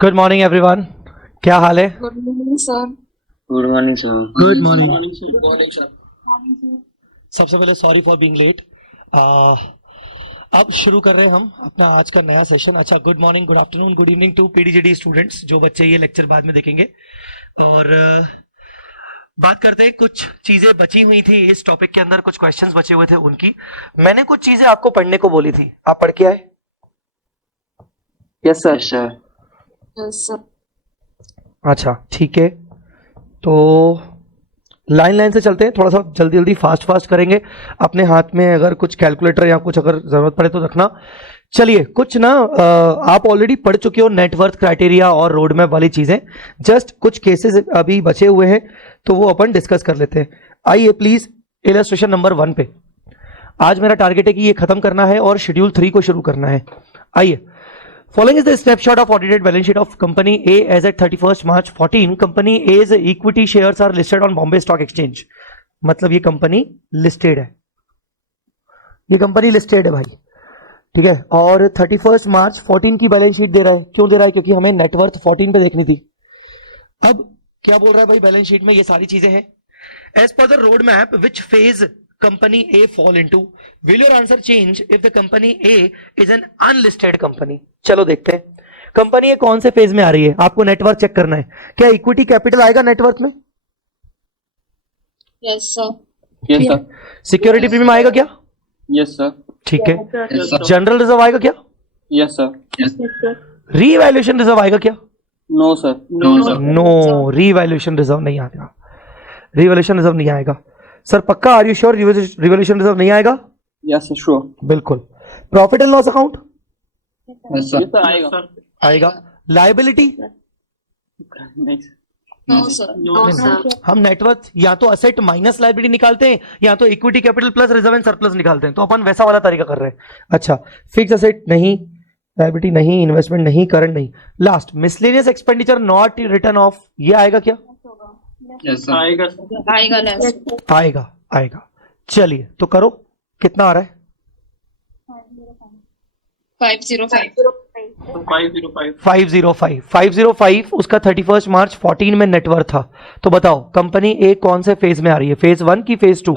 Good morning everyone, क्या हाल है? Good morning sir. Good morning sir. Good morning. Morning sir. सबसे पहले sorry for being late. अब शुरू कर रहे हैं हम अपना आज का नया सेशन। अच्छा, good morning, good afternoon, good evening to PDGD students. जो बच्चे ये लेक्चर बाद में देखेंगे, और बात करते हैं, कुछ चीजें बची हुई थी इस टॉपिक के अंदर, कुछ क्वेश्चंस बचे हुए थे उनकी। मैंने कुछ चीजें आपको पढ़ने को बोली थी, आप पढ़ के आए? Yes sir. Sir yes sir. अच्छा ठीक है, तो लाइन लाइन से चलते हैं, थोड़ा सा जल्दी जल्दी फास्ट करेंगे। अपने हाथ में अगर कुछ कैलकुलेटर या कुछ अगर जरूरत पड़े तो रखना। चलिए, कुछ ना आप ऑलरेडी पढ़ चुके हो नेटवर्थ क्राइटेरिया और रोड मैप वाली चीजें। जस्ट कुछ केसेस अभी बचे हुए हैं, तो वो अपन डिस्कस कर लेते हैं। आइए प्लीज इलस्ट्रेशन नंबर 1 पे। आज मेरा टारगेट है कि ये खत्म करना है और शेड्यूल 3 को शुरू करना है। आइए, following is the snapshot of audited balance sheet of company A as at 31st March 14. Company A's equity shares are listed on Bombay Stock Exchange. मतलब ये कंपनी लिस्टेड है, ये कंपनी लिस्टेड है भाई, ठीक है। और 31st मार्च 14 की बैलेंस शीट दे रहा है। क्यों दे रहा है? क्योंकि हमें नेटवर्थ 14 पे देखनी थी। अब क्या बोल रहा है भाई बैलेंस शीट में? ये सारी चीजें हैं। As per the road map which phase company A fall into, will your answer change if the company A is an unlisted company? चलो देखते हैं कंपनी A कौन से फेज में आ रही है। आपको नेटवर्थ चेक करना है। क्या इक्विटी कैपिटल आएगा नेटवर्थ में? Yes sir. Yes sir. Security premium आएगा क्या? Yes sir. ठीक है। जनरल रिजर्व आएगा क्या? Yes sir. रीवैल्यूएशन रिजर्व आएगा क्या? No sir. No sir. No, revaluation reserve नहीं आएगा। रीवैल्यूएशन रिजर्व नहीं आएगा सर, पक्का? Are you sure revolution reserve नहीं आएगा? Yes sir, sure. बिल्कुल। Profit and loss account yes sir, आएगा। आएगा। लायबिलिटी? नहीं नो सर। No sir. हम नेटवर्थ या तो असेट माइनस लायबिलिटी निकालते हैं, या तो equity capital plus reserve and surplus निकालते हैं, तो अपन वैसा वाला तरीका कर रहे हैं। अच्छा, फिक्स असेट नहीं, लायबिलिटी नहीं, इन्वेस्टमेंट नहीं, करंट नहीं। Last, miscellaneous expenditure not return of, ये आएगा क्या? यस सर, आएगा। आएगा लेस। आएगा, आएगा। चलिए तो करो, कितना आ रहा है? 505। 505 उसका 31st मार्च 14 में नेटवर्थ था। तो बताओ कंपनी ए कौन से फेज में आ रही है? फेज 1 की फेज 2?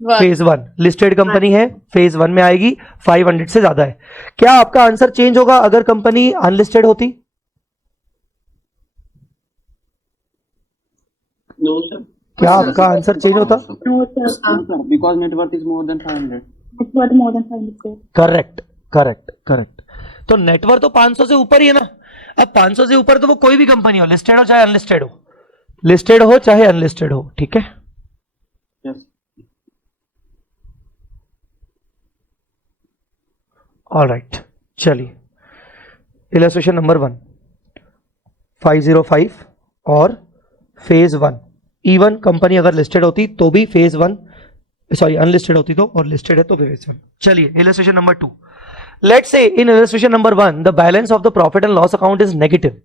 फेज 1 लिस्टेड कंपनी है, फेज 1 में आएगी। 500 से ज्यादा है। क्या आपका आंसर चेंज होगा अगर कंपनी अनलिस्टेड होती? No sir. क्या आपका आंसर चेंज होता? Because net worth is more than 500। Correct correct correct. तो नेटवर्थ तो 500 से ऊपर ही है ना। अब 500 से ऊपर तो वो कोई भी कंपनी हो, लिस्टेड हो चाहे अनलिस्टेड हो, लिस्टेड हो चाहे अनलिस्टेड हो, ठीक है। यस। ऑलराइट, चलिए इलस्ट्रेशन नंबर 1। 505 और फेज 1। इवन कंपनी अगर लिस्टेड होती तो भी फेज 1, सॉरी अनलिस्टेड होती तो, और लिस्टेड है तो भी फेज 1। चलिए illustration number 2। Let's say in illustration number 1 the balance of the profit and loss account is negative.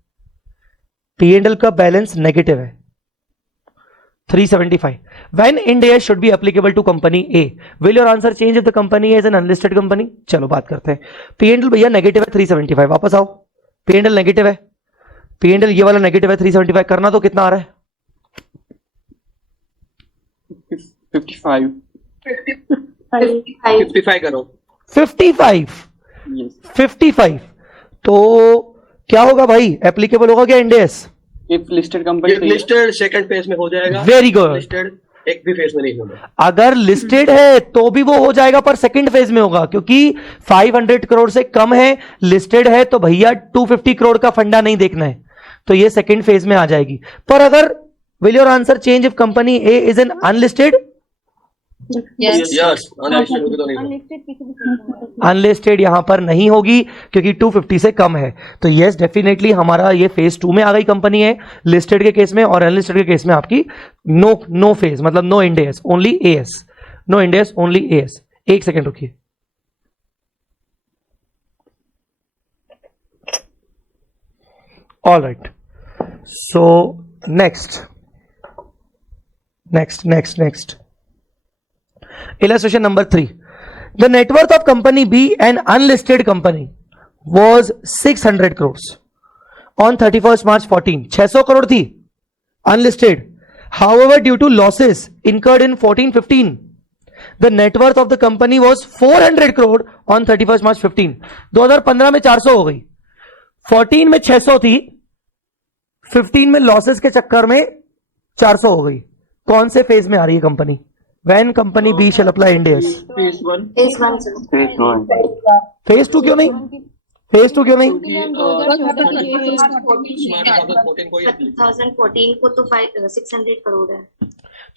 P&L का बैलेंस नेगेटिव है 375। When Ind AS should be applicable to company A? Will your answer change if the company is an unlisted company? चलो बात करते हैं। P&L भैया negative है 375, वापस आओ। P&L नेगेटिव है, P&L ये वाला नेगेटिव है 375, करना तो कितना आ रहा है? 55। 55 करो। 55। यस। 55 तो क्या होगा भाई? एप्लीकेबल होगा क्या Ind AS? If listed company listed second phase में हो जाएगा। Very good. लिस्टेड एक भी फेज में नहीं होगा। अगर लिस्टेड है तो भी वो हो जाएगा, पर सेकंड फेज में होगा, क्योंकि 500 करोड़ से कम है, लिस्टेड है, तो भैया 250 करोड़ का फंडा नहीं देखना है, तो ये सेकंड फेज में आ जाएगी। पर अगर will your answer change if company A is an unlisted? Yes. Yes, unlisted होगी तो नहीं होगा। अनलिस्टेड यहां पर नहीं होगी क्योंकि 250 से कम है। तो यस, डेफिनेटली हमारा ये फेज 2 में आ गई कंपनी है लिस्टेड के केस में, और अनलिस्टेड के केस में आपकी नो फेज, मतलब no Ind AS, only AS. No Ind AS, only AS. एक सेकेंड रुकिए। All right, so next illustration number 3. The net worth of company B, an unlisted company, was 600 crores on 31st March 14. 600 crore थी unlisted. However, due to losses incurred in 14-15, the net worth of the company was 400 crore on 31st March 15. 2015 में 400 हो गई, 14 में 600 थी, 15 में losses के चक्कर में 400 हो गई. कौन से फेज में आ रही है company? When company B shall apply Ind AS. Phase 1. Phase 1 sir. Phase 1. Phase 2 क्यों नहीं? फेज 2 क्यों नहीं? स्मार्ट 2014 को ही 2014 को तो 600 करोड़ है.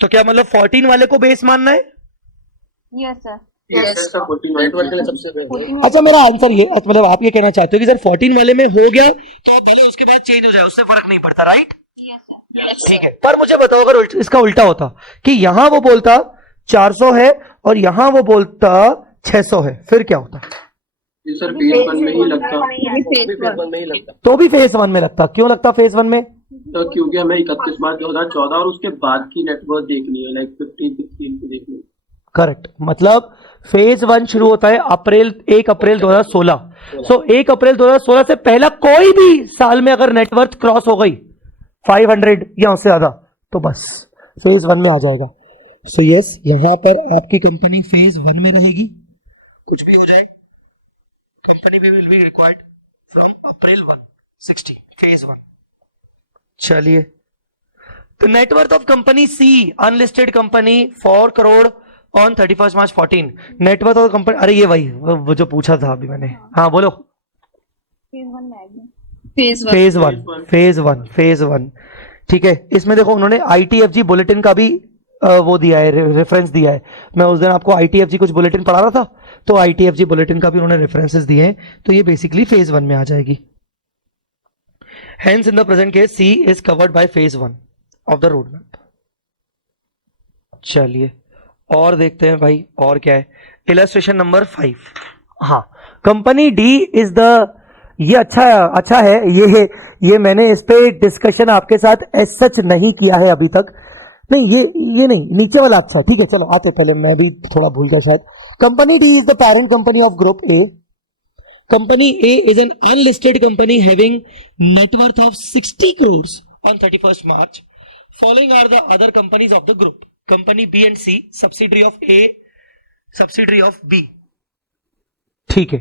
तो क्या मतलब 14 वाले को बेस मानना है? Yes sir. Yes. नेटवर्क के लिए सबसे पहले अच्छा, मेरा आंसर ये, मतलब आप ये कहना चाहते हो कि सर 14 वाले में हो गया तो अब भले उसके बाद चेंज हो जाए, उससे फर्क नहीं पड़ता, राइट? Yes sir. Yes. ठीक है. पर मुझे बताओ अगर इसका उल्टा होता कि यहां वो बोलता 400 है और यहां वो बोलता 600 है, फिर क्या होता? सर फेज 1 में ही लगता, Phase फेज 1. में ही लगता है. तो भी फेज 1 में लगता. क्यों लगता फेज 1 में? तो क्योंकि हमें 31 मार्च 2014 और उसके बाद की नेटवर्क देखनी है, लाइक 15-16 को देखनी है. करेक्ट. मतलब फेज 1 शुरू होता है 1 अप्रैल 2016. सो 1 अप्रैल 2016 से पहला कोई भी साल में अगर नेटवर्थ क्रॉस हो गई 500 या उससे ज्यादा, तो बस फेज 1 में आ जाएगा. सो यस, यहां पर आपकी कंपनी फेज 1 में रहेगी. कुछ भी हो जाए, कंपनी भी will be required from April 1 16, phase 1. चलिए, तो नेटवर्थ of company C, unlisted company 4 crore on 31st March 14. Net worth of company, अरे ये वही वो जो पूछा था अभी मैंने. हाँ बोलो. Phase 1. Phase 1, phase 1, phase 1. ठीक है. इसमें देखो उन्होंने ITFG बुलेटिन का भी वो दिया है, रेफरेंस दिया है. मैं उस दिन आपको ITFG कुछ बुलेटिन पढ़ा रहा था, तो ITFG बुलेटिन का भी उन्होंने रेफरेंसेस दिए हैं. तो ये बेसिकली फेज 1 में आ जाएगी. Hence, in the present case, C is covered by phase 1 of the roadmap. चलिए और देखते हैं भाई, और क्या है. Illustration number 5. हाँ, कंपनी डी इज द, ये अच्छा है. ये मैंने इस पे डिस्कशन आपके साथ एज सच नहीं किया है अभी तक. नहीं, ये नहीं, नीचे वाला अच्छा है. ठीक है, चलो आते, पहले मैं भी थोड़ा भूल गया शायद. Company D is the parent company of group A. Company A is an unlisted company having net worth of 60 crores on 31st March. Following are the other companies of the group. Company B and C, subsidiary of A, subsidiary of B. ठीक है.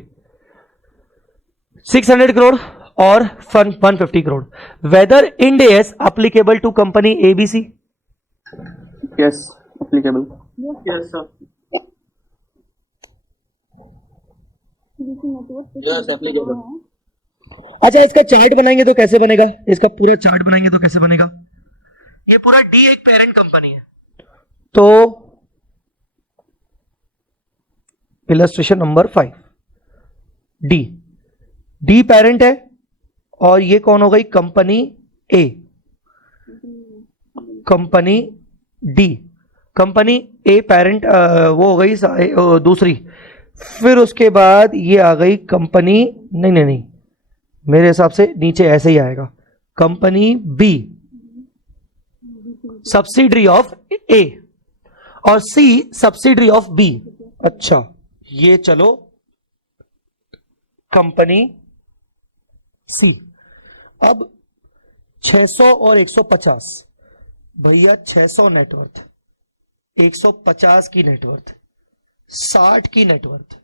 600 crore और 150 crore. Whether Ind AS applicable to company ABC? Yes, applicable. Yes, sir. Yes applicable. अच्छा, इसका chart बनाएंगे तो कैसे बनेगा? इसका पूरा चार्ट बनाएंगे तो कैसे बनेगा? ये पूरा डी एक पेरेंट कंपनी है, तो इलस्ट्रेशन नंबर 5. डी पेरेंट है और ये कौन हो गई? Company A. Company D, company a parent वो हो गई दूसरी. फिर उसके बाद ये आ गई कंपनी, नहीं, मेरे हिसाब से नीचे ऐसे ही आएगा. कंपनी बी, सब्सिडरी ऑफ ए, और सी सब्सिडरी ऑफ बी. अच्छा, ये चलो कंपनी सी. अब 600 और 150, भैया 600 नेटवर्थ, 150 की नेटवर्थ, 60 की नेटवर्थ.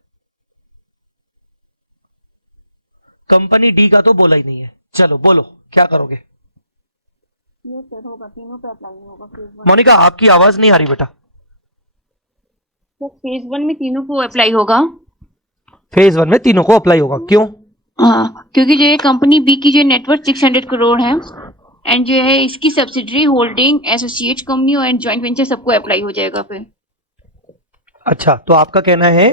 कंपनी डी का तो बोला ही नहीं है. चलो बोलो क्या करोगे? ये सर होगा, तीनों पे अप्लाई नहीं होगा. फेज 1. मोनिका, आपकी आवाज नहीं आ रही बेटा. तो फेज 1 में तीनों को अप्लाई होगा. फेज 1 में तीनों को अप्लाई होगा. क्यों? हाँ, क्योंकि जो ये कंपनी बी की जो नेटवर्थ 600 करोड़ है, एंड जो है इसकी subsidiary, holding, associate company and joint venture सबको अप्लाई हो जाएगा फिर. अच्छा, तो आपका कहना है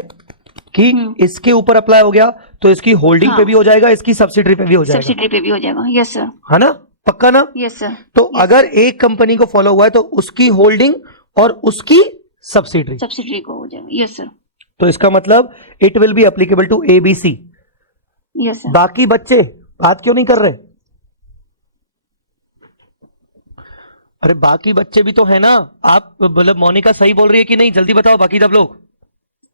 कि इसके ऊपर अप्लाई हो गया तो इसकी होल्डिंग हाँ. पे भी हो जाएगा, इसकी सब्सिडरी पे भी हो जाएगा. सब्सिडरी पे भी हो जाएगा. Yes sir. है ना? पक्का ना? Yes sir. तो अगर एक कंपनी को फॉलो हुआ है तो उसकी होल्डिंग और उसकी सब्सिडरी को हो जाएगा. Yes sir. तो इसका मतलब it will be applicable to ABC. Yes sir. बाकी बच्चे बात क्यों नहीं कर रहे? अरे बाकी बच्चे भी तो है ना. आप मतलब मोनिका सही बोल रही है कि नहीं? जल्दी बताओ बाकी सब लोग.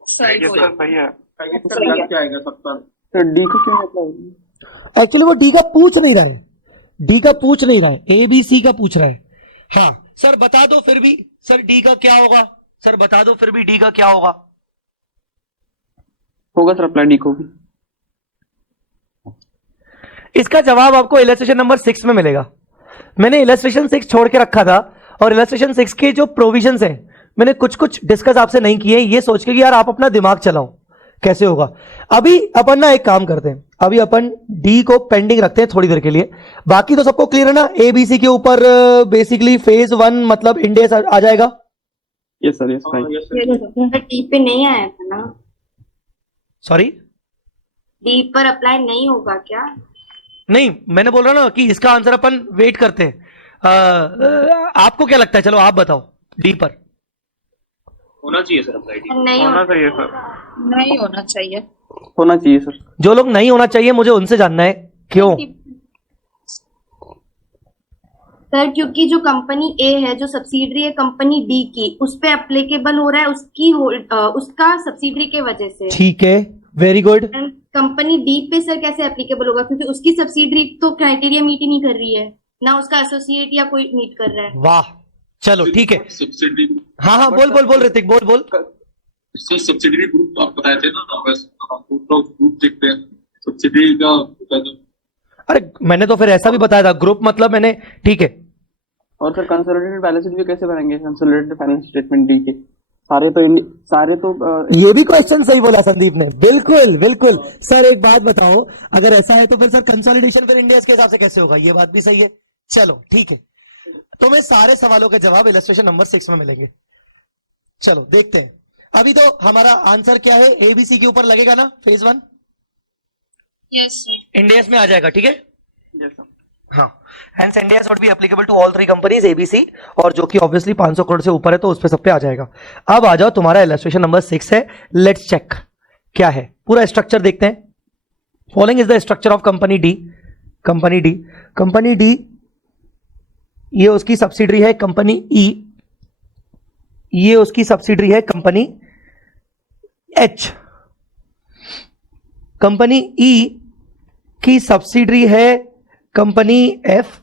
सही बोल. सही है. क्या आएगा सबका? तो डी को क्यों अप्लाई? एक्चुअली वो डी का पूछ नहीं रहा है, डी का पूछ नहीं रहा है, ए बी सी का पूछ रहा है। हाँ सर बता दो फिर भी, सर डी का क्या होगा, सर बता दो फिर भी डी का क्या होगा। होगा सर अप्लाई डी को भी। इसका जवाब आपको इलस्ट्रेशन नंबर 6 में मिलेगा। मैंने इलस्ट्रेशन 6 छोड़ के रखा था और इलस्ट्रेशन 6 के जो प्रोविजंस हैं मैंने कुछ कुछ डिस्कस आपसे नहीं किए, ये सोच के कि यार आप अपना दिमाग चलाओ कैसे होगा। अभी अपन ना एक काम करते हैं, अभी अपन डी को पेंडिंग रखते हैं थोड़ी देर के लिए। बाकी तो सबको क्लियर है ना, एबीसी के ऊपर बेसिकली फेज 1 मतलब इंडेस आ जाएगा। यस सर, यस हाँ, फाइन। yes, sir. डी पे नहीं आया था ना, सॉरी डी पर अप्लाई नहीं होगा क्या? नहीं, मैंने बोल रहा ना कि इसका आंसर अपन वेट करते हैं। आपको क्या लगता है, चलो आप बताओ डी पर। होना चाहिए सर अप्लाई डी। नहीं होना होना चाहिए सर, नहीं होना चाहिए। होना चाहिए सर। जो लोग नहीं होना चाहिए मुझे उनसे जानना है क्यों। सर क्योंकि जो कंपनी ए है, जो सब्सिडरी है कंपनी डी की, उस पे एप्लीकेबल हो रहा है उसका सब्सिडरी के वजह से। ठीक है, वेरी गुड। कंपनी डी पे सर कैसे एप्लीकेबल होगा, क्योंकि उसकी सब्सिडरी तो क्राइटेरिया मीट ही नहीं कर रही है, ना उसका एसोसिएट या कोई मीट कर रहा है। वाह, चलो ठीक है। सब्सिडी हाँ बोल ऋतिक बोल। सर सब्सिडी ग्रुप आप बताए थे ना, बस ग्रुप देखते हैं सब्सिडी का। अरे मैंने तो फिर ऐसा भी बताया था, ग्रुप मतलब मैंने, ठीक है। और सर कंसोलिडेटेड बैलेंस शीट भी कैसे बनाएंगे, कंसोलिडेटेड फाइनेंशियल स्टेटमेंट डी के सारे तो ये भी क्वेश्चन सही बोला संदीप ने, बिल्कुल। सर एक बात बताओ, अगर ऐसा है तो फिर सर कंसोलिडेशन फिर इंडिया के हिसाब से कैसे होगा, ये बात भी सही है। चलो ठीक है, तो मैं सारे सवालों के जवाब इलस्ट्रेशन नंबर 6 में मिलेंगे। चलो देखते हैं। अभी तो हमारा आंसर क्या है, एबीसी के ऊपर लगेगा ना फेज 1, यस सर। इंडियस में आ जाएगा, ठीक है। Yes sir. हाँ, hence Ind AS would be applicable to all 3 companies ABC, और जो कि ऑब्वियसली 500 करोड़ से ऊपर है तो उस पे सब पे आ जाएगा। अब आ जाओ, तुम्हारा इलस्ट्रेशन नंबर 6 है, लेट्स चेक क्या है। पूरा स्ट्रक्चर देखते हैं। Following is the structure of company D. Company D ये उसकी सब्सिडरी है कंपनी ई, ये उसकी सब्सिडरी है कंपनी एच। कंपनी ई की सब्सिडरी है कंपनी एफ,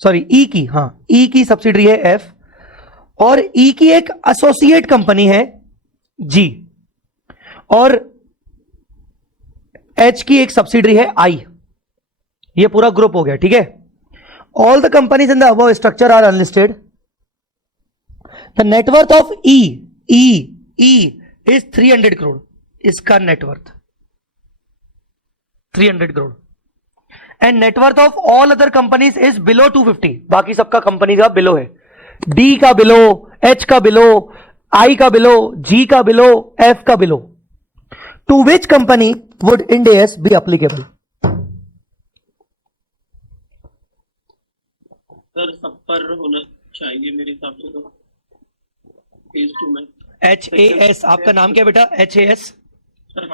सॉरी ई की, हाँ ई की सब्सिडरी है एफ, और ई की एक एसोसिएट कंपनी है जी, और एच की एक सब्सिडरी है आई। ये पूरा ग्रुप हो गया, ठीक है। All the companies in the above structure are unlisted. The net worth of E is 300 crore. इसका net worth 300 crore, and net worth of all other companies is below 250। बाकी सबका कंपनी का बिलो है, डी का बिलो, एच का बिलो, आई का बिलो, जी का below, F का below. To which company would Ind AS be applicable? Sir सब पर होना चाहिए मेरे हिसाब से तो फेज 2 में। HAS, आपका नाम क्या है बेटा? HAS sir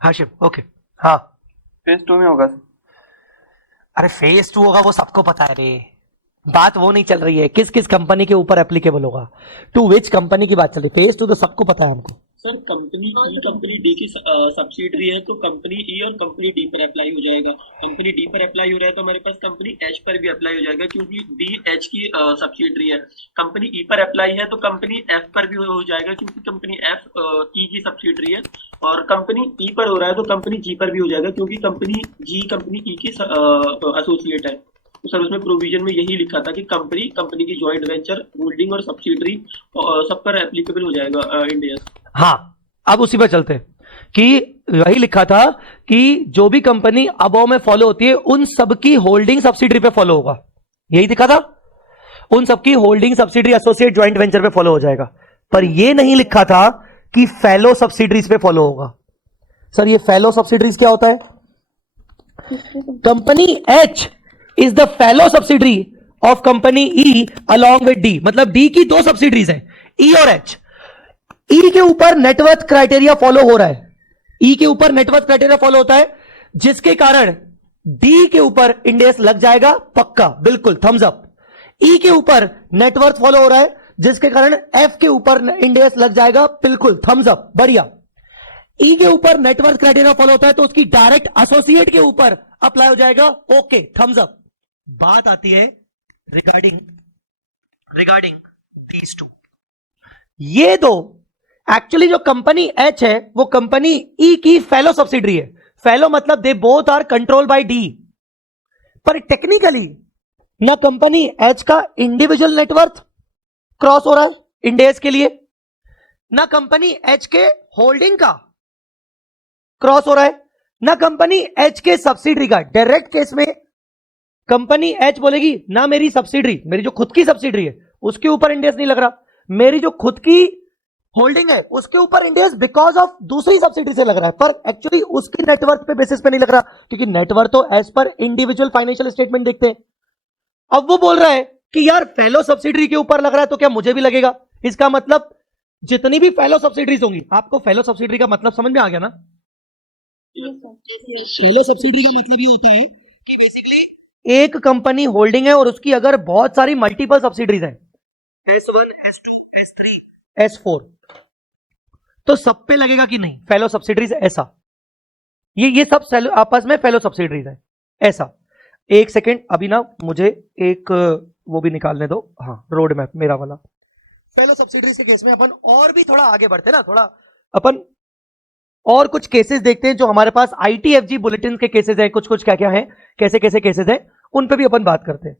Hashim, okay. हाँ फेज 2 में होगा सर। अरे फेज 2 होगा वो सबको पता है रे, बात वो नहीं चल रही है किस किस कंपनी के ऊपर एप्लीकेबल होगा, टू विच कंपनी की बात चल रही है। फेज 2 तो सबको पता है हमको। सर कंपनी ई कंपनी डी की सब्सिडरी है तो कंपनी ई और कंपनी डी पर अप्लाई हो जाएगा। कंपनी डी पर अप्लाई हो रहा है तो हमारे पास कंपनी एच पर भी अप्लाई हो जाएगा, क्योंकि डी एच की सब्सिडरी है। कंपनी ई पर अप्लाई है तो कंपनी एफ पर भी हो जाएगा, क्योंकि कंपनी एफ ई की सब्सिडरी है। और कंपनी ई पर हो रहा है तो कंपनी जी पर भी हो जाएगा, क्योंकि कंपनी जी कंपनी ई की एसोसिएट है। तो सर उसमें प्रोविजन में यही लिखा था कि कंपनी की जॉइंट वेंचर, होल्डिंग और सब्सिडरी सब पर एप्लीकेबल हो जाएगा इंडिया। हाँ, अब उसी पर चलते हैं कि वही लिखा था कि जो भी कंपनी अबव में फॉलो होती है उन सबकी होल्डिंग सब्सिडरी पे फॉलो होगा, यही दिखा था। उन सबकी holding subsidiary, associate, joint venture पे फॉलो हो जाएगा, पर यह नहीं लिखा था कि फेलो सब्सिडरीज पे फॉलो होगा। सर ये फेलो सब्सिडरीज क्या होता है? Company H is the fellow subsidiary of company E along with D. मतलब डी की 2 सब्सिडरीज हैं, ई और एच। ई के ऊपर नेटवर्थ क्राइटेरिया फॉलो हो रहा है, ई के ऊपर नेटवर्थ क्राइटेरिया फॉलो होता है, जिसके कारण डी के ऊपर इंडेस लग जाएगा पक्का, बिल्कुल थम्स अप। ई के ऊपर नेटवर्थ फॉलो हो रहा है, जिसके कारण एफ के ऊपर इंडेस लग जाएगा, बिल्कुल थम्स अप, बढ़िया। ई के ऊपर नेटवर्थ क्राइटेरिया फॉलो होता है तो उसकी डायरेक्ट एसोसिएट के ऊपर अप्लाई हो जाएगा। Okay, thumbs up. बात आती है रिगार्डिंग दीज टू। ये दो एक्चुअली जो कंपनी एच है वो कंपनी ई की फेलो सब्सिडरी है। फेलो मतलब they both are control by D, पर टेक्निकली ना कंपनी एच का इंडिविजुअल नेटवर्थ क्रॉस हो रहा है इंडेस के लिए, ना कंपनी एच के होल्डिंग का क्रॉस हो रहा है, ना कंपनी एच के सब्सिडरी का। डायरेक्ट केस में कंपनी एच बोलेगी ना मेरी सब्सिडरी, मेरी जो खुद की सब्सिडरी है उसके ऊपर इंडेस नहीं लग रहा, मेरी जो खुद की होल्डिंग है उसके ऊपर इंडेस बिकॉज ऑफ दूसरी सब्सिडरी से लग रहा है, पर एक्चुअली उसकी नेटवर्थ पे बेसिस पे नहीं लग रहा, क्योंकि नेटवर्थ तो as per individual financial statement देखते हैं। अब वो बोल रहा है कि यार फेलो सब्सिडरी के ऊपर लग रहा है तो क्या मुझे भी लगेगा। इसका मतलब जितनी भी फेलो सब्सिडरीज होंगी, आपको फेलो सब्सिडरी का मतलब समझ में आ गया ना? फेलो सब्सिडरी का मतलब ये होता है कि बेसिकली एक कंपनी होल्डिंग है और उसकी अगर बहुत सारी मल्टीपल सब्सिडरीज हैं, S1, S2, S3, S4, तो सब पे लगेगा कि नहीं फेलो सब्सिडरीज ऐसा। ये सब आपस में फेलो सब्सिडरीज है ऐसा। एक सेकेंड, अभी ना मुझे एक वो भी निकालने दो। हाँ, रोड मैप मेरा वाला। फेलो सब्सिडरीज के केस में अपन और भी थोड़ा आगे बढ़ते ना, थोड़ा अपन और कुछ केसेस देखते हैं जो हमारे पास ITFG बुलेटिन के केसेस हैं, कुछ क्या क्या हैं, कैसे कैसे केसेस हैं, उन पे भी अपन बात करते हैं।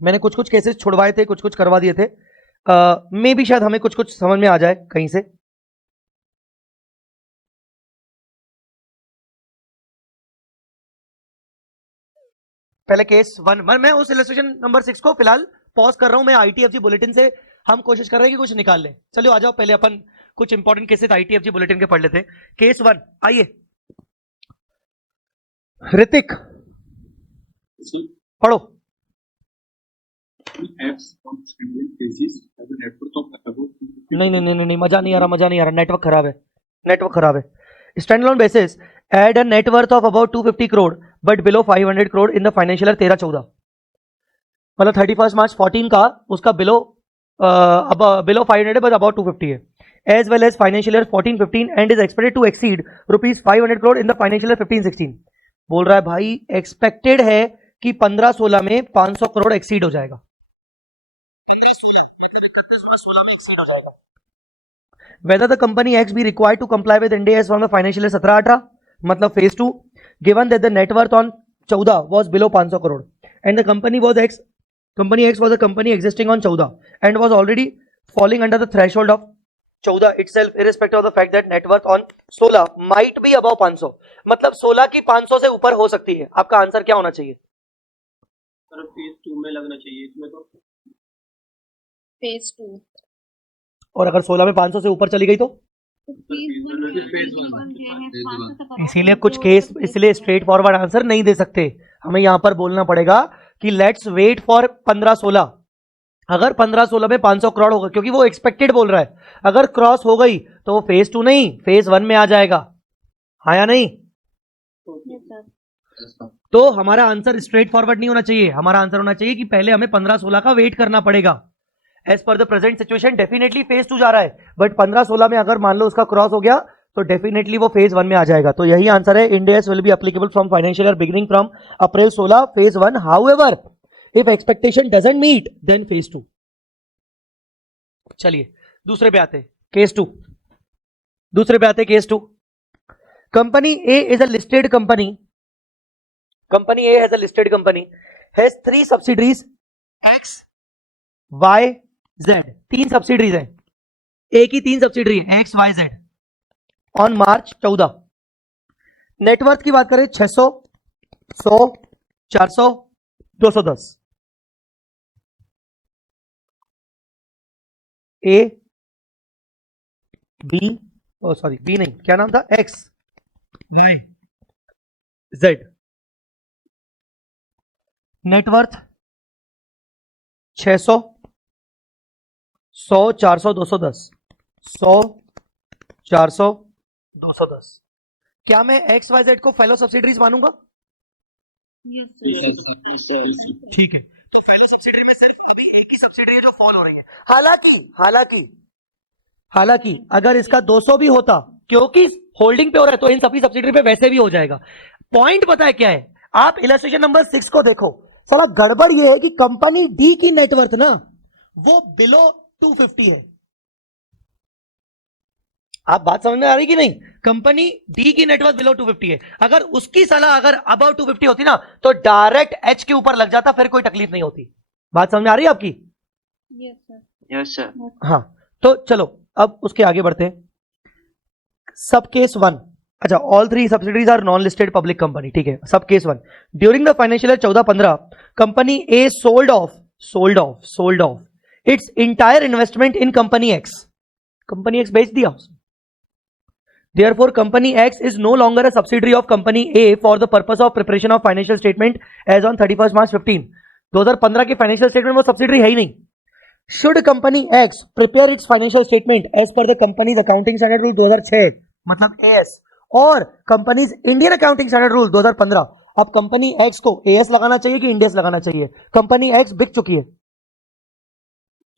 मैंने कुछ केसेस छुड़वाए थे, कुछ करवा दिए थे। मे भी शायद हमें कुछ समझ में आ जाए कहीं से। पहले केस 1 मैं उस इलस्ट्रेशन नंबर 6 को फिलहाल पॉज कर रहा हूं। मैं ITFG बुलेटिन से हम कोशिश कर रहे हैं कि कुछ निकाल लें। चलो आ जाओ, पहले अपन कुछ इंपॉर्टेंट केसेस ITFG बुलेटिन के पढ़ लेते हैं। केस 1 आइए, ऋतिक पढ़ो। नहीं, मजा नहीं आ रहा, नेटवर्क खराब है। Standalone basis had a net worth of about 250 crore but below 500 crore in the financial year 13-14, मतलब 31 मार्च 14 का उसका बिलो 500 है बट अबाउट 250 है, as well as financial year 14-15 and is expected to exceed rupees 500 crore in the financial year 15-16। बोल रहा है भाई expected है कि 15-16 में 500 करोड़ एक्सीड हो जाएगा। 15-16 मतलब 31 मार्च 16 में एक्सीड हो जाएगा। Whether the company X be required to comply with Ind AS from the financial year 17-18, मतलब phase 2, given that the net worth on 14 was below 500 crore and the company X was a company existing on 14 and was already falling under the threshold of 14 itself, irrespective of the fact that net worth on 16 might be above 500, मतलब 16 की 500 से ऊपर हो सकती है। आपका answer क्या होना चाहिए? सर फेज 2 में लगना चाहिए इसमें तो। फेज 2। और अगर 16 में 500 से ऊपर चली गई तो? इसीलिए कुछ केस इसलिए स्ट्रेट फॉरवर्ड आंसर नहीं दे सकते, हमें यहां पर बोलना पड़ेगा कि लेट्स वेट फॉर 15-16। अगर 15-16 में 500 करोड़ होगा, क्योंकि वो एक्सपेक्टेड बोल रहा है, अगर क्रॉस हो गई तो वो फेज 2 नहीं फेज 1 में आ जाएगा। हाँ या नहीं? तो हमारा आंसर स्ट्रेट फॉरवर्ड नहीं होना चाहिए, हमारा आंसर होना चाहिए कि पहले हमें 15-16 का वेट करना पड़ेगा। As per the present situation definitely phase 2 जा रहा है, बट 15-16 में अगर मान लो उसका क्रॉस हो गया तो डेफिनेटली वो फेज 1 में आ जाएगा। तो यही आंसर है, Ind AS will be applicable from financial year beginning from April 16 phase 1, however if expectation doesn't meet then phase 2। चलिए दूसरे पे आते, case 2। Case 2, company A is a listed company, A has a listed company, has 3 subsidiaries X, Y, Z, 3 subsidiaries हैं, ए की 3 subsidiary है X, Y, Z on March 14। Net worth की बात करें 600, 100, 400, 210। ए बी सॉरी बी नहीं, क्या नाम था, X, Y, Z, नेटवर्थ 600, 100, 400, 210, 100, 400, 210। क्या मैं XYZ को फेलो सब्सिडरीज मानूंगा? Yes sir. ठीक है, तो फेलो सब्सिडरी में सिर्फ अभी एक ही सब्सिडरी है जो फॉल हो रही है। हालांकि हालांकि अगर इसका 200 भी होता, क्योंकि होल्डिंग पे हो रहा है तो इन सभी सब्सिडरी पे वैसे भी हो जाएगा। पॉइंट पता है क्या है, आप इलस्ट्रेशन नंबर 6 को देखो, साला गड़बड़ ये है कि कंपनी डी की नेटवर्थ ना वो बिलो 250 है। आप बात समझ में आ रही कि नहीं? कंपनी डी की नेटवर्थ बिलो 250 है, अगर उसकी सलाह अगर अबाउट 250 होती ना तो डायरेक्ट एच के ऊपर लग जाता, फिर कोई तकलीफ नहीं होती। बात समझ में आ रही है आपकी? Yes sir. Yes sir. हाँ, तो चलो अब उसके आगे बढ़ते हैं। सब केस 1, अच्छा, all 3 subsidies are non listed public company, ठीक है। सब case 1, during the financial year 14-15 company A sold off its entire investment in company X. Company X बेच दिया उसने। Therefore, company X is no longer a subsidiary of company A for the purpose of preparation of financial statement as on 31st March 15. 2015 के financial statement वो subsidiary है ही नहीं। Should company X prepare its financial statement as per the company's accounting standard rule 2006 मतलब AS और companies Indian accounting standard rule 2015, अब company X को AS लगाना चाहिए कि इंडियस लगाना चाहिए? कंपनी X बिक चुकी है,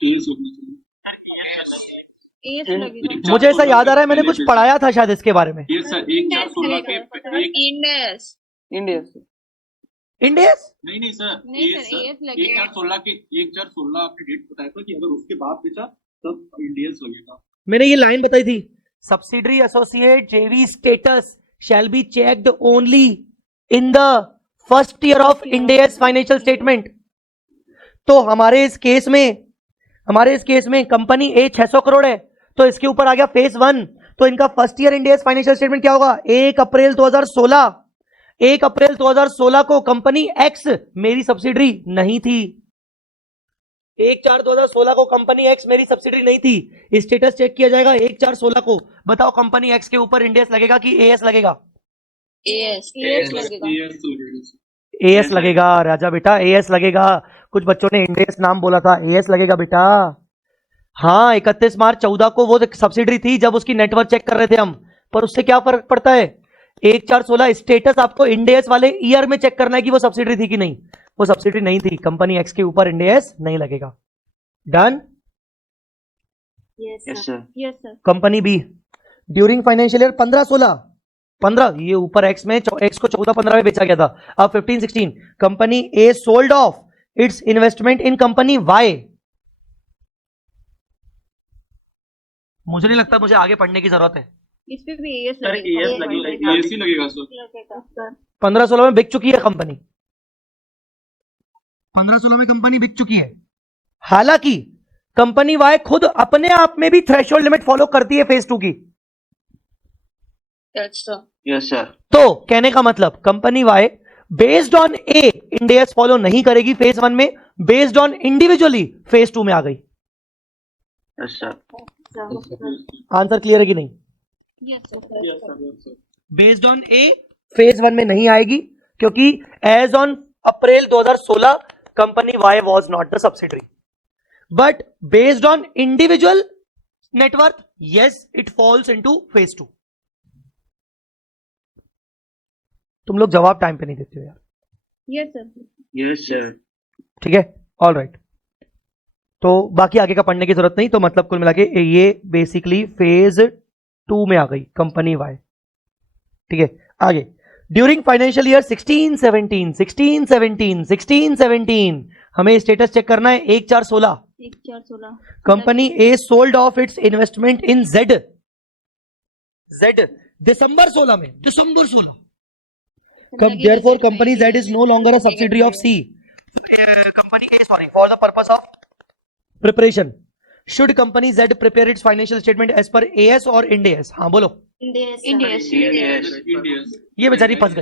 सर ES करना चाहिए। एस लगेगा। मुझे ऐसा याद आ रहा है मैंने कुछ पढ़ाया था शायद इसके बारे में। इंडेस इंडियस नहीं सर, नहीं सर, AS लगेगा। 1/4/16 आपने डेट बताया था कि अगर उसके बाद बेचा तब इंडियस लगेगा। मैंने ये लाइन बताई थी, सब्सिडरी एसोसिएट जेवी status shall be checked only in the first year of Indians financial statement. तो हमारे इस केस में कंपनी ए 600 करोड़ है, तो इसके ऊपर आ गया फेज 1, तो इनका first year Indians financial statement क्या होगा? 1 अप्रैल 2016 को कंपनी एक्स मेरी सब्सिडरी नहीं थी। 1/4/2016 को कंपनी एक्स मेरी सब्सिडरी नहीं थी। स्टेटस चेक किया जाएगा 1/4/16 को। बताओ कंपनी एक्स के ऊपर इंडियस लगेगा कि एएस लगेगा? एस लगेगा। एएस लगेगा राजा बेटा, एएस लगेगा। कुछ बच्चों ने इंडियस नाम बोला था, एएस लगेगा बेटा। हाँ, 31 मार्च 14 को वो सब्सिडरी थी जब उसकी नेटवर्क चेक कर रहे थे हम, पर उससे क्या फर्क पड़ता है? 1/4/16 स्टेटस आपको इंडियस वाले ईयर में चेक करना है कि वो सब्सिडरी थी कि नहीं। वो सब्सिडरी नहीं थी, कंपनी एक्स के ऊपर इंडियस नहीं लगेगा। Done? Yes sir. Company B during financial year 15-16 ये ऊपर एक्स में एक्स को 14-15 में बेचा गया था, अब 15-16 company A sold off its investment in company Y. मुझे नहीं लगता मुझे आगे पढ़ने की जरूरत है। इस पे भी एस सर ES लगेगा। एसी लगेगा सर। 15-16 में बिक चुकी है कंपनी, 15-16 में कंपनी बिक चुकी है। हालांकि कंपनी वाई खुद अपने आप में भी थ्रेशोल्ड लिमिट फॉलो करती है फेज 2 की। Yes sir. तो कहने का मतलब company Y based on A Ind AS follow नहीं करेगी फेज 1 में, बेस्ड ऑन इंडिविजुअली फेज 2 में आ गई। Yes sir. आंसर क्लियर है कि नहीं? Yes sir. Based on A phase 1 में नहीं आएगी क्योंकि as on April 2016 company Y was not the subsidiary, but based on individual net worth yes it falls into phase 2। तुम लोग जवाब टाइम पे नहीं देते हो यार। Yes sir. Yes sir. ठीक है, ऑल राइट। तो बाकी आगे का पढ़ने की जरूरत नहीं। तो मतलब कुल मिला के ये बेसिकली फेज 2 में आ गई कंपनी वाई। ठीक है, आगे ड्यूरिंग फाइनेंशियल ईयर 16-17 हमें स्टेटस चेक करना है। 1/4/16 company A sold off its investment in Z दिसंबर 16 में, दिसंबर 16 therefore company Z is no longer a subsidiary of C. Company A, sorry, for the purpose of preparation. Should company Z prepare its financial statement as per AS or Ind AS? हाँ बोलो। Indians. ये बेचारी फंस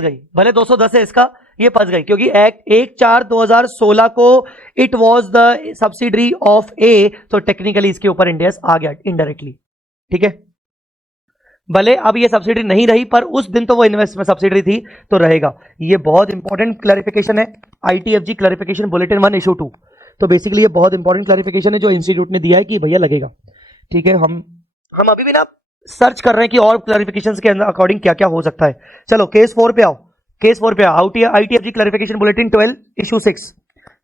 गई। भले 210 है इसका, ये फंस गई क्योंकि 1/4/2016 को it was the subsidiary of A, तो टेक्निकली इसके ऊपर इंडियस आ गया इनडायरेक्टली। ठीक है, भले अब ये सब्सिडी नहीं रही पर उस दिन तो वो इन्वेस्टमेंट सब्सिडी थी तो रहेगा। ये बहुत इंपॉर्टेंट क्लैरिफिकेशन है, ITFG क्लैरिफिकेशन बुलेटिन 1 इशू 2। तो बेसिकली ये बहुत इंपॉर्टेंट क्लैरिफिकेशन है जो इंस्टीट्यूट ने दिया है कि भैया लगेगा। ठीक है, हम अभी भी ना सर्च कर रहे हैं कि और क्लैरिफिकेशंस के अकॉर्डिंग क्या क्या हो सकता है। चलो केस 4 पे आओ। ITFG clarification bulletin 12 issue 6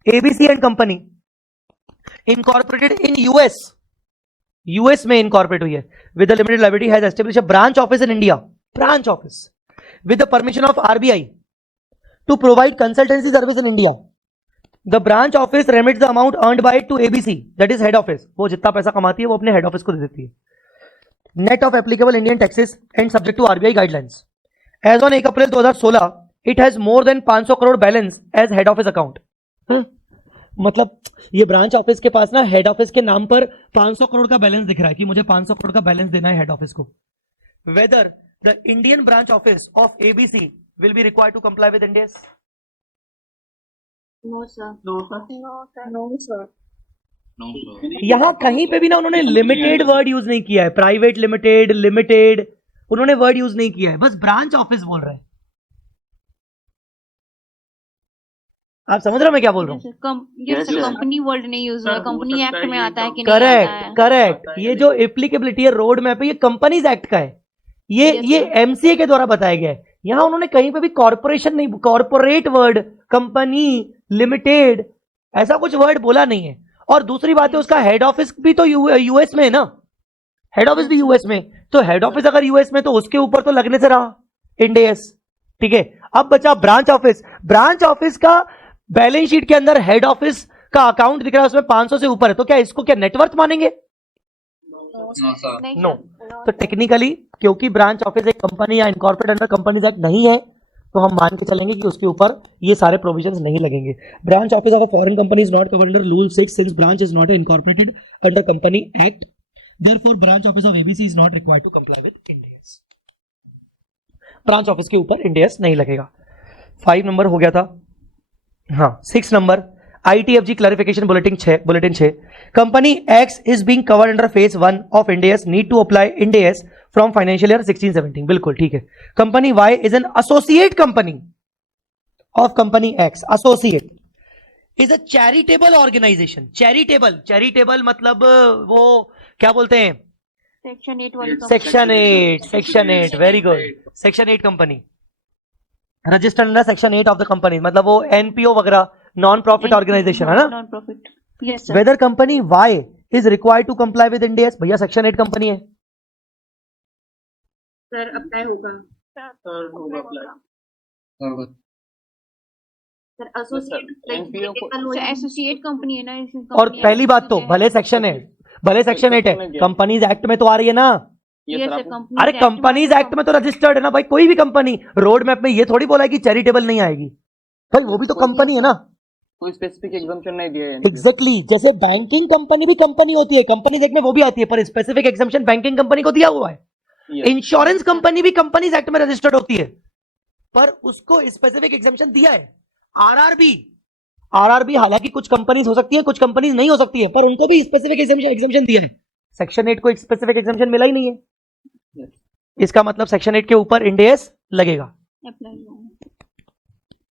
ABC and company incorporated in US, US में इनकॉर्पोरेट हुई है, with the limited liability has establish a branch office in India, branch office with the permission of RBI to provide consultancy service in India. The branch office remits the amount earned by to ABC, that is head office. वो जितना पैसा कमाती है वो अपने head office को दे देती है. Net of applicable Indian taxes and subject to RBI guidelines. As on 1 April 2016 it has more than 500 crore balance as head office account. मतलब ये ब्रांच ऑफिस के पास ना हेड ऑफिस के नाम पर 500 करोड़ का बैलेंस दिख रहा है कि मुझे 500 करोड़ का बैलेंस देना है हेड ऑफिस को. Whether the Indian branch office of ABC will be required to comply with Ind AS. No sir. No sir. यहां कहीं पे भी ना उन्होंने लिमिटेड वर्ड यूज नहीं किया है, प्राइवेट लिमिटेड, लिमिटेड, उन्होंने वर्ड यूज नहीं किया है, बस ब्रांच ऑफिस बोल रहे हैं. आप समझ रहे हो मैं क्या बोल रहा हूं? कंपनी वर्ड नहीं यूज हुआ, सर, हो कंपनी सकता एक्ट है में ये आता है कि नहीं आता करेक्ट है. करेक्ट. आता है ये जो एप्लीकेबिलिटी है रोड मैप है ये कंपनीज एक्ट का है, ये एमसीए के द्वारा बताया गया है. यहां उन्होंने कहीं पे भी कॉर्पोरेशन नहीं, कॉर्पोरेट वर्ड, कंपनी, लिमिटेड, ऐसा कुछ वर्ड बोला नहीं है. और दूसरी बात है उसका हेड ऑफिस भी तो यूएस में है ना, हेड ऑफिस भी यूएस में, तो हेड ऑफिस अगर यूएस में तो उसके ऊपर तो लगने से रहा इंडियस. ठीक है, अब बचा ब्रांच ऑफिस. ब्रांच ऑफिस का बैलेंस शीट के अंदर हेड ऑफिस का अकाउंट दिख रहा है, उसमें 500 से ऊपर है, तो क्या इसको क्या नेटवर्थ मानेंगे? नहीं नो. सर. तो टेक्निकली क्योंकि ब्रांच ऑफिस एक कंपनी या इनकॉर्पोरेट अंडर कंपनीज एक्ट नहीं है, तो हम मान के चलेंगे कि उसके ऊपर ये सारे प्रोविजंस नहीं लगेंगे. Branch office of a foreign company is not covered under rule 6 since branch is not incorporated under company act. Therefore branch office of ABC is not required to comply with Ind AS. Branch office के ऊपर Ind AS नहीं लगेगा. 5 number हो गया था. हाँ, 6 number ITFG clarification bulletin 6. Company X is being covered under phase 1 of Ind AS, need to apply Ind AS from financial year 16-17. बिल्कुल ठीक है. Company Y is an associate company of company X. Associate is a charitable organisation. Charitable मतलब वो क्या बोलते हैं? Section 8 वाली section 8 very good. Section 8 company registered under section 8 of the company, मतलब वो एनपीओ वगैरह नॉन प्रॉफिट ऑर्गेनाइजेशन है ना. Non profit. Yes sir. Whether company Y is required to comply with Ind AS. भैया सेक्शन 8 कंपनी है. Sir apply होगा. Sir होगा apply. Sir associate associate company है ना. और पहली बात तो भले सेक्शन 8 है, कंपनीज एक्ट में तो आ रही है ना. अरे कंपनीज एक्ट में तो रजिस्टर्ड है ना भाई. कोई भी कंपनी रोड मैप में ये थोड़ी बोला है कि चैरिटेबल नहीं आएगी भाई, वो भी तो कंपनी है ना. कोई स्पेसिफिक एग्जम्पशन नहीं दिया है. एग्जैक्टली जैसे बैंकिंग कंपनी भी कंपनी होती है, कंपनीज एक्ट में वो भी आती है, पर स्पेसिफिक एग्जम्पशन बैंकिंग कंपनी को दिया हुआ है. इंश्योरेंस कंपनी भी कंपनीज एक्ट में रजिस्टर्ड होती है, पर उसको स्पेसिफिक एग्जम्पशन दिया है. आरआरबी हालांकि कुछ कंपनीज हो सकती है, कुछ कंपनीज नहीं हो सकती है, पर उनको भी स्पेसिफिक एग्जम्पशन दिया है. सेक्शन 8 को एक स्पेसिफिक एग्जम्पशन मिला ही नहीं है. इसका मतलब सेक्शन 8 के ऊपर इंडियस लगेगा.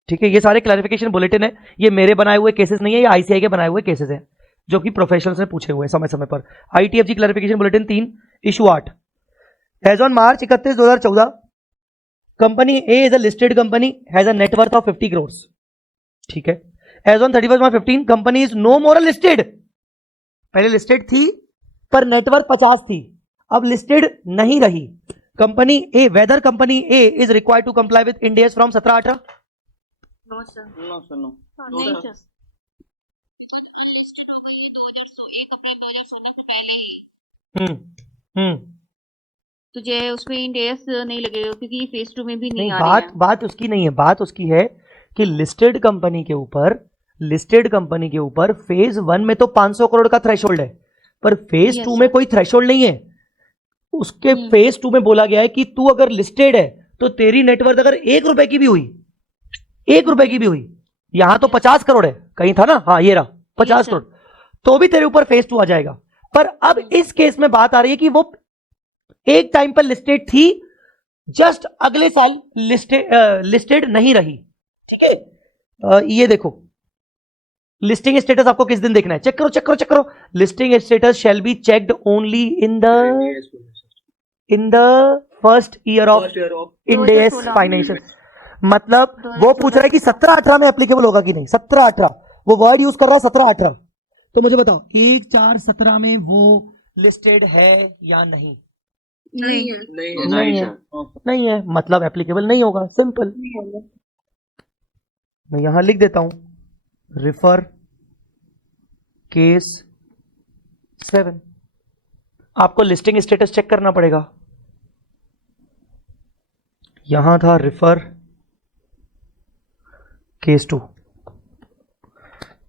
ठीक है, ये सारे क्लैरिफिकेशन बुलेटिन है. ये मेरे बनाए हुए केसेस नहीं है, ये आईसीआई के बनाए हुए केसेस हैं जो कि प्रोफेशनल्स ने पूछे हुए हैं समय समय पर. ITFG clarification bulletin 3 issue 8. As on March 31, 2014 company A is a listed company, has a net worth of 50 crore. ठीक है. As on 31 March 2015 company is no more listed. पहले लिस्टेड थी पर नेटवर्थ 50 थी, अब लिस्टेड नहीं रही. Company A, whether company A is required to comply with Ind AS from 17-18. No sir. नहीं सर, बिकॉज अनलिस्टेड हो गई है 1 अप्रैल 2016 से पहले ही. तो जो है उसमें इंडियस नहीं लगेगा क्योंकि ये फेज 2 में भी नहीं आ रही है. बात उसकी नहीं है. बात उसकी है कि लिस्टेड कंपनी के ऊपर फेज 1 में तो 500 करोड़ का थ्रेशोल्ड है, पर फेज 2 में कोई थ्रेशोल्ड नहीं है. उसके फेज 2 में बोला गया है कि तू अगर लिस्टेड है तो तेरी नेटवर्थ अगर 1 रुपए की भी हुई, यहां तो 50 करोड़ है, कहीं था ना, हाँ ये रहा 50 करोड़, तो भी तेरे ऊपर फेज 2 आ जाएगा. पर अब इस केस में बात आ रही है कि वो एक टाइम पर लिस्टेड थी, जस्ट अगले साल लिस्टेड नहीं रही. ठीक है. ये देखो लिस्टिंग स्टेटस आपको किस दिन देखना है, चेक करो. Listing status shall be checked only in the first year of Indians financial. मतलब वो पूछ रहा है कि 17-18 में एप्लीकेबल होगा कि नहीं. 17-18 वो वर्ड यूज कर रहा है, 17-18. तो मुझे बताओ 1/4/17 में वो लिस्टेड है या नहीं? नहीं नहीं है, नहीं है, मतलब एप्लीकेबल नहीं होगा, सिंपल। मैं यहां लिख देता हूं, रिफर केस 7। आपको लिस्टिंग स्टेटस चेक करना पड़ेगा। यहां था रिफर केस 2।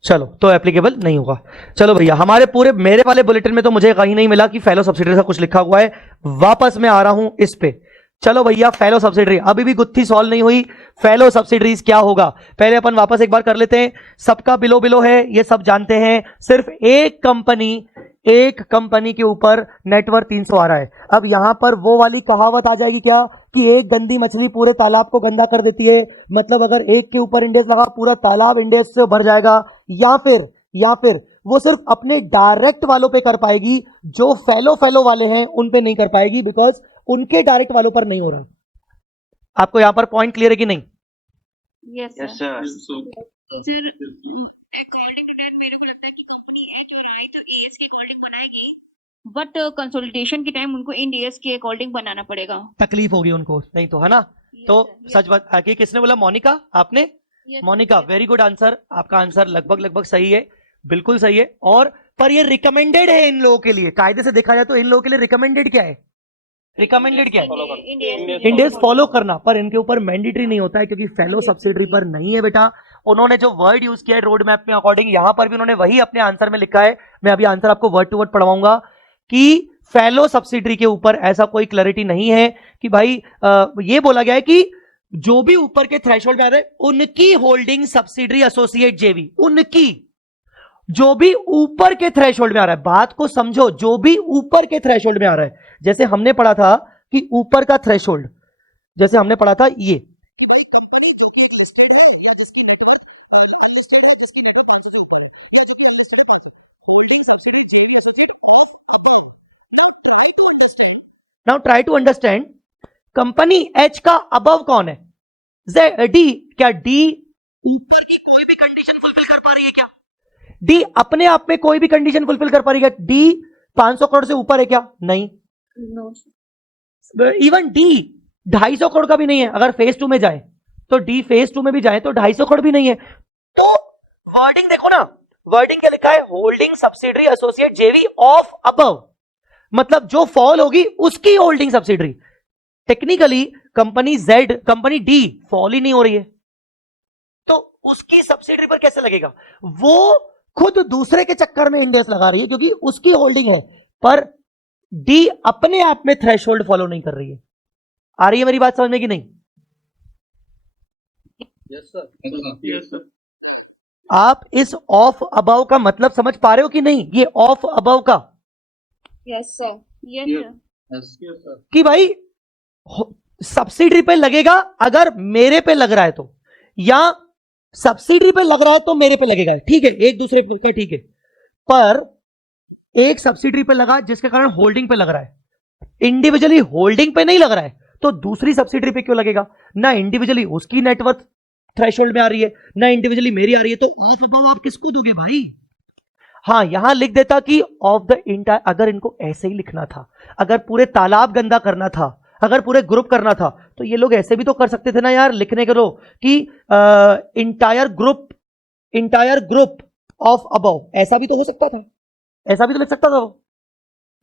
चलो, तो एप्लीकेबल नहीं होगा। चलो भैया, हमारे पूरे मेरे वाले बुलेटिन में तो मुझे कहीं नहीं मिला कि फेलो सब्सिडरी का कुछ लिखा हुआ है। वापस मैं आ रहा हूं इस पे। चलो भैया, फेलो सब्सिडरी अभी भी गुत्थी सॉल्व नहीं हुई। फेलो सब्सिडरीज क्या होगा, पहले अपन वापस एक बार कर लेते हैं। सबका बिलो बिलो है, ये सब जानते हैं। सिर्फ एक कंपनी के ऊपर नेटवर्थ 300 आ रहा है। अब यहां पर वो वाली कहावत आ जाएगी क्या कि एक गंदी मछली पूरे तालाब को गंदा कर देती है। मतलब अगर एक के ऊपर इंडेक्स लगा, पूरा तालाब इंडेक्स से भर जाएगा। या फिर वो सिर्फ अपने डायरेक्ट वालों पे कर पाएगी, जो फेलो वाले हैं उन पे नहीं कर पाएगी, बिकॉज उनके डायरेक्ट वालों पर नहीं हो रहा। आपको यहां पर पॉइंट क्लियर है कि नहीं? Yes sir. According to that मेरे को लगता है कि कंपनी एच और आई तो एएस के अकॉर्डिंग बनाएगी, बट कंसोलिडेशन के टाइम उनको इंड एएस के अकॉर्डिंग बनाना पड़ेगा। तकलीफ होगी उनको, नहीं तो, है ना? तो सच बात आगे किसने बोला? मोनिका, आपने? Monika, very good answer. आपका आंसर लगभग सही है, बिल्कुल सही है। और पर ये रिकमेंडेड है इन लोगों के लिए। कायदे से देखा जाए तो इन लोगों के लिए रिकमेंडेड क्या है? रिकमेंडेड क्या है? इंडेक्स फॉलो करना, पर इनके ऊपर मैंडेटरी नहीं होता है, क्योंकि फेलो सब्सिडरी पर नहीं है बेटा। उन्होंने जो वर्ड यूज किया है रोड मैप में अकॉर्डिंग, यहां पर भी उन्होंने वही अपने आंसर में लिखा है। मैं अभी आंसर आपको वर्ड टू वर्ड पढ़वाऊंगा कि फेलो सब्सिडरी के ऊपर ऐसा कोई क्लैरिटी नहीं है कि भाई ये बोला गया है कि जो भी ऊपर के थ्रेशोल्ड में आ रहा है उनकी होल्डिंग सब्सिडरी एसोसिएट जेवी, उनकी, जो भी ऊपर के थ्रेशोल्ड में आ रहा है। बात को समझो, जो भी ऊपर के थ्रेशोल्ड में आ रहा है। जैसे हमने पढ़ा था कि ऊपर का थ्रेशोल्ड, जैसे हमने पढ़ा था ये कि भाई कंपनी जो कि एक लिस्टेड है या जिसकी नेटवर्थ अनलिस्टेड है, जिसकी नेटवर्थ 500 से ऊपर है, या जो कि अनलिस्टेड है 500, holding subsidiary JV associate of above. Now try to understand company H का अबव कौन है? डी। क्या डी ऊपर की कोई भी कंडीशन फुलफिल कर पा रही है क्या? डी अपने आप में कोई भी कंडीशन फुलफिल कर पा रही है? डी 500 करोड़ से ऊपर है क्या? नहीं। इवन डी 250 करोड़ का भी नहीं है। अगर फेज 2 में जाए तो डी फेज 2 में भी जाए तो 250 करोड़ भी नहीं है। तो वर्डिंग देखो ना, वर्डिंग क्या लिखा है? Holding subsidiary associate JV of above, मतलब जो फॉल होगी उसकी holding subsidiary. Technically company Z, company D fall ही नहीं हो रही है, तो उसकी सब्सिडरी पर कैसे लगेगा? वो खुद दूसरे के चक्कर में इंडेक्स लगा रही है क्योंकि उसकी होल्डिंग है, पर डी अपने आप में थ्रेशोल्ड फॉलो नहीं कर रही है। आ रही है मेरी बात समझ में कि नहीं? Yes sir. आप इस ऑफ अबव का मतलब समझ पा रहे हो कि नहीं? ये ऑफ अबव का यस सर। Yes sir. कि भाई सब्सिडरी पे लगेगा अगर मेरे पे लग रहा है तो, या सब्सिडरी पे लग रहा है तो मेरे पे लगेगा, ठीक है, एक दूसरे का ठीक है। पर एक सब्सिडरी पे लगा जिसके कारण होल्डिंग पे लग रहा है, इंडिविजुअली होल्डिंग पे नहीं लग रहा है, तो दूसरी सब्सिडरी पे क्यों लगेगा? ना इंडिविजुअली उसकी नेटवर्थ थ्रेशोल्ड में आ रही है, ना इंडिविजुअली मेरी आ रही है, तो ऑफ अबव आप किसको दोगे भाई? हां, यहां लिख देता कि ऑफ द इंटायर। अगर इनको ऐसे ही लिखना था, अगर पूरे तालाब गंदा करना था, अगर पूरे ग्रुप करना था, तो ये लोग ऐसे भी तो कर सकते थे ना यार, लिखने के लो कि इंटायर ग्रुप ऑफ अबव, ऐसा भी तो हो सकता था, ऐसा भी तो लिख सकता था वो।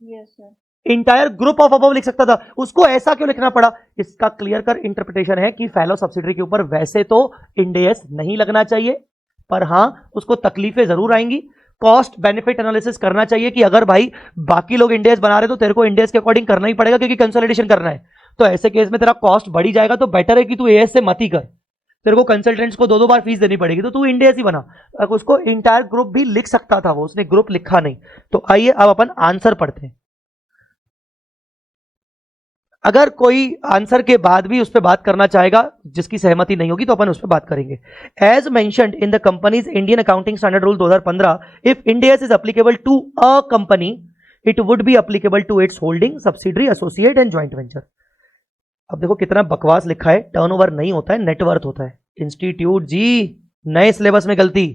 Yes sir. Entire group of above लिख सकता था, उसको ऐसा क्यों लिखना पड़ा? इसका क्लियर कर इंटरप्रिटेशन है कि फेलो सब्सिडरी के ऊपर वैसे तो इंडेस नहीं लगना चाहिए, पर हां उसको तकलीफें जरूर आएंगी। कॉस्ट बेनिफिट एनालिसिस करना चाहिए कि अगर भाई बाकी लोग इंडेस बना रहे तो तेरे को इंडेस के अकॉर्डिंग करना ही पड़ेगा क्योंकि कंसोलिडेशन करना है। तो ऐसे केस में तेरा कॉस्ट बढ़ी जाएगा, तो बेटर है कि तू एएस से मत ही कर, तेरे को कंसल्टेंट्स को 2-2 बार फीस देनी पड़ेगी, तो तू इंडेस ही बना। उसको इंटायर ग्रुप भी लिख सकता था वो, उसने ग्रुप लिखा नहीं। तो आइए अब अपन आंसर पढ़ते हैं। अगर कोई आंसर के बाद भी उस पर बात करना चाहेगा जिसकी सहमति नहीं होगी तो अपन उस पर बात करेंगे। As mentioned in the companies Indian accounting standard rule 2015, if Ind AS is applicable to a company it would be applicable to its holding subsidiary associate and joint venture. अब देखो कितना बकवास लिखा है, टर्नओवर नहीं होता है, नेटवर्थ होता है। इंस्टीट्यूट जी, नए सिलेबस में गलती।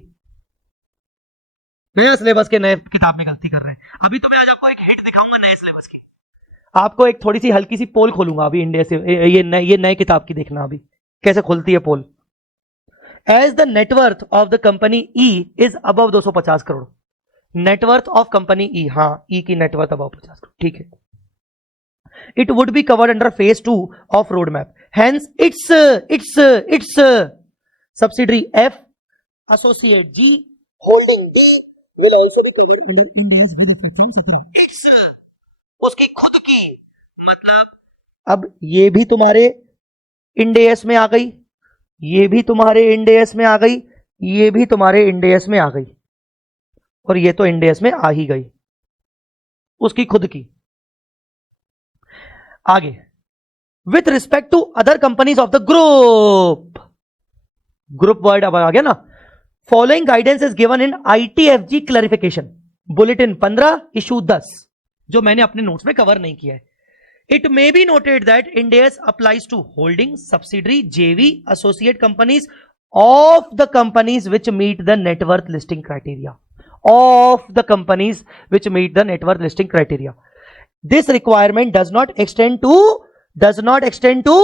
नया सिलेबस के नए किताब में गलती कर रहे हैं। अभी तो मैं आज आपको एक हिट दिखाऊंगा नए सिलेबस की, आपको एक थोड़ी सी हल्की सी पोल खोलूंगा अभी इंडिया से, ये नए किताब की देखना अभी कैसे खुलती है poll. As the net worth of the company E is above 250 crore, net worth of company E, हाँ ई की नेटवर्थ अबव 50 करोड़, ठीक है। It would be covered under phase 2 of road map, hence its subsidiary F, associate G, holding D will also be covered under Ind AS with effect from 17। Its उसकी खुद की, मतलब अब ये भी तुम्हारे इंड एस में आ गई, ये भी तुम्हारे इंड एस में आ गई, ये भी तुम्हारे इंड एस में आ गई, और ये तो इंड एस में आ ही गई, उसकी खुद की। आगे, with respect to other companies of the group word अब आ गया ना। Following guidance is given in ITFG clarification bulletin 15 issue 10, जो मैंने अपने नोट्स में कवर नहीं किया है। It may be noted that Ind AS applies to holding, subsidiary, JV, associate companies of the companies which meet the net worth listing criteria, of the companies which meet the net worth listing criteria. This requirement does not extend to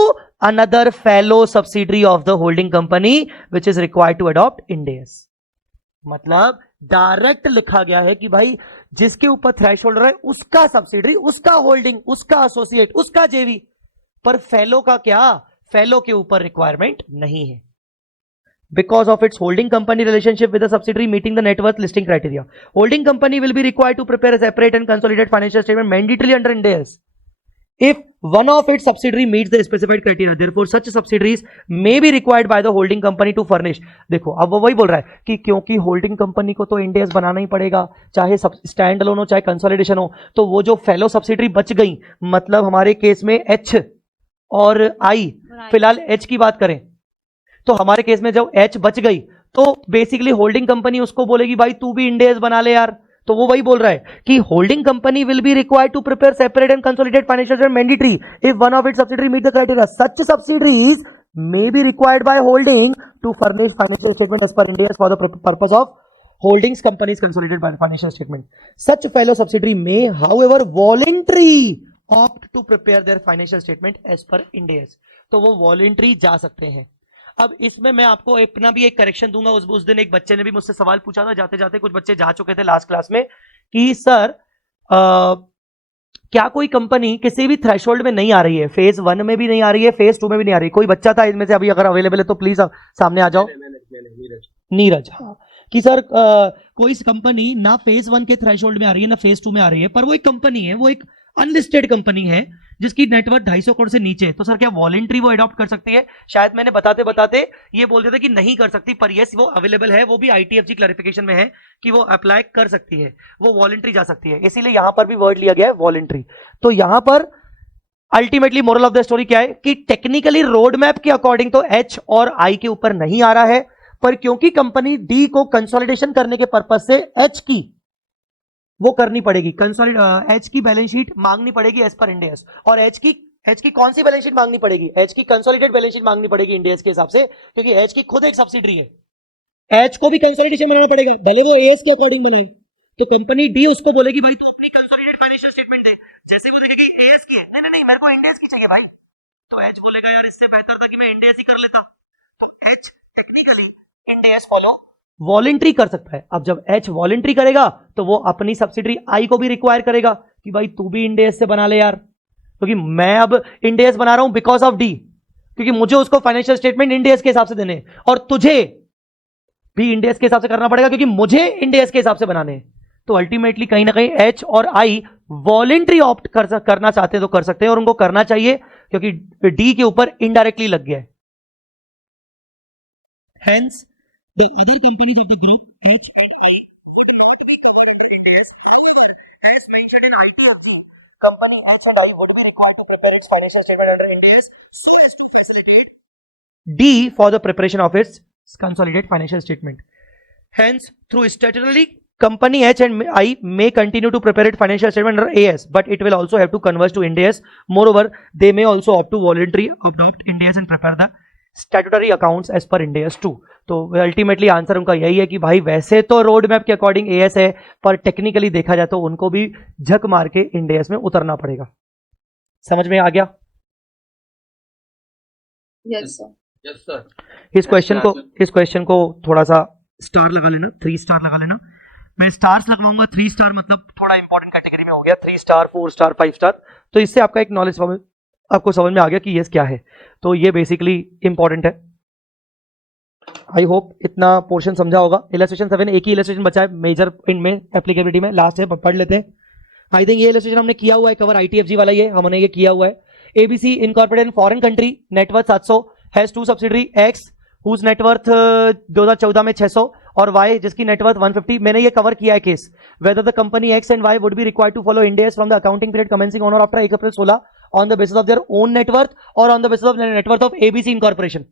another fellow subsidiary of the holding company which is required to adopt Ind AS. मतलब direct लिखा गया है कि भाई जिसके ऊपर threshold है उसका सब्सिडरी, उसका होल्डिंग, उसका एसोसिएट, उसका JV, पर फेलो का क्या, फेलो के ऊपर रिक्वायरमेंट नहीं है। Because of its holding company relationship with the subsidiary meeting the net worth listing criteria, holding company will be required to prepare a separate and consolidated financial statement mandatorily under Ind AS if one of its subsidiary meets the specified criteria. Therefore such subsidiaries may be required by the holding company to furnish. देखो अब वो वही बोल रहा है कि क्योंकि holding company को तो Ind AS बनाना ही पड़ेगा, चाहे स्टैंड अलोन हो चाहे कंसोलिडेशन हो, तो वो जो फेलो सब्सिडरी बच गई, मतलब हमारे केस में H और I, फिलहाल H की बात करें तो हमारे केस में जब H बच गई तो बेसिकली होल्डिंग कंपनी उसको बोलेगी भाई तू भी इंड एस बना ले यार। तो वो वही बोल रहा है कि holding company will be required to prepare separate and consolidated financial statement mandatory if one of its subsidiary meet the criteria. Such subsidiaries may be required by holding to furnish financial statement as per Ind AS for the purpose of holdings companies consolidated financial statement. Such fellow subsidiary may however voluntary opt to prepare their financial statement as per Ind AS. तो वो voluntary जा सकते हैं। अब इसमें मैं आपको अपना भी एक करेक्शन दूंगा। उस दिन एक बच्चे ने भी मुझसे सवाल पूछा था, जाते जाते कुछ बच्चे जा चुके थे लास्ट क्लास में, कि सर क्या कोई कंपनी किसी भी थ्रेशोल्ड में नहीं आ रही है, फेज 1 में भी नहीं आ रही है, फेज 2 में भी नहीं आ रही है? कोई बच्चा था इनमें से अभी अगर अवेलेबल है तो प्लीज सामने आ जाओ। नीरज, हाँ, कि सर कोई कंपनी ना फेज 1 के थ्रेशोल्ड में आ रही है ना फेज 2 में आ रही है, पर वो एक कंपनी है, वो एक अनलिस्टेड कंपनी है जिसकी नेटवर्थ 250 करोड़ से नीचे है, तो सर क्या वॉलंटरी वो अडॉप्ट कर सकती है? शायद मैंने बताते बताते ये बोल दिया था कि नहीं कर सकती, पर यस वो अवेलेबल है, वो भी ITFG क्लैरिफिकेशन में है कि वो अप्लाई कर सकती है, वो वॉलंटरी जा सकती है। इसीलिए यहां पर भी वर्ड लिया गया है वॉलंटरी। तो यहां पर ultimately moral of the story क्या है कि टेक्निकली रोड मैप के अकॉर्डिंग तो H और I के ऊपर नहीं आ रहा है, पर क्योंकि कंपनी D को कंसोलिडेशन करने के पर्पज से H की वो करनी पड़ेगी, H की बैलेंस शीट मांगनी पड़ेगी एज पर Ind AS। और H की कौन सी बैलेंस शीट मांगनी पड़ेगी? H की कंसोलिडेटेड बैलेंस शीट मांगनी पड़ेगी Ind AS के हिसाब से, क्योंकि H की खुद एक सब्सिडरी है। H को भी कंसोलिडेशन बनाना पड़ेगा, भले वो AS के अकॉर्डिंग बनाए। तो कंपनी D उसको बोलेगी भाई तू अपनी कंसोलिडेटेड फाइनेंशियल स्टेटमेंट दे, जैसे वो देखेगी AS की है, नहीं नहीं मेरे को Ind AS की चाहिए भाई, तो H बोलेगा यार इससे बेहतर था कि मैं Ind AS ही कर लेता। तो H technically Ind AS follow voluntary कर सकता है। अब जब H वॉलंटरी करेगा तो वो अपनी सब्सिडरी I को भी रिक्वायर करेगा कि भाई तू भी Ind AS से बना ले यार, क्योंकि मैं अब Ind AS बना रहा हूं बिकॉज ऑफ D, क्योंकि मुझे उसको फाइनेंशियल स्टेटमेंट Ind AS के हिसाब से देने हैं, और तुझे भी Ind AS के हिसाब से करना पड़ेगा क्योंकि मुझे Ind AS के हिसाब से बनाने हैं। तो अल्टीमेटली कहीं ना कहीं H और I वॉलंटरी ऑप्ट करना चाहते हैं तो कर सकते हैं, और उनको करना चाहिए क्योंकि D के ऊपर इनडायरेक्टली लग गया है। Hence the other companies of the group H and I would not be covered under Ind AS. However, as mentioned in ITFG, company H and I would be required to prepare its financial statement under Ind AS so as to facilitate D for the preparation of its consolidated financial statement. Hence, through statutorily, company H and I may continue to prepare its financial statement under AS, but it will also have to converge to Ind AS. Moreover, they may also opt to voluntarily adopt Ind AS and prepare the statutory accounts as per Ind AS 2। तो ultimately answer उनका यही है कि भाई वैसे तो road map के according as है, पर टेक्निकली देखा जाए तो उनको भी झक मार के इंड एस में उतरना पड़ेगा। समझ में आ गया? Yes sir. Yes, sir. इस क्वेश्चन को थोड़ा सा स्टार लगा लेना, 3 स्टार लगा लेना। मैं स्टार्स लगवाऊंगा, 3 स्टार मतलब थोड़ा इंपॉर्टेंट कैटेगरी में हो गया, 3 स्टार 4 स्टार 5 स्टार। तो इससे आपका एक नॉलेज आपको समझ में आ गया कि ये क्या है। तो ये बेसिकली इंपॉर्टेंट है। आई होप इतना पोर्शन समझा होगा। इलस्ट्रेशन 7 एक ही इलस्ट्रेशन बचा है मेजर इनमें एप्लीकेबिलिटी में, लास्ट है, पढ़ लेते हैं। आई थिंक ये इलस्ट्रेशन हमने किया हुआ है कवर, ITFG वाला ये हमने ये किया हुआ है। ABC incorporated in foreign country, net worth 700, has 2 subsidiary, X whose net worth 2014 में 600 और Y जिसकी नेटवर्थ 150। मैंने ये कवर किया है case. Whether the company X and Y would be required to follow Ind AS from the accounting period commencing on और after 1 April 16 on the basis of their own net worth और on the basis of net worth of ABC incorporation.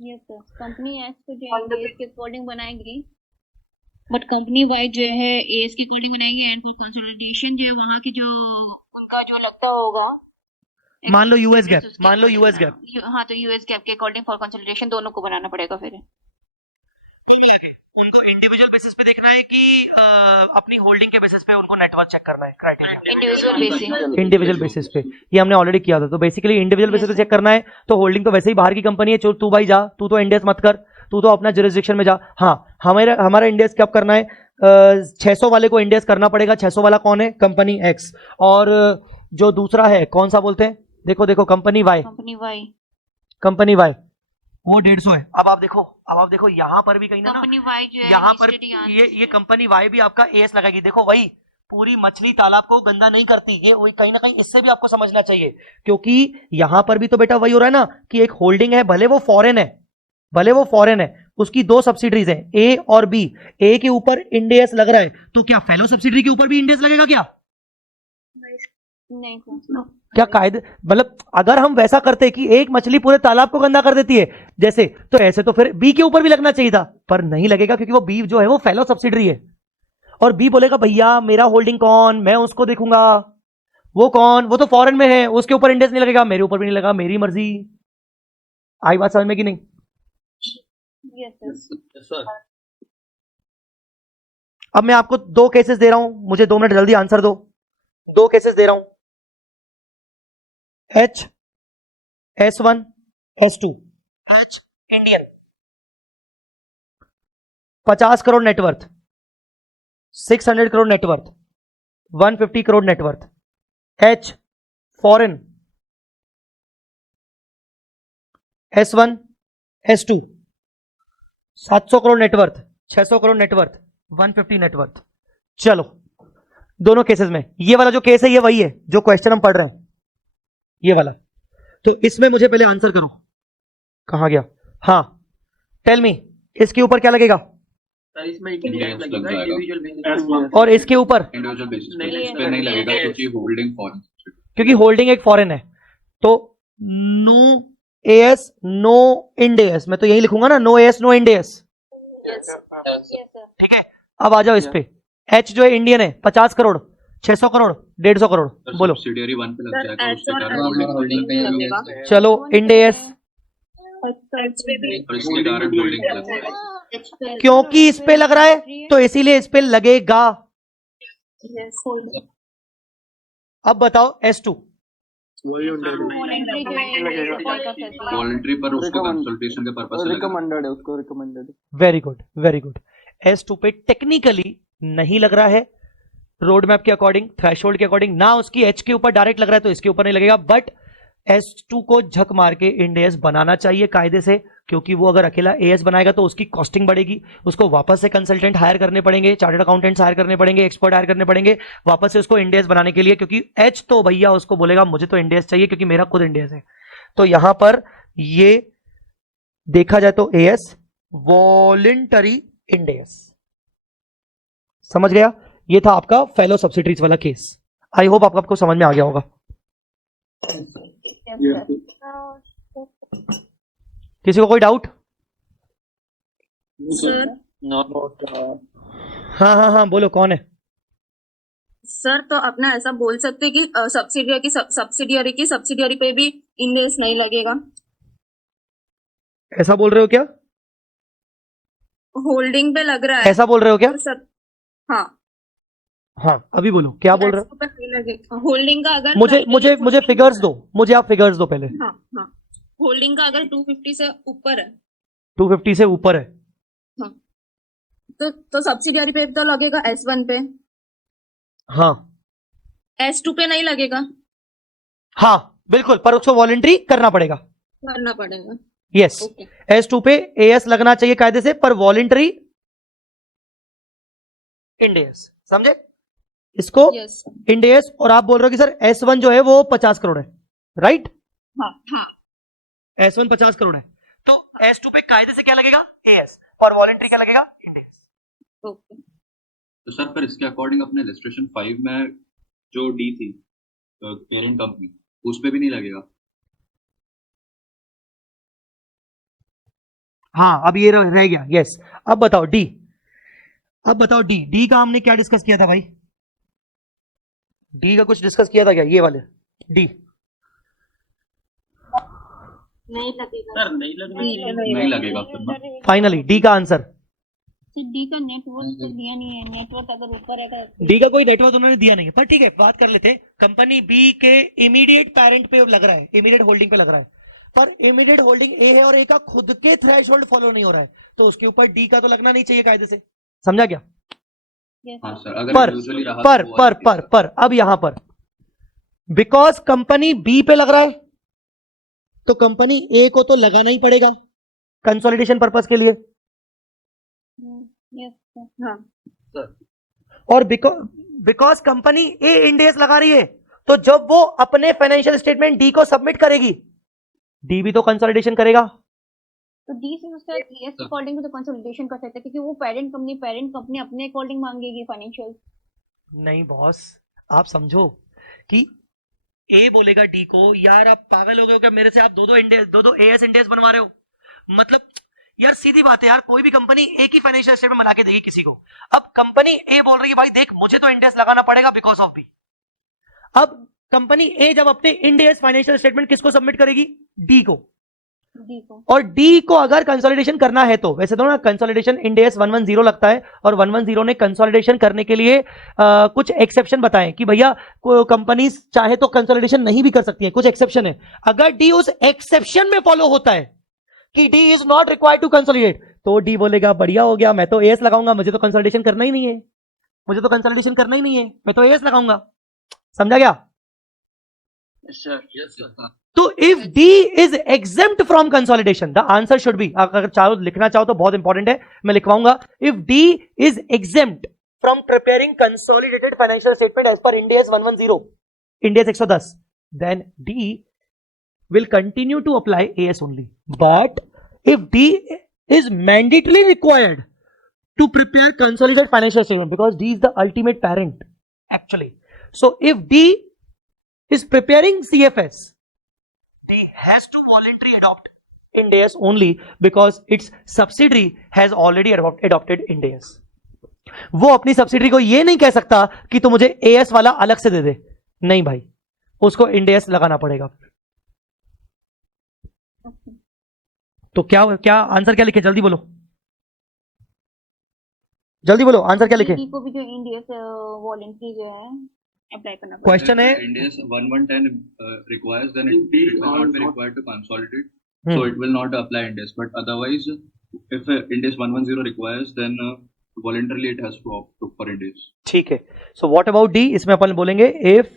Yes sir, company X को जो है as के according बनाएंगी, but company Y जो है as के अकॉर्डिंग बनाएंगे। एंड फॉर कंसोलिडेशन जो है वहाँ की जो उनका जो लगता होगा, मान लो यूएस गैप, मान लो यूएस गैप, हाँ, तो यूएस गैप के अकॉर्डिंग फॉर कंसोलिडेशन दोनों को बनाना पड़ेगा। फिर कुल मिला के उनको इंडिविजुअल बेसिस पे देखना है कि अपनी होल्डिंग के बेसिस पे उनको नेटवर्क चेक करना है, क्राइटेरिया इंडिविजुअल बेसिस पे। ये हमने ऑलरेडी किया था। तो बेसिकली इंडिविजुअल बेसिस पे चेक करना है। तो होल्डिंग तो वैसे ही बाहर की कंपनी है, तू भाई जा, तू तो इंडेस मत कर, तू तो अपना जुरिस्डिक्शन में जा। हाँ, हमारा इंडेस कब करना है? 600 वाले को इंडेस करना पड़ेगा। 600 वाला कौन है? Company x. और जो दूसरा है कौन सा बोलते हैं? देखो कंपनी वाई, कंपनी वाई वो 150 है। अब आप देखो यहां पर भी कहीं ना कंपनी वाई जो है यहां पर ये कंपनी वाई भी आपका एस लगाएगी। देखो वही पूरी मछली तालाब को गंदा नहीं करती, ये वही कहीं ना कहीं इससे भी आपको समझना चाहिए, क्योंकि यहां पर भी तो बेटा वही हो रहा है ना कि एक होल्डिंग है, भले वो फॉरेन है, उसकी 2 सब्सिडरीज हैं, ए और बी। ए के ऊपर इंड एस लग रहा है, तो क्या फेलो सब्सिडरी के ऊपर भी इंड एस लगेगा क्या? नहीं। क्या कायदे, मतलब अगर हम वैसा करते कि एक मछली पूरे तालाब को गंदा कर देती है जैसे, तो ऐसे तो फिर बी के ऊपर भी लगना चाहिए था, पर नहीं लगेगा क्योंकि वो बी जो है वो फेलो सब्सिडरी है। और बी बोलेगा भैया मेरा होल्डिंग कौन, मैं उसको देखूंगा। वो कौन? वो तो फॉरेन में है, उसके ऊपर इंडेक्स नहीं लगेगा, मेरे ऊपर भी नहीं लगेगा, मेरी मर्जी। आई बात समझ में कि नहीं? Yes, sir. अब मैं आपको 2 केसेस दे रहा हूं, मुझे 2 मिनट जल्दी आंसर दो। 2 केसेस दे रहा हूं, H S1 S2। H Indian 50 crore net worth, 600 crore net worth, 150 crore net worth. H foreign S1 S2 700 crore net worth, 600 crore net worth, 150 net worth. चलो दोनों केसेस में ये वाला जो केस है ये वही है जो क्वेश्चन हम पढ़ रहे हैं, ये वाला। तो इसमें मुझे पहले आंसर करो, कहां गया? हाँ, टेल मी, इसके ऊपर क्या लगेगा? इसमें इंडिविजुअल लगेगा, इंडिविजुअल बेसिस। और इसके ऊपर इंडिविजुअल बेसिस पे नहीं लगेगा क्योंकि होल्डिंग फॉरेन, क्योंकि होल्डिंग एक फॉरेन है। तो no AS no Ind AS, मैं तो यही लिखूंगा ना, no AS no Ind AS. ठीक है, अब आ जाओ इस पे। एच जो है इंडियन है, 50 करोड़, 600 करोड़, 150 करोड़, बोलो। सब्सिडियरी 1 पे लग जाएगा, उसके कारण होल्डिंग पे चलो इंड एएस, और इसके कारण होल्डिंग पे लग जाएगा। क्योंकि इस पे लग रहा है तो इसीलिए इस पे लगेगा। अब बताओ S2 वॉलंटरी पर उसको कंसल्टेशन के पर्पस से रिकमेंडेड है, उसको recommended. Very good very good. S2 पे टेक्निकली नहीं लग रहा है रोड मैप के अकॉर्डिंग, थ्रेशोल्ड के अकॉर्डिंग, ना उसकी H के ऊपर डायरेक्ट लग रहा है तो इसके ऊपर नहीं लगेगा। बट S2 को झक मार के इंड एस बनाना चाहिए कायदे से, क्योंकि वो अगर अकेला एएस बनाएगा तो उसकी कॉस्टिंग बढ़ेगी, उसको वापस से कंसल्टेंट हायर करने पड़ेंगे, चार्टर्ड अकाउंटेंट्स हायर करने पड़ेंगे, एक्सपर्ट हायर करने पड़ेंगे वापस से उसको इंड एस बनाने के लिए, क्योंकि एच तो भैया उसको बोलेगा मुझे तो इंड एस चाहिए क्योंकि मेरा खुद इंड एस है। तो यहां पर ये देखा जाए तो एएस वॉलंटरी इंड एस, समझ गया? ये था आपका फेलो सब्सिडरीज वाला केस। आई होप आपको समझ में आ गया होगा। किसी को कोई डाउट? सर नो हाँ हाँ हाँ बोलो, कौन है? सर तो अपना ऐसा बोल सकते कि सब्सिडियरी पे भी इंडेस नहीं लगेगा, ऐसा बोल रहे हो क्या? होल्डिंग पे लग रहा है ऐसा बोल रहे हो क्या? तो सब। हाँ, हाँ अभी बोलो क्या बोल रहे हो? पे नहीं लगेगा होल्डिंग का। अगर मुझे criteria मुझे मुझे 14 फिगर्स दो, मुझे आप फिगर्स दो पहले। हाँ हाँ, होल्डिंग का अगर 250 से ऊपर है 250 से ऊपर है हाँ, तो सब्सिडियरी पे तो लगेगा S1 पे, हाँ S2 पे नहीं लगेगा, हाँ बिल्कुल, पर उसको वॉलंटरी करना पड़ेगा। करना पड़ेगा। यस, ओके, S2 पे AS लगना चाहिए कायदे से, पर वॉलंटरी इंडेस, समझे इसको? यस, इंडेस। और आप बोल रहे हो कि सर S1 जो है वो 50 करोड़ है, राइट? हाँ हाँ S1 50 करोड़ है, तो S2 पे कायदे से क्या लगेगा? AS, पर वॉलंटरी क्या लगेगा? इंडेस। ओके। तो सर फिर इसके अकॉर्डिंग अपने रजिस्ट्रेशन 5 में जो डी थी पेरेंट कंपनी, उस पे भी नहीं लगेगा? हाँ अब ये रह गया। यस, अब बताओ डी, अब बताओ डी, डी का हमने क्या डिस्कस किया था भाई? डी का कुछ डिस्कस किया था क्या? ये वाले डी नहीं लगेगा सर नहीं लगना चाहिए। नहीं लगेगा फिर ना? फाइनली डी का आंसर। डी का नेटवर्क तो दिया नहीं है, नेटवर्क अगर ऊपर है डी का कोई नेटवर्क उन्होंने दिया नहीं है, पर ठीक है बात कर लेते हैं। कंपनी बी के इमीडिएट पेरेंट पे लग रहा है, इमीडिएट होल्डिंग पे लग रहा है, पर इमीडिएट होल्डिंग ए है और ए का खुद के थ्रेशोल्ड फॉलो नहीं हो रहा है, तो उसके ऊपर डी का तो लगना नहीं चाहिए कायदे से, समझा क्या? हाँ सर, अगर पर individually रहा पर तो वो पर अलग पर केस पर अब यहां पर बिकॉज कंपनी बी पे लग रहा है, तो कंपनी ए को तो लगाना ही पड़ेगा कंसोलिडेशन पर्पस के लिए, हाँ और बिकॉज कंपनी ए इंडेस लगा रही है, तो जब वो अपने फाइनेंशियल स्टेटमेंट डी को सबमिट करेगी, डी भी तो कंसोलिडेशन करेगा। तो डी से उसका AS according to the consolidation कर सकते हैं, क्योंकि वो पेरेंट कंपनी अपने अकॉर्डिंग मांगेगी फाइनेंशियल। नहीं बॉस, आप समझो कि ए बोलेगा डी को, यार आप पागल हो गए हो क्या मेरे से? आप दो दो एएस इंडेस बनवा रहे हो, मतलब यार सीधी बात है यार, कोई भी कंपनी एक ही फाइनेंशियल स्टेटमेंट बना के देगी किसी को। अब कंपनी ए बोल रही है भाई देख मुझे तो इंडेस लगाना पड़ेगा बिकॉज ऑफ बी। अब कंपनी ए जब अपने इंडेस फाइनेंशियल स्टेटमेंट किसको सबमिट करेगी? डी को। और डी को अगर कंसोलिडेशन करना है तो, वैसे तो ना कंसोलिडेशन इंडेस 110 लगता है, और 110 ने कंसोलिडेशन करने के लिए कुछ एक्सेप्शन बताएं कि भैया कंपनी चाहे तो कंसोलिडेशन नहीं भी कर सकती है, कुछ एक्सेप्शन है। अगर डी उस एक्सेप्शन में फॉलो होता है कि D is not required to consolidate, तो डी बोलेगा बढ़िया हो गया, मैं तो एएस लगाऊंगा, मुझे तो कंसोलिडेशन करना ही नहीं है, मुझे तो कंसोलिडेशन करना ही नहीं है, मैं तो एएस लगाऊंगा। समझा गया? Yes, sir. तो if D is exempt from consolidation, the answer should be, अगर चाहो लिखना चाहो तो बहुत इंपॉर्टेंट है, मैं लिखवाऊंगा, if D is exempt from preparing consolidated financial statement as per Ind AS 110, Ind AS 110, then D will continue to apply AS only. But if D is mandatorily required to prepare consolidated financial statement, because D is the ultimate parent actually, so if D is preparing CFS, D has to voluntarily adopt Ind AS only because its subsidiary has already adopted Ind AS. वो अपनी subsidiary को ये नहीं कह सकता कि तो मुझे AS वाला अलग से दे दे, नहीं भाई, उसको Ind AS लगाना पड़ेगा। तो क्या क्या आंसर क्या लिखे? जल्दी बोलो, जल्दी बोलो आंसर क्या लिखे? डी को भी जो इंडियस वॉलंटरी जो है अप्लाई करना पड़ेगा। क्वेश्चन है, India's 1110 requires, then it will not be required to consolidate, so it will not apply India's. But otherwise, if India's 110 requires, then voluntarily it has to opt for India's. ठीक है। So what about D? इसमें अपन बोलेंगे if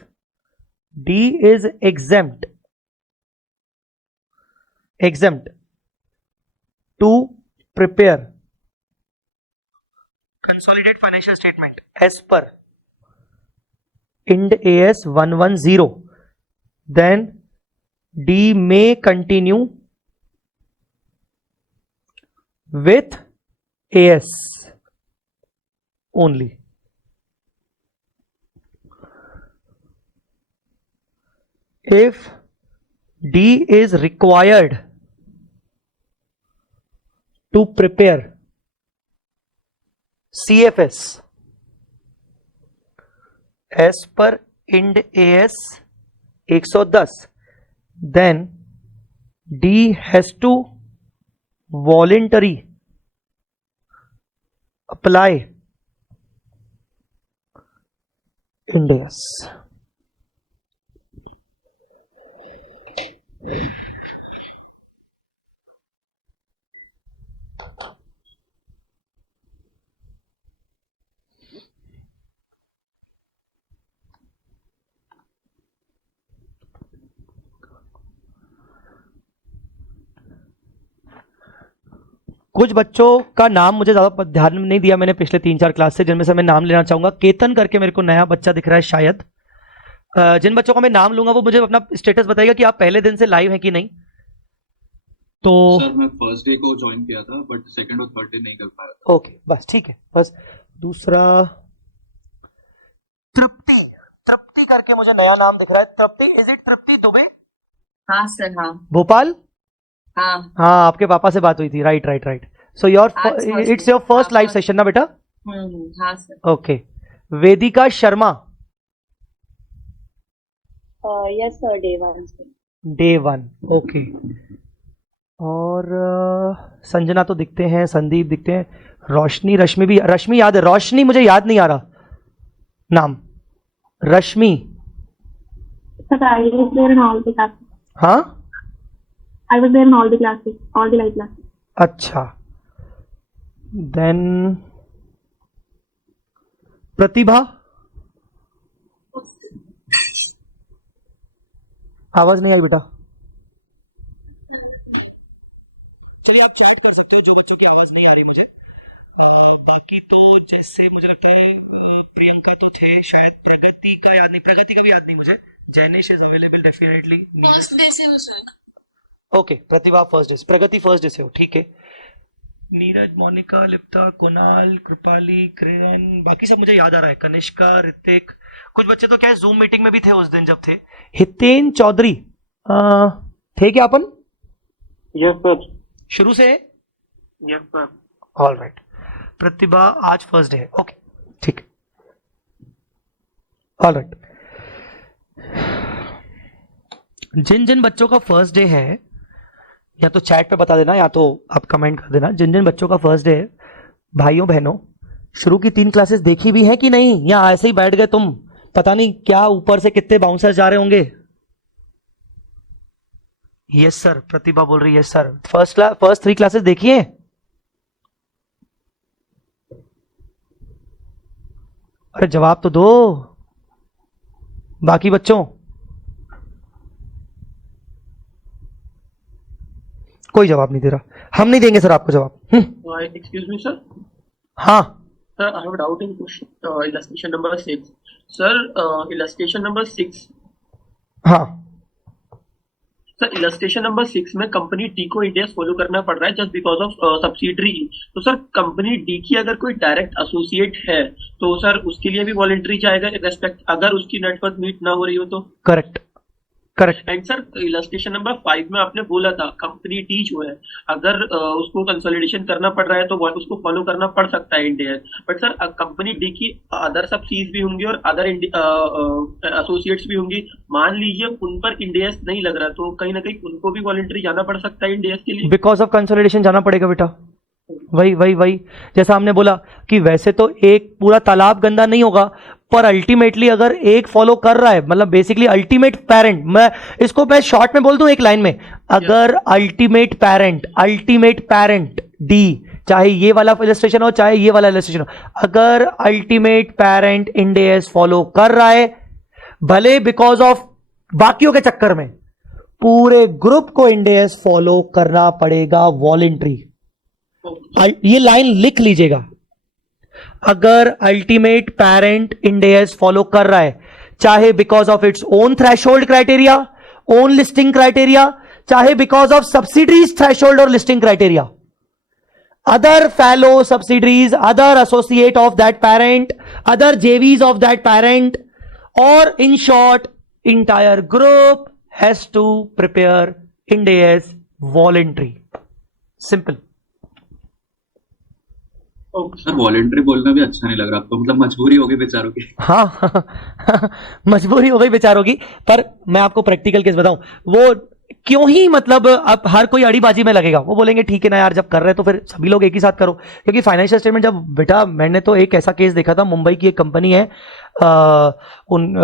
D is exempt to prepare consolidated financial statement as per Ind AS 110, then D may continue with AS only. If D is required to prepare CFS as per Ind AS 110, then D has to voluntary apply Ind AS. कुछ बच्चों का नाम मुझे ज्यादा ध्यान में नहीं दिया मैंने पिछले 3-4 क्लास से, जिनमें से मैं नाम लेना चाहूंगा. केतन करके मेरे को नया बच्चा दिख रहा है शायद. जिन बच्चों का मैं नाम लूंगा वो मुझे अपना स्टेटस बताइएगा कि आप पहले दिन से लाइव हैं कि नहीं. तो सर मैं फर्स्ट डे को ज्वाइन किया था बट सेकंड और थर्ड डे नहीं कर पाया था. ओके, बस ठीक है. बस दूसरा तृप्ति करके मुझे नया नाम दिख रहा है. तृप्ति, इज इट तृप्ति दुबे? हाँ सर. हाँ भोपाल. हाँ. हाँ, आपके पापा से बात हुई थी. Right. So your it's your first live session ना बेटा? हाँ sir. Okay. Vedika Sharma. Yes sir, day 1. Okay. और संजना तो दिखते हैं, संदीप दिखते हैं, रोशनी, रश्मि भी. रश्मि याद है, रोशनी मुझे याद नहीं आ रहा नाम. रश्मि. हाँ, I was there in all the classes, all the live classes. अच्छा. देन प्रतिभा. आवाज नहीं आई बेटा. चलिए आप चैट कर सकते हो जो बच्चों की आवाज नहीं आ रही मुझे. बाकी तो जैसे मुझे लगता है प्रियंका तो थे शायद. प्रगति का याद नहीं, प्रगति का भी याद नहीं मुझे. Jainish is available definitely. First day से हूँ सर. ओके, प्रतिभा फर्स्ट डे से, प्रगति फर्स्ट डे से हो, ठीक है. नीरज, मोनिका, लिप्ता, कुणाल, कृपाली, किरण, बाकी सब मुझे याद आ रहा है. कनिष्का, ऋतिक, कुछ बच्चे तो क्या है जूम मीटिंग में भी थे उस दिन जब थे. हितेन चौधरी थे क्या अपन? Yes sir. शुरू से? Yes sir. All right. Pratibha आज फर्स्ट डे है. ओके, ठीक. All right. जिन जिन बच्चों का फर्स्ट डे है या तो चैट पे बता देना या तो आप कमेंट कर देना. जिन जिन बच्चों का फर्स्ट डे है, भाइयों बहनों, शुरू की 3 क्लासेस देखी भी हैं कि नहीं, या ऐसे ही बैठ गए तुम? पता नहीं क्या ऊपर से कितने बाउंसर जा रहे होंगे. यस सर, प्रतिभा बोल रही है यस सर. फर्स्ट 3 क्लासेस देखिए. अरे जवाब तो दो बाकी बच्चों. कोई जवाब नहीं दे रहा. हम नहीं देंगे सर आपको जवाब. Excuse me sir. हाँ Sir, I have a doubt in question, illustration number 6. Sir, illustration number 6. हाँ. सर illustration number 6 में कंपनी डी को इंडेक्स फॉलो करना पड़ रहा है जस्ट बिकॉज ऑफ सब्सिडरी. तो सर कंपनी डी की अगर कोई डायरेक्ट एसोसिएट है तो सर उसके लिए भी वॉलंटरी जाएगा रेस्पेक्ट अगर उसकी नेटवर्क मीट ना हो रही हो तो? Correct. And sir illustration number 5 में आपने बोला था कंपनी डी जो है अगर उसको कंसोलिडेशन करना पड़ रहा है तो उसको फॉलो करना पड़ सकता है India. But sir company D की अदर सब्सिडीज भी होंगी और अदर एसोसिएट्स भी होंगी. मान लीजिए उन पर इंडियस नहीं लग रहा तो कहीं ना कहीं उनको भी वॉलंटरी जाना पड़ सकता है इंडियस के लिए. बिकॉज ऑफ कंसोलिडेशन जाना पड़ेगा बेटा. वही जैसा हमने बोला कि वैसे तो एक पूरा तालाब गंदा नहीं होगा पर अल्टीमेटली अगर एक फॉलो कर रहा है, मतलब बेसिकली अल्टीमेट पेरेंट, मैं इसको मैं शॉर्ट में बोल दूं एक लाइन में, अगर अल्टीमेट पेरेंट डी, चाहे ये वाला इलस्ट्रेशन हो चाहे ये वाला इलस्ट्रेशन हो, अगर अल्टीमेट पेरेंट इंडेस फॉलो कर रहा है, भले बिकॉज ऑफ बाकियों के चक्कर में, पूरे ग्रुप को इंडेस फॉलो करना पड़ेगा वॉलेंट्री. ये लाइन लिख लीजिएगा. अगर अल्टीमेट पेरेंट इंडेस फॉलो कर रहा है, चाहे because of its own threshold criteria, own listing criteria, चाहे बिकॉज ऑफ सब्सिडरीज थ्रेशोल्ड और listing criteria, other fellow subsidiaries, other associate of that parent, other JVs of that parent, or in short, entire group has to prepare Ind AS voluntary. Simple. Sir voluntary बोलना भी अच्छा नहीं लग रहा आपको, मतलब मजबूरी हो गई बेचारों की। हाँ मजबूरी हो गई बेचारों की। पर मैं आपको प्रैक्टिकल केस बताऊं, वो क्यों ही मतलब अब हर कोई अड़ीबाजी में लगेगा। वो बोलेंगे ठीक है ना यार, जब कर रहे तो फिर सभी लोग एक ही साथ करो। क्योंकि फाइनेंशियल स्टेटमेंट जब बेटा, मैंने तो एक ऐसा केस देखा था, मुंबई की एक कंपनी है,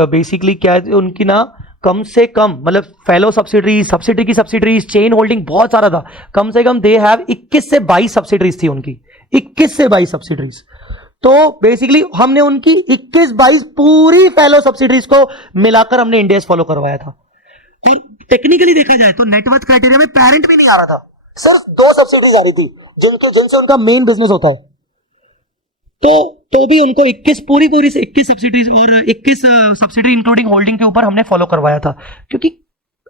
बेसिकली क्या है उनकी ना, कम से कम मतलब फेलो सब्सिडरी की सब्सिडरीज, चेन होल्डिंग बहुत सारा था। कम से कम दे हैव 21 से 22 सब्सिडरीज थी उनकी, 21 से 22 सब्सिडरीज। तो बेसिकली हमने उनकी 21-22 पूरी फेलो सब्सिडरीज को मिलाकर हमने इंड एस फॉलो करवाया था। और टेक्निकली देखा जाए तो नेटवर्थ क्राइटेरिया में पेरेंट भी नहीं आ रहा था, सिर्फ 2 सब्सिडरीज आ रही थी जिनसे उनका मेन बिजनेस होता है। तो भी उनको 21 पूरी से 21 सब्सिडरीज और 21 सब्सिडरी इंक्लूडिंग होल्डिंग के ऊपर हमने फॉलो करवाया था। क्योंकि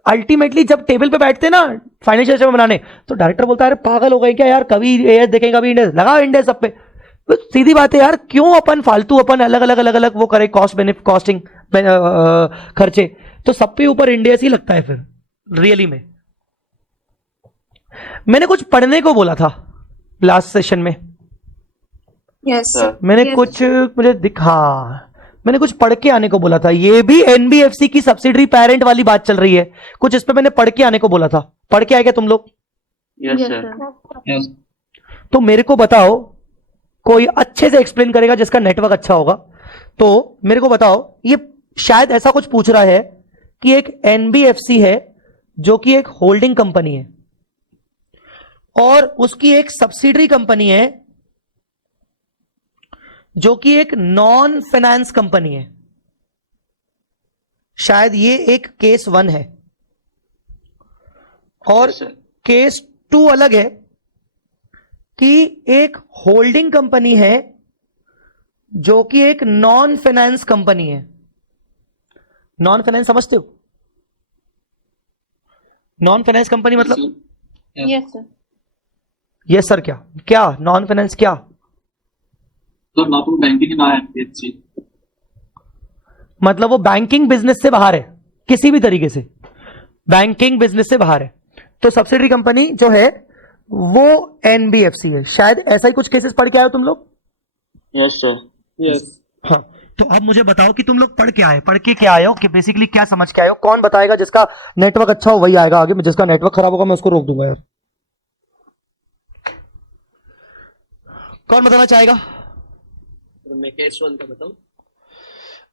अल्टीमेटली जब टेबल पे बैठते ना फाइनेंशियल स्टेटमेंट बनाने, तो डायरेक्टर बोलता है अरे पागल हो गए क्या यार, कभी एएस देखेंगे कभी इंडेस, लगाओ इंडेस सब पे। तो सीधी बात है यार, क्यों अपन फालतू अपन अलग अलग वो करें कॉस्ट बेनिफिट कॉस्टिंग खर्चे, तो सब पे ऊपर इंडेस ही लगता है फिर रियली में। मैंने कुछ पढ़ने को बोला था लास्ट सेशन में। यस मैंने कुछ मुझे दिखा, मैंने कुछ पढ़ के आने को बोला था। ये भी एनबीएफसी की सब्सिडरी पेरेंट वाली बात चल रही है, कुछ इस पे मैंने पढ़ के आने को बोला था। पढ़ के आए क्या तुम लोग? Yes sir. तो मेरे को बताओ, कोई अच्छे से एक्सप्लेन करेगा जिसका नेटवर्क अच्छा होगा, तो मेरे को बताओ। ये शायद ऐसा कुछ पूछ रहा है कि एक एनबीएफसी है जो कि एक होल्डिंग कंपनी है और उसकी एक सब्सिडरी कंपनी है जो कि एक नॉन फाइनेंस कंपनी है। शायद ये एक केस 1 है और केस 2 अलग है कि एक होल्डिंग कंपनी है जो कि एक नॉन फाइनेंस कंपनी है। नॉन फाइनेंस समझते हो? नॉन फाइनेंस कंपनी मतलब यस सर। Yes sir. क्या नॉन फाइनेंस क्या? तो बैंकिंग ना है, मतलब वो बैंकिंग बिजनेस से बाहर है, किसी भी तरीके से बैंकिंग बिजनेस से बाहर है। तो सब्सिडरी कंपनी जो है वो एनबीएफसी है। शायद ऐसा ही कुछ केसेस पढ़ के आए हो तुम लोग? Yes sir. यस। हाँ, तो अब मुझे बताओ कि तुम लोग पढ़ के क्या आए हो, कि बेसिकली क्या समझ के आए हो। कौन बताएगा? जिसका नेटवर्क अच्छा हो वही आएगा आगे, जिसका नेटवर्क खराब होगा मैं उसको रोक दूंगा यार। कौन बताना चाहेगा? मैं केस 1 का बताऊं?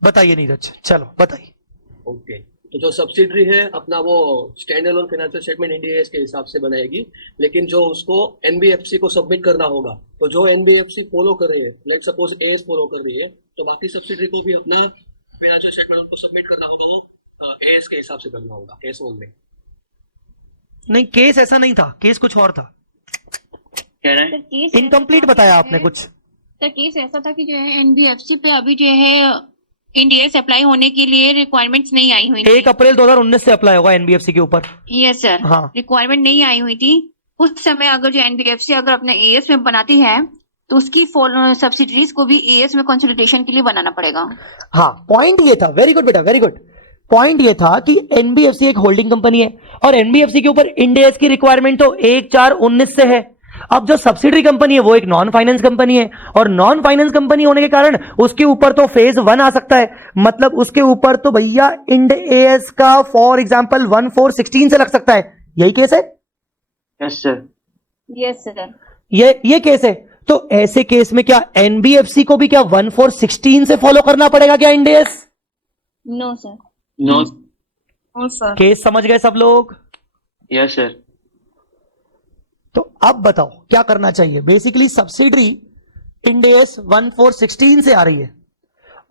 बताइए नीरज, चलो बताइए। ओके, तो जो सब्सिडरी है अपना वो stand alone financial statement India's के हिसाब से बनाएगी, लेकिन जो उसको एनबीएफसी को सबमिट करना होगा, तो जो एनबीएफसी फॉलो कर रही है, लेट सपोज एएस फॉलो कर रही है, तो बाकी सब्सिडरी को भी अपना फाइनेंशियल स्टेटमेंट उनको सबमिट करना होगा, वो एएस के हिसाब से करना होगा केस 1 में। नहीं, केस ऐसा नहीं था, केस कुछ और था। कह रहे हैं इनकम्प्लीट बताया आपने कुछ। सर केस ऐसा था कि जो है एनबीएफसी पे अभी जो है इंडियस अप्लाई होने के लिए रिक्वायरमेंट्स नहीं आई हुई थी। 1 अप्रैल 2019 से अप्लाई होगा एनबीएफसी के ऊपर। Yes sir. हाँ, रिक्वायरमेंट नहीं आई हुई थी उस समय। अगर जो एनबीएफसी अगर अपना एएस में बनाती है तो उसकी सब्सिडरीज को भी एएस में कंसोलिडेशन के लिए बनाना पड़ेगा। हाँ, पॉइंट ये था। वेरी गुड बेटा, वेरी गुड। पॉइंट ये था कि एनबीएफसी एक होल्डिंग कंपनी है और एनबीएफसी के ऊपर इंडियस की रिक्वायरमेंट तो 1/4/19 से है। अब जो सब्सिडरी कंपनी है वो एक नॉन फाइनेंस कंपनी है और नॉन फाइनेंस कंपनी होने के कारण उसके ऊपर तो फेज 1 आ सकता है। मतलब उसके ऊपर तो भैया इंड एएस का फॉर एग्जांपल 1/4/16 से लग सकता है। यही केस है? Yes sir. Yes sir. ये केस है। तो ऐसे केस में क्या एनबीएफसी को भी क्या 1/4/16 से फॉलो करना पड़ेगा क्या Ind AS? No sir. No sir. Case समझ गए सब लोग? Yes sir. तो अब बताओ क्या करना चाहिए। बेसिकली सब्सिडरी इंड एएस 1/4/16 से आ रही है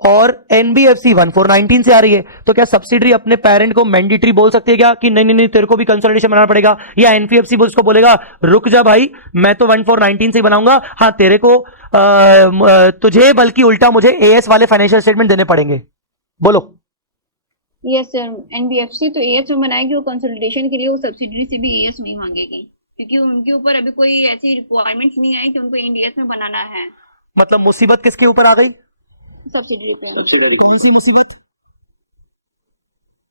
और एनबीएफसी 1/4/19 से आ रही है। तो क्या सब्सिडरी अपने पेरेंट को मैंडेटरी बोल सकती है क्या कि नहीं नहीं तेरे को भी कंसोलिडेशन बनाना पड़ेगा, या एनपीएफसी उसको बोलेगा रुक जा भाई मैं तो 1/4/19 से ही बनाऊंगा, हाँ तेरे को तुझे बल्कि उल्टा मुझे एएस वाले फाइनेंशियल स्टेटमेंट देने पड़ेंगे? बोलो। Yes sir. एनबीएफसी तो एएस में बनाएगी, वो कंसोलिडेशन के लिए वो सब्सिडरी से भी एएस में ही मांगेगी, क्योंकि उनके ऊपर अभी कोई ऐसी रिक्वायरमेंट्स नहीं आई कि उनको इंडियस में बनाना है। मतलब मुसीबत किसके ऊपर आ गई? सब्सिडरी पे। सब्सिडरी कौन सी मुसीबत?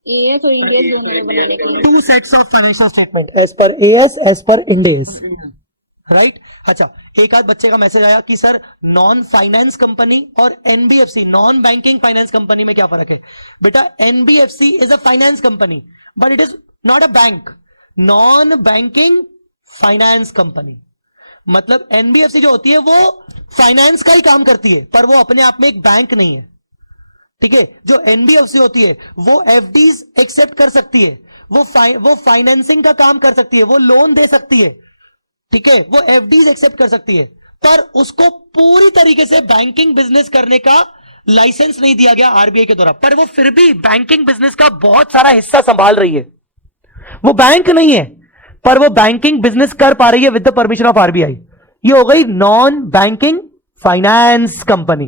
एएस और इंडियस दोनों में बनाने के लिए। 2 sets of financial statement as per AS as per Ind AS. Right अच्छा, एक आध बच्चे का मैसेज आया कि सर नॉन फाइनेंस कंपनी और NBFC non banking finance company में क्या फर्क है? बेटा NBFC is a finance company but it is not a bank, non banking finance company. मतलब एनबीएफसी जो होती है वो फाइनेंस का ही काम करती है पर वो अपने आप में एक बैंक नहीं है, ठीक है। जो एनबीएफसी होती है वो एफडीज एक्सेप्ट कर सकती है, वो फाइनेंसिंग का काम कर सकती है, वो लोन दे सकती है, ठीक है, वो एफडीज एक्सेप्ट कर सकती है, पर उसको पूरी तरीके से बैंकिंग बिजनेस करने का लाइसेंस नहीं दिया गया आरबीआई के द्वारा। पर वो फिर भी बैंकिंग बिजनेस का बहुत सारा हिस्सा संभाल रही है। वो बैंक नहीं है पर वो बैंकिंग बिजनेस कर पा रही है with the permission of RBI. ये हो गई नॉन बैंकिंग फाइनेंस कंपनी।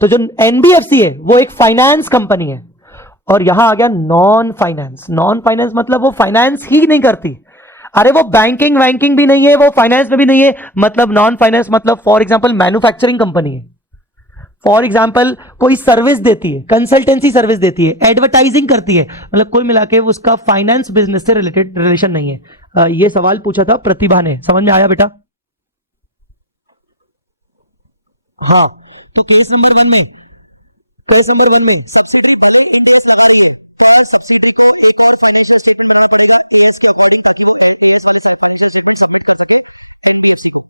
तो जो एनबीएफसी है वो एक फाइनेंस कंपनी है और यहां आ गया नॉन फाइनेंस। नॉन फाइनेंस मतलब वो फाइनेंस ही नहीं करती। अरे वो बैंकिंग वैंकिंग भी नहीं है, वो फाइनेंस में भी नहीं है। मतलब नॉन फाइनेंस मतलब फॉर एग्जांपल मैन्युफैक्चरिंग कंपनी है, फॉर एग्जांपल कोई सर्विस देती है, कंसल्टेंसी सर्विस देती है, एडवर्टाइजिंग करती है, मतलब कोई मिला के उसका फाइनेंस बिजनेस से रिलेटेड रिलेशन नहीं है। ये सवाल पूछा था प्रतिभा ने, समझ में आया बेटा? हां, तो केस नंबर वन में सब्सिडरी भले इंड एएस लगा रही है पर सब्सिडरी को एक और फाइनेंशियल स्टेटमेंट बनाना पड़ेगा एएस के अकॉर्डिंग, ताकि वो एएस वाले फाइनेंशियल स्टेटमेंट सबमिट कर सके एनबीएफसी को,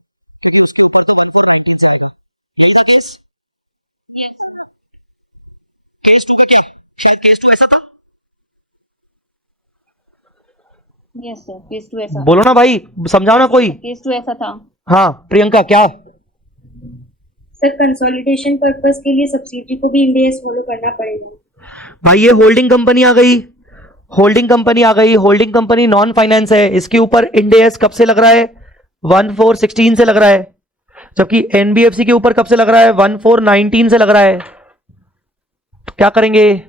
क्योंकि उसके ऊपर तो 1419 से आएगा। यही था केस। Yes sir. केस 2 का क्या? शायद केस 2 ऐसा था। यस सर, केस 2 ऐसा। बोलो ना भाई, समझाओ ना कोई। केस 2 ऐसा था। हाँ प्रियंका क्या? सर कंसोलिडेशन पर्पस के लिए सब्सिडी को भी इंड एएस फॉलो करना पड़ेगा। भाई ये होल्डिंग कंपनी आ गई, होल्डिंग कंपनी नॉन फाइनेंस है, इसके ऊपर इंड एएस कब से लग रहा है? 1416 से लग रहा है, जबकि एनबीएफसी के ऊपर कब से लग रहा है? 1419 से लग रहा है। क्या करेंगे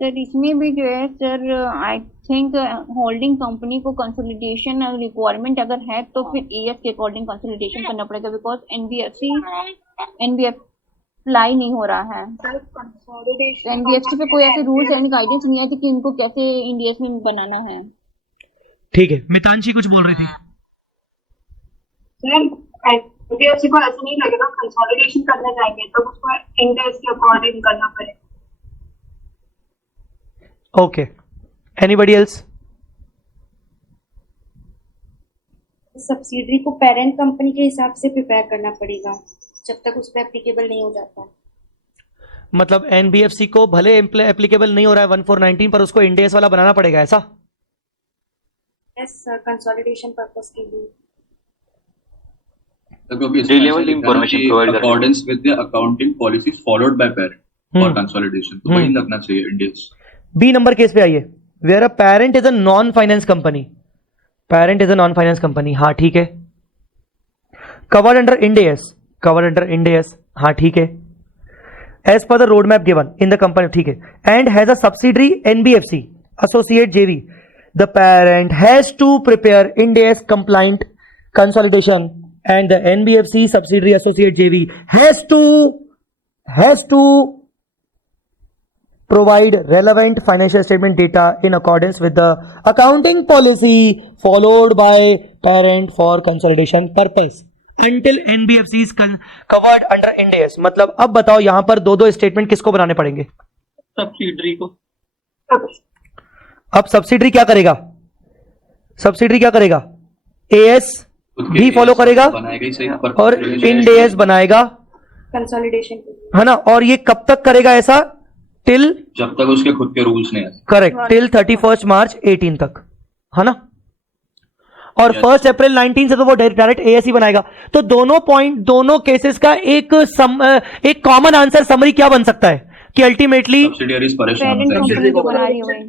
सर? इसमें भी जो है sir I think holding company को कंसोलिडेशन रिक्वायरमेंट अगर है तो फिर एएस के अकॉर्डिंग कंसोलिडेशन करना पड़ेगा, बिकॉज एनबीएफसी अप्लाई नहीं हो रहा है। एनबीएफसी पे कोई ऐसे रूल्स एंड गाइडेंस नहीं आए थे कि उनको कैसे इंडियस में बनाना है। ठीक है, मितांशी कुछ बोल रही थी। सर एनबीएफसी को ऐसा नहीं लगेगा कंसोलिडेशन करने जाएंगे तो उसको इंडेक्स के अकॉर्डिंग करना पड़ेगा। Okay, anybody else? सब्सिडरी को पेरेंट कंपनी के हिसाब से प्रिपेयर करना पड़ेगा जब तक उस पर एप्लीकेबल नहीं हो जाता। मतलब एनबीएफसी को भले एप्लीकेबल नहीं हो रहा है 1419 पर उसको इंड एएस वाला बनाना पड़ेगा, ऐसा? यस सर, कंसोलिडेशन पर्पस के लिए। Accordance with the accounting policies followed by parent for consolidation, तो वही लगना चाहिए Ind AS. B number case पे आइए, where a parent is a non finance company. Parent is a non finance company, हाँ ठीक है। कवर्ड अंडर इंड एएस, हाँ ठीक है। As per the road map given in the company, ठीक है। And has a subsidiary NBFC associate JV, the parent has to prepare Ind AS compliant consolidation and the NBFC subsidiary associate JV has to provide relevant financial statement data in accordance with the accounting policy followed by parent for consolidation purpose until NBFC is covered under Ind AS। मतलब अब बताओ यहां पर दो statement किसको बनाने पड़ेंगे? Subsidiary को। अब सब्सिडरी क्या करेगा? एएस भी फॉलो करेगा और इंड एएस बनाएगा कंसोलिडेशन, है ना? और ये कब तक करेगा ऐसा? टिल जब तक उसके खुद के रूल्स नहीं आते। करेक्ट, टिल 31 मार्च 18 तक, है ना? और 1 अप्रैल 19 से तो वो डायरेक्ट एएस ही बनाएगा। तो दोनों केसेस का एक कॉमन आंसर समरी क्या बन सकता है कि अल्टीमेटली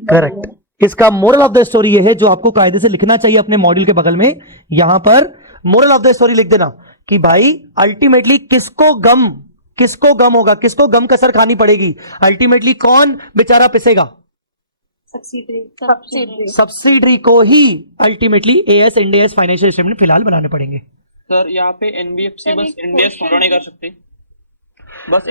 करेक्ट। इसका मोरल ऑफ द स्टोरी ये है, जो आपको कायदे से लिखना चाहिए अपने मॉड्यूल के बगल में, यहां पर मोरल ऑफ द स्टोरी लिख देना कि भाई अल्टीमेटली किसको गम होगा, किसको गम कसर खानी पड़ेगी, अल्टीमेटली कौन बेचारा पिसेगा? सब्सिडरी को ही ultimately AS Ind AS financial statement फिलहाल बनाने पड़ेंगे। सर यहाँ पे एनबीएफसी बस इंड एएस फॉलो नहीं कर सकते, बस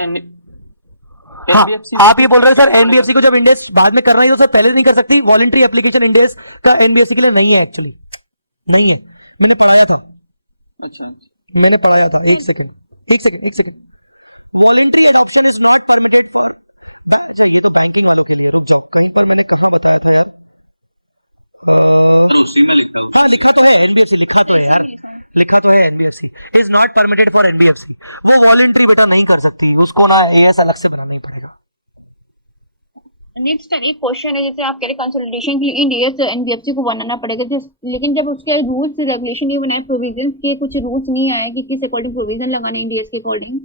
हाँ, NBFC आप ये बोल रहे हो सर एनबीएफसी को जब इंडेस बाद में करना ही तो सर पहले नहीं कर सकती? वॉलंटरी एप्लीकेशन इंडेस का एनबीएफसी के लिए नहीं है, एक्चुअली नहीं है, मैंने पढ़ाया था। अच्छा मैंने पढ़ाया था। एक second. Voluntary adoption is not permitted for, अच्छा ये तो बैंकिंग वालों के लिए, रुक जाओ, कहीं पर मैंने कहां बताया था यार? उसी में लिखा हाँ लिखा तो है एनबीएफसी, लिखा तो है यार, लिखा तो है NBFC is not permitted for NBFC. वो वॉलंटरी बेटा नहीं कर सकती, उसको ना एएस अलग से बनाना ही पड़ेगा। नेक्स्ट सर एक क्वेश्चन है, जैसे आप कह रहे कंसोलिडेशन के लिए इंडियस एनबीएफसी को बनाना पड़ेगा, लेकिन जब उसके रूल्स रेगुलेशन नहीं बनाए, प्रोविजंस के कुछ रूल्स नहीं आए कि किस अकॉर्डिंग प्रोविजन लगाने इंडियस के अकॉर्डिंग,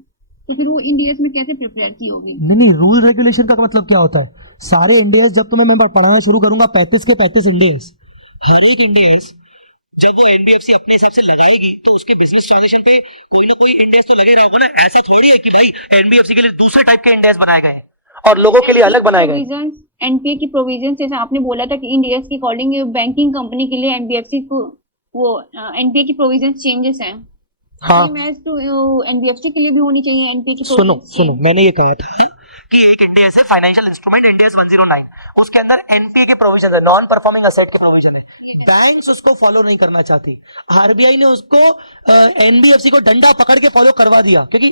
तो फिर वो इंडियस में कैसे प्रिपेयर की होगी? नहीं, रूल रेगुलेशन का मतलब क्या होता है? सारे इंडियस जब तुम्हें मैं पढ़ाना शुरू करूंगा 35 के 35 इंडियस, हर एक इंडियस जब वो एनबीएफसी अपने हिसाब से लगाएगी तो उसके बिजनेस ट्रांजेक्शन पे कोई ना कोई इंडियस तो लगे रहा होगा ना। ऐसा थोड़ी है कि भाई एनबीएफसी के लिए दूसरे टाइप के इंडियस बनाए गए और लोगों के लिए अलग बनाए गए। एनपीए की प्रोविजन जैसे आपने बोला था कि इंडियस के अकॉर्डिंग बैंकिंग कंपनी के लिए एनबीएफसी को वो एनपीए की प्रोविजन चेंजेस हैं। हाँ, एनबीएफसी के लिए भी होनी चाहिए एनपीए की। सुनो मैंने ये कहा था कि एक इंडियस है फाइनेंशियल इंस्ट्रूमेंट इंडियस 109, उसके अंदर एनपीए के प्रोविजन है, नॉन परफॉर्मिंग असेट के प्रोविजन है। बैंक्स उसको फॉलो नहीं करना चाहती, आरबीआई ने उसको एनबीएफसी को डंडा पकड़ के फॉलो करवा दिया, क्योंकि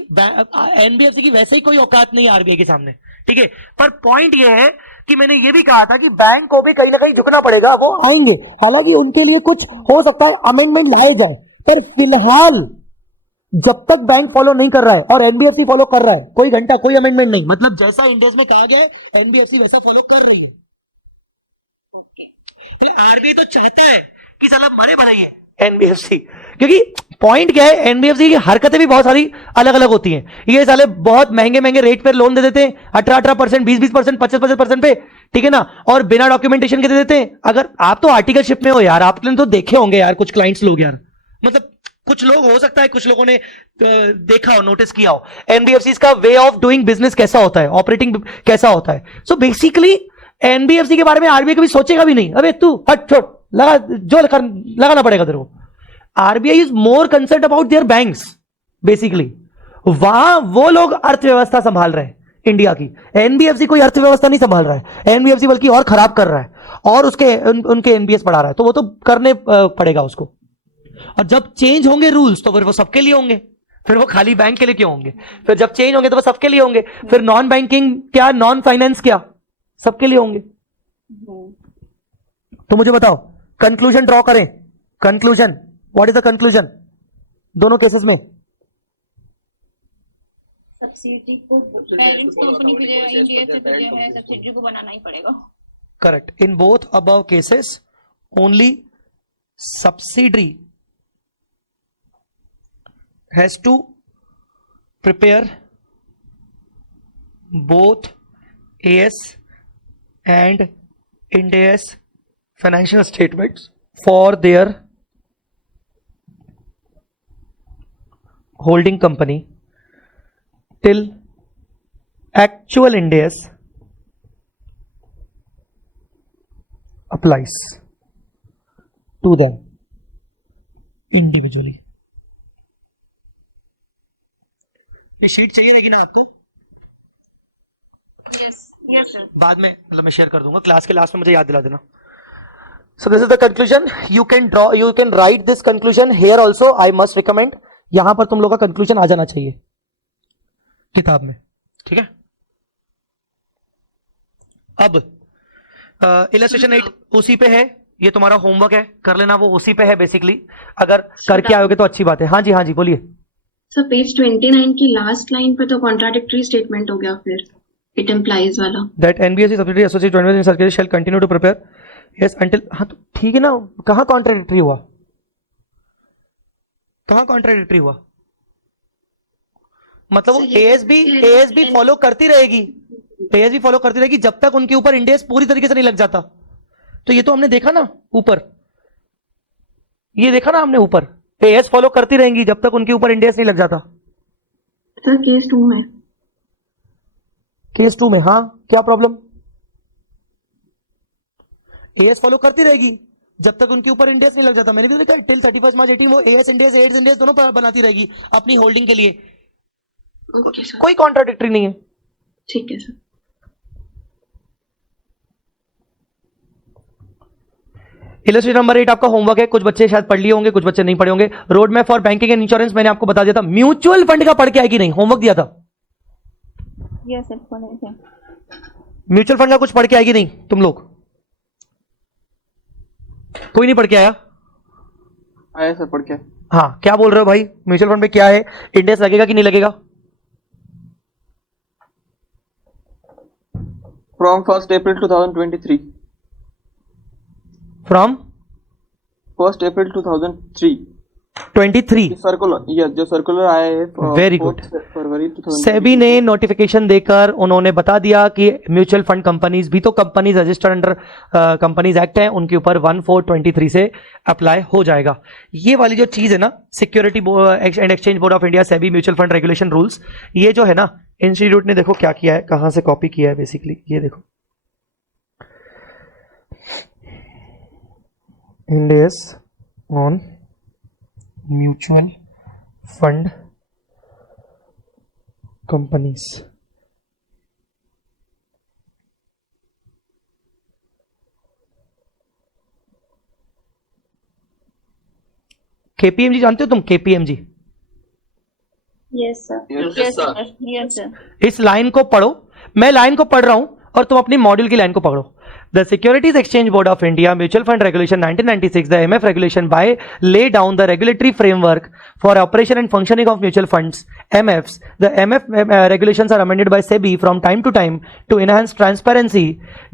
एनबीएफसी की वैसे ही कोई औकात नहीं है आरबीआई के सामने, ठीक है। पर पॉइंट ये है कि मैंने ये भी कहा था कि बैंक को भी कहीं ना कहीं झुकना पड़ेगा, वो आएंगे, हालांकि उनके लिए कुछ हो सकता है अमेंडमेंट लाए जाए, पर फिलहाल जब तक बैंक फॉलो नहीं कर रहा है और एनबीएफसी फॉलो कर रहा है, कोई घंटा कोई अमेंडमेंट नहीं, मतलब जैसा इंडेस में कहा गया है एनबीएफसी वैसा फॉलो कर रही है। ओके, मतलब आरबीआई तो चाहता है कि साला मरे भले ये एनबीएफसी, क्योंकि पॉइंट क्या है, एनबीएफसी की हरकतें भी बहुत सारी अलग अलग होती हैं। ये साले बहुत महंगे महंगे रेट पर लोन दे देते हैं, 18% 20% 25% पे, ठीक है ना, और बिना डॉक्यूमेंटेशन के दे देते हैं। अगर आप तो आर्टिकलशिप में हो यार, आपने तो देखे होंगे यार कुछ क्लाइंट्स लोग यार, मतलब कुछ लोग हो सकता है कुछ लोगों ने देखा हो, नोटिस किया हो एनबीएफसी का वे ऑफ डूइंग बिजनेस कैसा होता है, ऑपरेटिंग कैसा होता है। सो बेसिकली एनबीएफसी के बारे में आरबीआई कभी सोचेगा भी नहीं, अबे तू हट छोड़, लगा जो लगाना पड़ेगा तेरे को। RBI is more concern about their banks basically, वहां वो लोग अर्थव्यवस्था संभाल रहे हैं इंडिया की। एनबीएफसी कोई अर्थव्यवस्था नहीं संभाल रहा है, एनबीएफसी बल्कि और खराब कर रहा है और उसके उनके एनबीएस बढ़ा रहा है, तो वो तो करने पड़ेगा उसको। और जब चेंज होंगे रूल्स तो फिर वो सबके लिए होंगे, फिर वो खाली बैंक के लिए क्यों होंगे, फिर जब चेंज होंगे तो वो सबके लिए होंगे, फिर नॉन बैंकिंग क्या नॉन फाइनेंस क्या सबके लिए होंगे। तो मुझे बताओ कंक्लूजन ड्रॉ करें, conclusion, what is the conclusion दोनों केसेस में? सब्सिडी को पेरेंट्स कंपनी के लिए इंडिया से तो जो है सब्सिडी को बनाना ही पड़ेगा। Correct, in both above cases only subsidiary has to prepare both AS and Ind AS financial statements for their holding company till actual Ind AS applies to them individually। ये sheet चाहिए रहेगी ना आपको? Yes yes sir, बाद में मतलब मैं share कर दूंगा, क्लास के लास्ट में मुझे याद दिला देना। So this is the conclusion, you can write this conclusion here also, I must recommend, यहां पर तुम लोग का कंक्लूजन आ जाना चाहिए किताब में, ठीक है। अब इलस्ट्रेशन 8 उसी पे है, ये तुम्हारा होमवर्क है, कर लेना, वो उसी पे है बेसिकली, अगर करके आओगे तो अच्छी बात है। हाँ जी बोलिए सर। पेज 29 की लास्ट लाइन पे तो कॉन्ट्राडिक्टरी स्टेटमेंट हो गया, फिर इट इंप्लाइज वाला that NBFC subsidiary associate joint venture circle shall continue to prepare yes until, हाँ तो ठीक है ना, कहां कॉन्ट्राडिक्टरी हुआ, कहां कॉन्ट्राडिक्टरी हुआ? मतलब वो एएसबी फॉलो करती रहेगी, एएसबी फॉलो करती रहेगी जब तक उनके ऊपर इंडेस पूरी तरीके से नहीं लग जाता। तो ये तो हमने देखा ना ऊपर, ये देखा ना हमने ऊपर, एएस फॉलो करती रहेंगी जब तक उनके ऊपर इंडेस नहीं लग जाता। सर केस 2 में, केस 2 में हाँ क्या प्रॉब्लम? एएस फॉलो करती रहेगी जब तक उनके ऊपर इंडेस नहीं लग जाता। मैंने भी देखा टिल 31 मार्च 18 वो एएस इंडेस एड्स इंडेस दोनों बनाती रहेगी अपनी होल्डिंग के लिए। ओके सर, कोई कॉन्ट्राडिक्टरी नहीं है, ठीक है सर। इलस्ट्रेशन नंबर 8 आपका होमवर्क है, कुछ बच्चे शायद पढ़ लिए होंगे, कुछ बच्चे नहीं पढ़े होंगे। Road map for banking and insurance मैंने आपको बता दिया था। म्यूचुअल फंड का पढ़ के आए कि नहीं, होमवर्क दिया था। यस सर, पढ़े थे। म्यूचुअल फंड का कुछ पढ़ के आएगी नहीं तुम लोग? कोई नहीं पढ़ के आया? आया सर, पढ़ के। हाँ, क्या बोल रहे हो भाई? म्यूचुअल फंड पे क्या है, इंडेक्स लगेगा कि नहीं लगेगा? From 1st April 2023। From 1st April 2023 circular, yes, जो सर्कुलर आया है वेरी गुड। फरवरी 2023। सेबी ने नोटिफिकेशन देकर उन्होंने बता दिया कि म्यूचुअल फंड कंपनीज भी तो companies registered under companies act है, उनके ऊपर 1423 से अप्लाई हो जाएगा। ये वाली जो चीज है ना, security and exchange board of India, SEBI mutual fund regulation rules, ये जो है ना, इंस्टीट्यूट ने देखो क्या किया है, कहां से कॉपी किया है बेसिकली, ये देखो, Ind AS on mutual fund companies. KPMG जानते हो तुम? KPMG, yes sir. Yes sir, yes sir. इस लाइन को पढ़ो, मैं लाइन को पढ़ रहा हूं और तुम अपनी मॉड्यूल की लाइन को पढ़ो। The Securities Exchange Board of India Mutual Fund Regulation 1996, the MF regulation by lay down the regulatory framework for operation and functioning of mutual funds, MFs. The MF regulations are amended by SEBI from time to time to enhance transparency,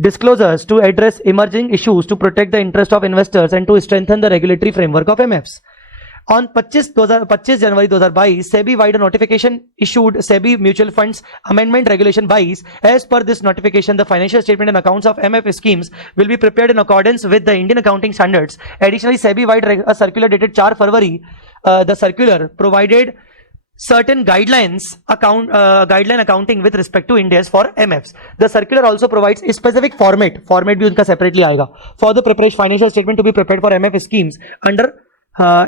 disclosures, to address emerging issues, to protect the interest of investors, and to strengthen the regulatory framework of MFs. On 25 January 2022, SEBI wide notification issued SEBI Mutual Funds Amendment Regulation 22. As per this notification, the financial statement and accounts of MF schemes will be prepared in accordance with the Indian accounting standards. Additionally, SEBI wide a circular dated 4 February, the circular provided certain guidelines guideline accounting with respect to Indians for MFs. The circular also provides a specific format भी उनका separately आएगा, for the preparation financial statement to be prepared for MF schemes under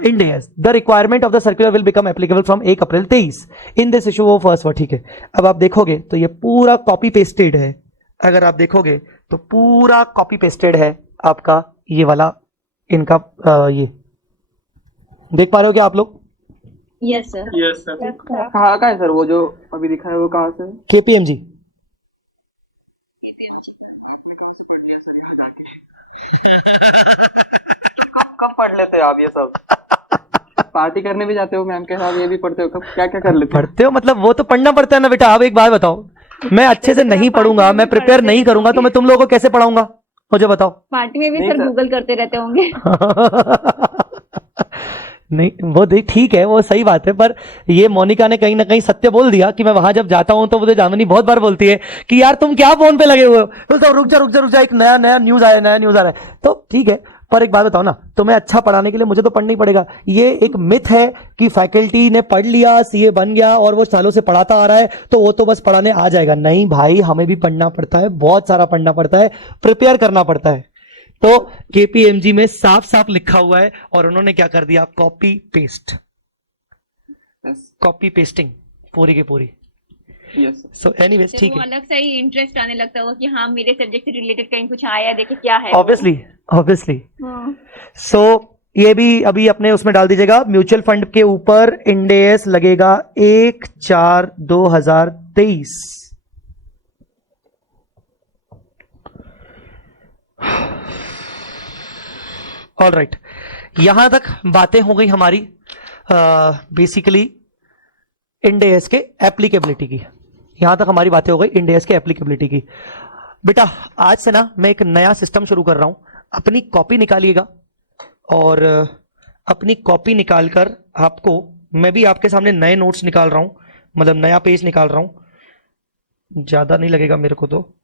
Ind AS. The requirement of the circular will become applicable from 1 April 23 in this issue of first. ठीक है, अब आप देखोगे तो ये पूरा कॉपी पेस्टेड है। अगर आप देखोगे तो पूरा कॉपी पेस्टेड है आपका ये वाला, इनका ये देख पा रहे हो क्या आप लोग? Yes sir, yes sir. कहाँ का है सर वो जो अभी दिखा है, वो कहाँ से है? केपीएमजी। KPMG sir. आपने कहाँ से पढ़ लिया सर यहाँ जाके? तो कब पढ़ लेते हो आप ये सब? पार्टी करने भी जाते हो मैम के साथ, ये भी पढ़ते हो? कब क्या क्या कर लेते हो? पढ़ते हो मतलब वो तो पढ़ना पड़ता है ना बेटा। आप एक बात बताओ, मैं अच्छे से नहीं पढ़ूंगा, मैं प्रिपेयर नहीं करूंगा तो मैं तुम लोगों को कैसे पढ़ाऊंगा? मुझे बताओ। पार्टी में भी सर गूगल करते रहते होंगे। नहीं, वो देख ठीक है, वो सही बात है, पर ये मोनिका ने कहीं ना कहीं सत्य बोल दिया कि मैं वहां जब जाता हूं तो मुझे जामिनी बहुत बार बोलती है कि यार तुम क्या फोन पे लगे हुए हो, तो रुक जा एक नया न्यूज आया है। तो ठीक है, पर एक बात बताओ ना, तुम्हें अच्छा पढ़ाने के लिए मुझे तो पढ़ना ही पड़ेगा। ये एक मिथ है कि फैकल्टी ने पढ़ लिया, सीए बन गया और वो सालों से पढ़ाता आ रहा है तो वो तो बस पढ़ाने आ जाएगा। नहीं भाई, हमें भी पढ़ना पड़ता है, बहुत सारा पढ़ना पड़ता है, प्रिपेयर करना पड़ता है। तो केपीएमजी में साफ साफ लिखा हुआ है और उन्होंने क्या कर दिया, कॉपी पेस्ट, कॉपी पेस्टिंग पूरी की पूरी। यस सो एनीवेज ठीक है, अलग सा ही इंटरेस्ट आने लगता होगा कि हाँ मेरे सब्जेक्ट से रिलेटेड कहीं कुछ आया, देखिए क्या है। ऑब्वियसली सो ये भी अभी अपने उसमें डाल दीजिएगा। म्यूचुअल फंड के ऊपर इंड एस लगेगा 1/4/2023। ऑल राइट, यहां तक बातें हो गई हमारी बेसिकली इंड एस के एप्लीकेबिलिटी की। यहां तक हमारी बातें हो गई इंड एस के एप्लीकेबिलिटी की। बेटा आज से ना मैं एक नया सिस्टम शुरू कर रहा हूं, अपनी कॉपी निकालिएगा और अपनी कॉपी निकालकर आपको, मैं भी आपके सामने नए नोट्स निकाल रहा हूं, मतलब नया पेज निकाल रहा हूं, ज्यादा नहीं लगेगा मेरे को तो।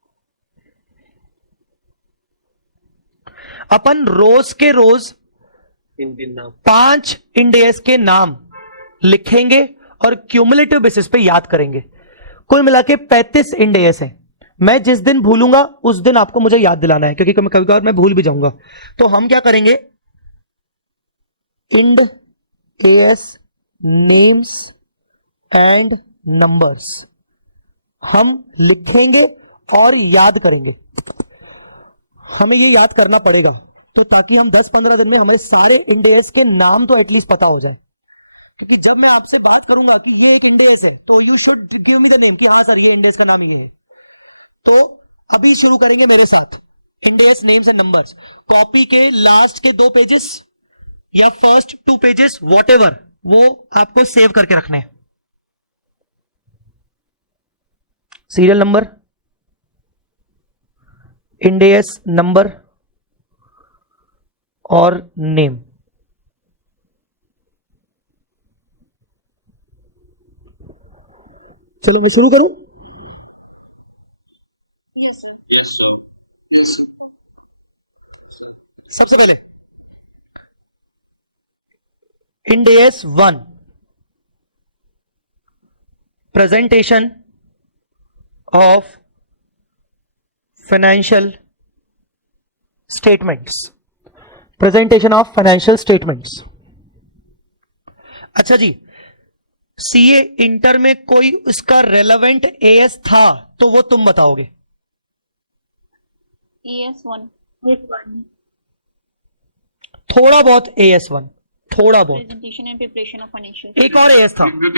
अपन रोज के रोज 5 इंडेस के नाम लिखेंगे और क्यूमुलेटिव बेसिस पे याद करेंगे। कुल मिला के 35 इंडेस हैं। मैं जिस दिन भूलूंगा उस दिन आपको मुझे याद दिलाना है, क्योंकि कभी कभी मैं भूल भी जाऊंगा। तो हम क्या करेंगे, end S names and numbers, हम लिखेंगे और याद करेंगे। हमें ये याद करना पड़ेगा तो ताकि हम 10-15 दिन में हमारे सारे इंडेस के नाम तो एटलीस्ट पता हो जाए, क्योंकि जब मैं आपसे बात करूंगा कि ये एक इंडेस है तो you should give me the name कि हाँ सर ये इंडेस का नाम ये है। तो अभी शुरू करेंगे मेरे साथ इंडेस नेम्स एंड नंबर्स। कॉपी के लास्ट के 2 पेजेस या फर्स्ट 2 पेजेस वॉटएवर, वो आपको सेव करके रखने। सीरियल नंबर, इंडेस नंबर और नेम। चलो मैं शुरू करूं। Yes sir. Yes, sir. Yes sir. सबसे पहले इंडेस 1 presentation of financial statements. Presentation of financial statements. अच्छा जी, सीए इंटर में कोई उसका रेलेवेंट एएस था तो वो तुम बताओगे। ES1 थोड़ा बहुत AS1, थोड़ा बहुत। Presentation and preparation of financial. एक और एएस था, framework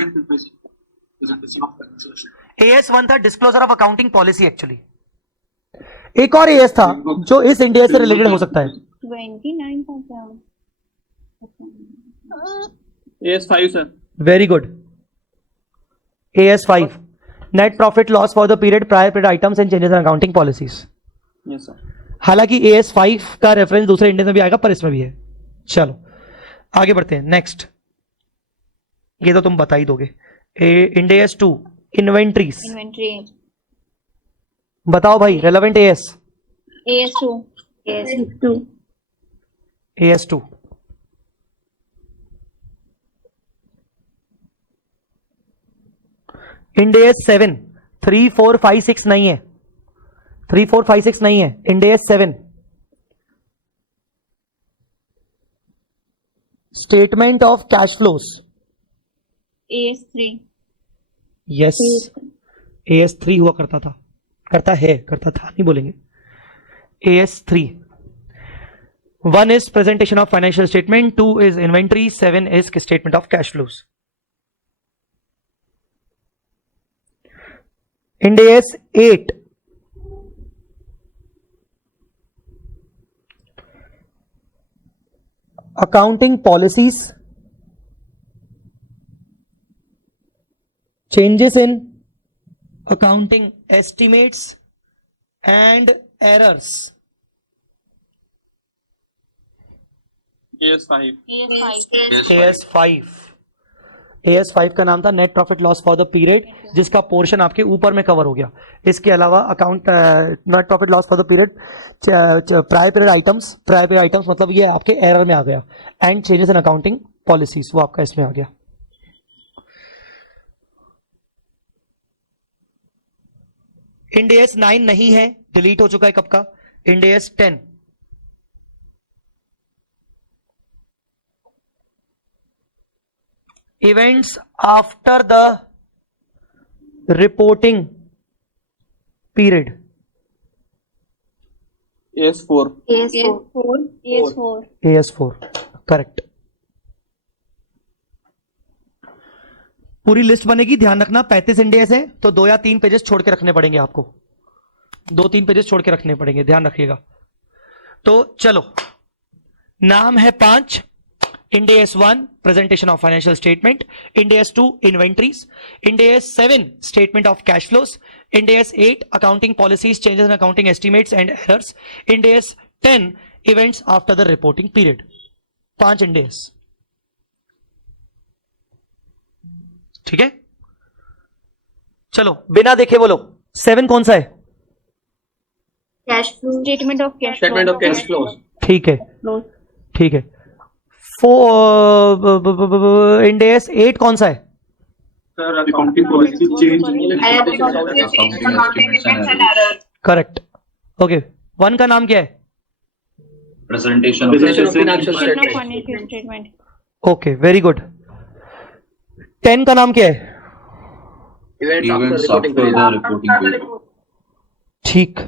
and preparation of financial. AS1 था disclosure of accounting policy actually. एक और एएस था जो इस इंडिया से रिलेटेड हो सकता है। 29 था क्या? AS5 sir. Very good. AS5 net profit loss for the period prior period items and changes in accounting policies. Yes sir. हालांकि AS5 का रेफरेंस दूसरे इंडिया में भी आएगा पर इसमें भी है। चलो आगे बढ़ते हैं। नेक्स्ट, ये तो तुम बता ही दोगे। इंडेस 2 इन्वेंट्रीज। इन्वेंट्री। बताओ भाई रेलेवेंट AS। AS2। AS2। इंडेस 7 3 4 5 6 नहीं है, 3 4 5 6 नहीं है। इंडेस 7 statement of cash flows. AS3। Yes, AS3 हुआ करता था, करता है, करता था नहीं बोलेंगे। AS3 1 is presentation of financial statement, 2 is inventory, 7 is statement of cash flows. Index 8 accounting policies, changes in accounting estimates and errors. AS5। AS5 का नाम था net profit loss for the period, जिसका पोर्शन आपके ऊपर में cover हो गया। इसके अलावा account net profit loss for the period prior period items मतलब ये आपके एरर में आ गया। And changes in accounting policies वो आपका इसमें आ गया। इंडेस 9 नहीं है, डिलीट हो चुका है कब का। इंडेस 10 events after the reporting period. AS4। AS4 correct. पूरी लिस्ट बनेगी, ध्यान रखना 35 इंडेस है तो 2 या 3 पेजेस छोड़ के रखने पड़ेंगे आपको, 2-3 पेजेस छोड़ के रखने पड़ेंगे, ध्यान रखिएगा। तो चलो, नाम है 5। Ind AS 1 presentation of financial statement, Ind AS 2 inventories, Ind AS 7 statement of cash flows, Ind AS 8 accounting policies, changes in accounting estimates and errors, Ind AS 10 events after the reporting period. 5 Ind AS, ठीक है। चलो बिना देखे बोलो 7 कौन सा है? Cash flow. Statement of cash flows. ठीक है, ठीक है। इंडेस 8 कौन सा है? Sir accounting policy change. Correct. Okay, 1 का नाम क्या है? Presentation of financial statement. Okay, very good. 10 का नाम क्या है? Events after Events reporting after period. the reporting period. ठीक,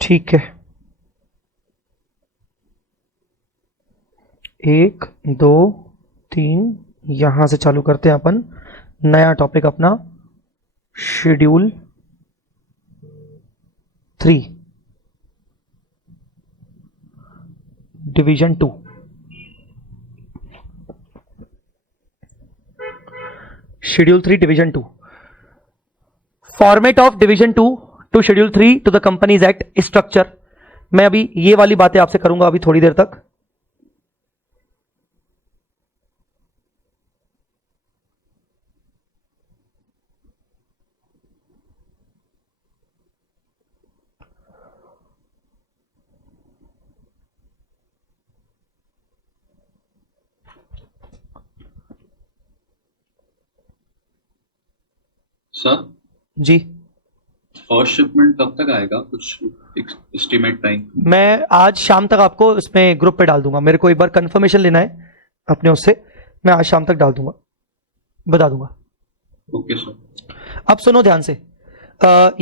ठीक है। 1 2 3 यहां से चालू करते हैं अपन नया टॉपिक अपना, schedule 3 division 2। Schedule 3 division 2, format of division 2 to schedule 3 to the companies act structure. मैं अभी ये वाली बातें आपसे करूंगा अभी थोड़ी देर तक। सर, जी, फर्स्ट शिपमेंट कब तक आएगा, कुछ एस्टिमेट टाइम? मैं आज शाम तक आपको इसमें ग्रुप पे डाल दूंगा। मेरे को एक बार कंफर्मेशन लेना है अपने उससे, मैं आज शाम तक डाल दूंगा, बता दूंगा। Okay sir. अब सुनो ध्यान से,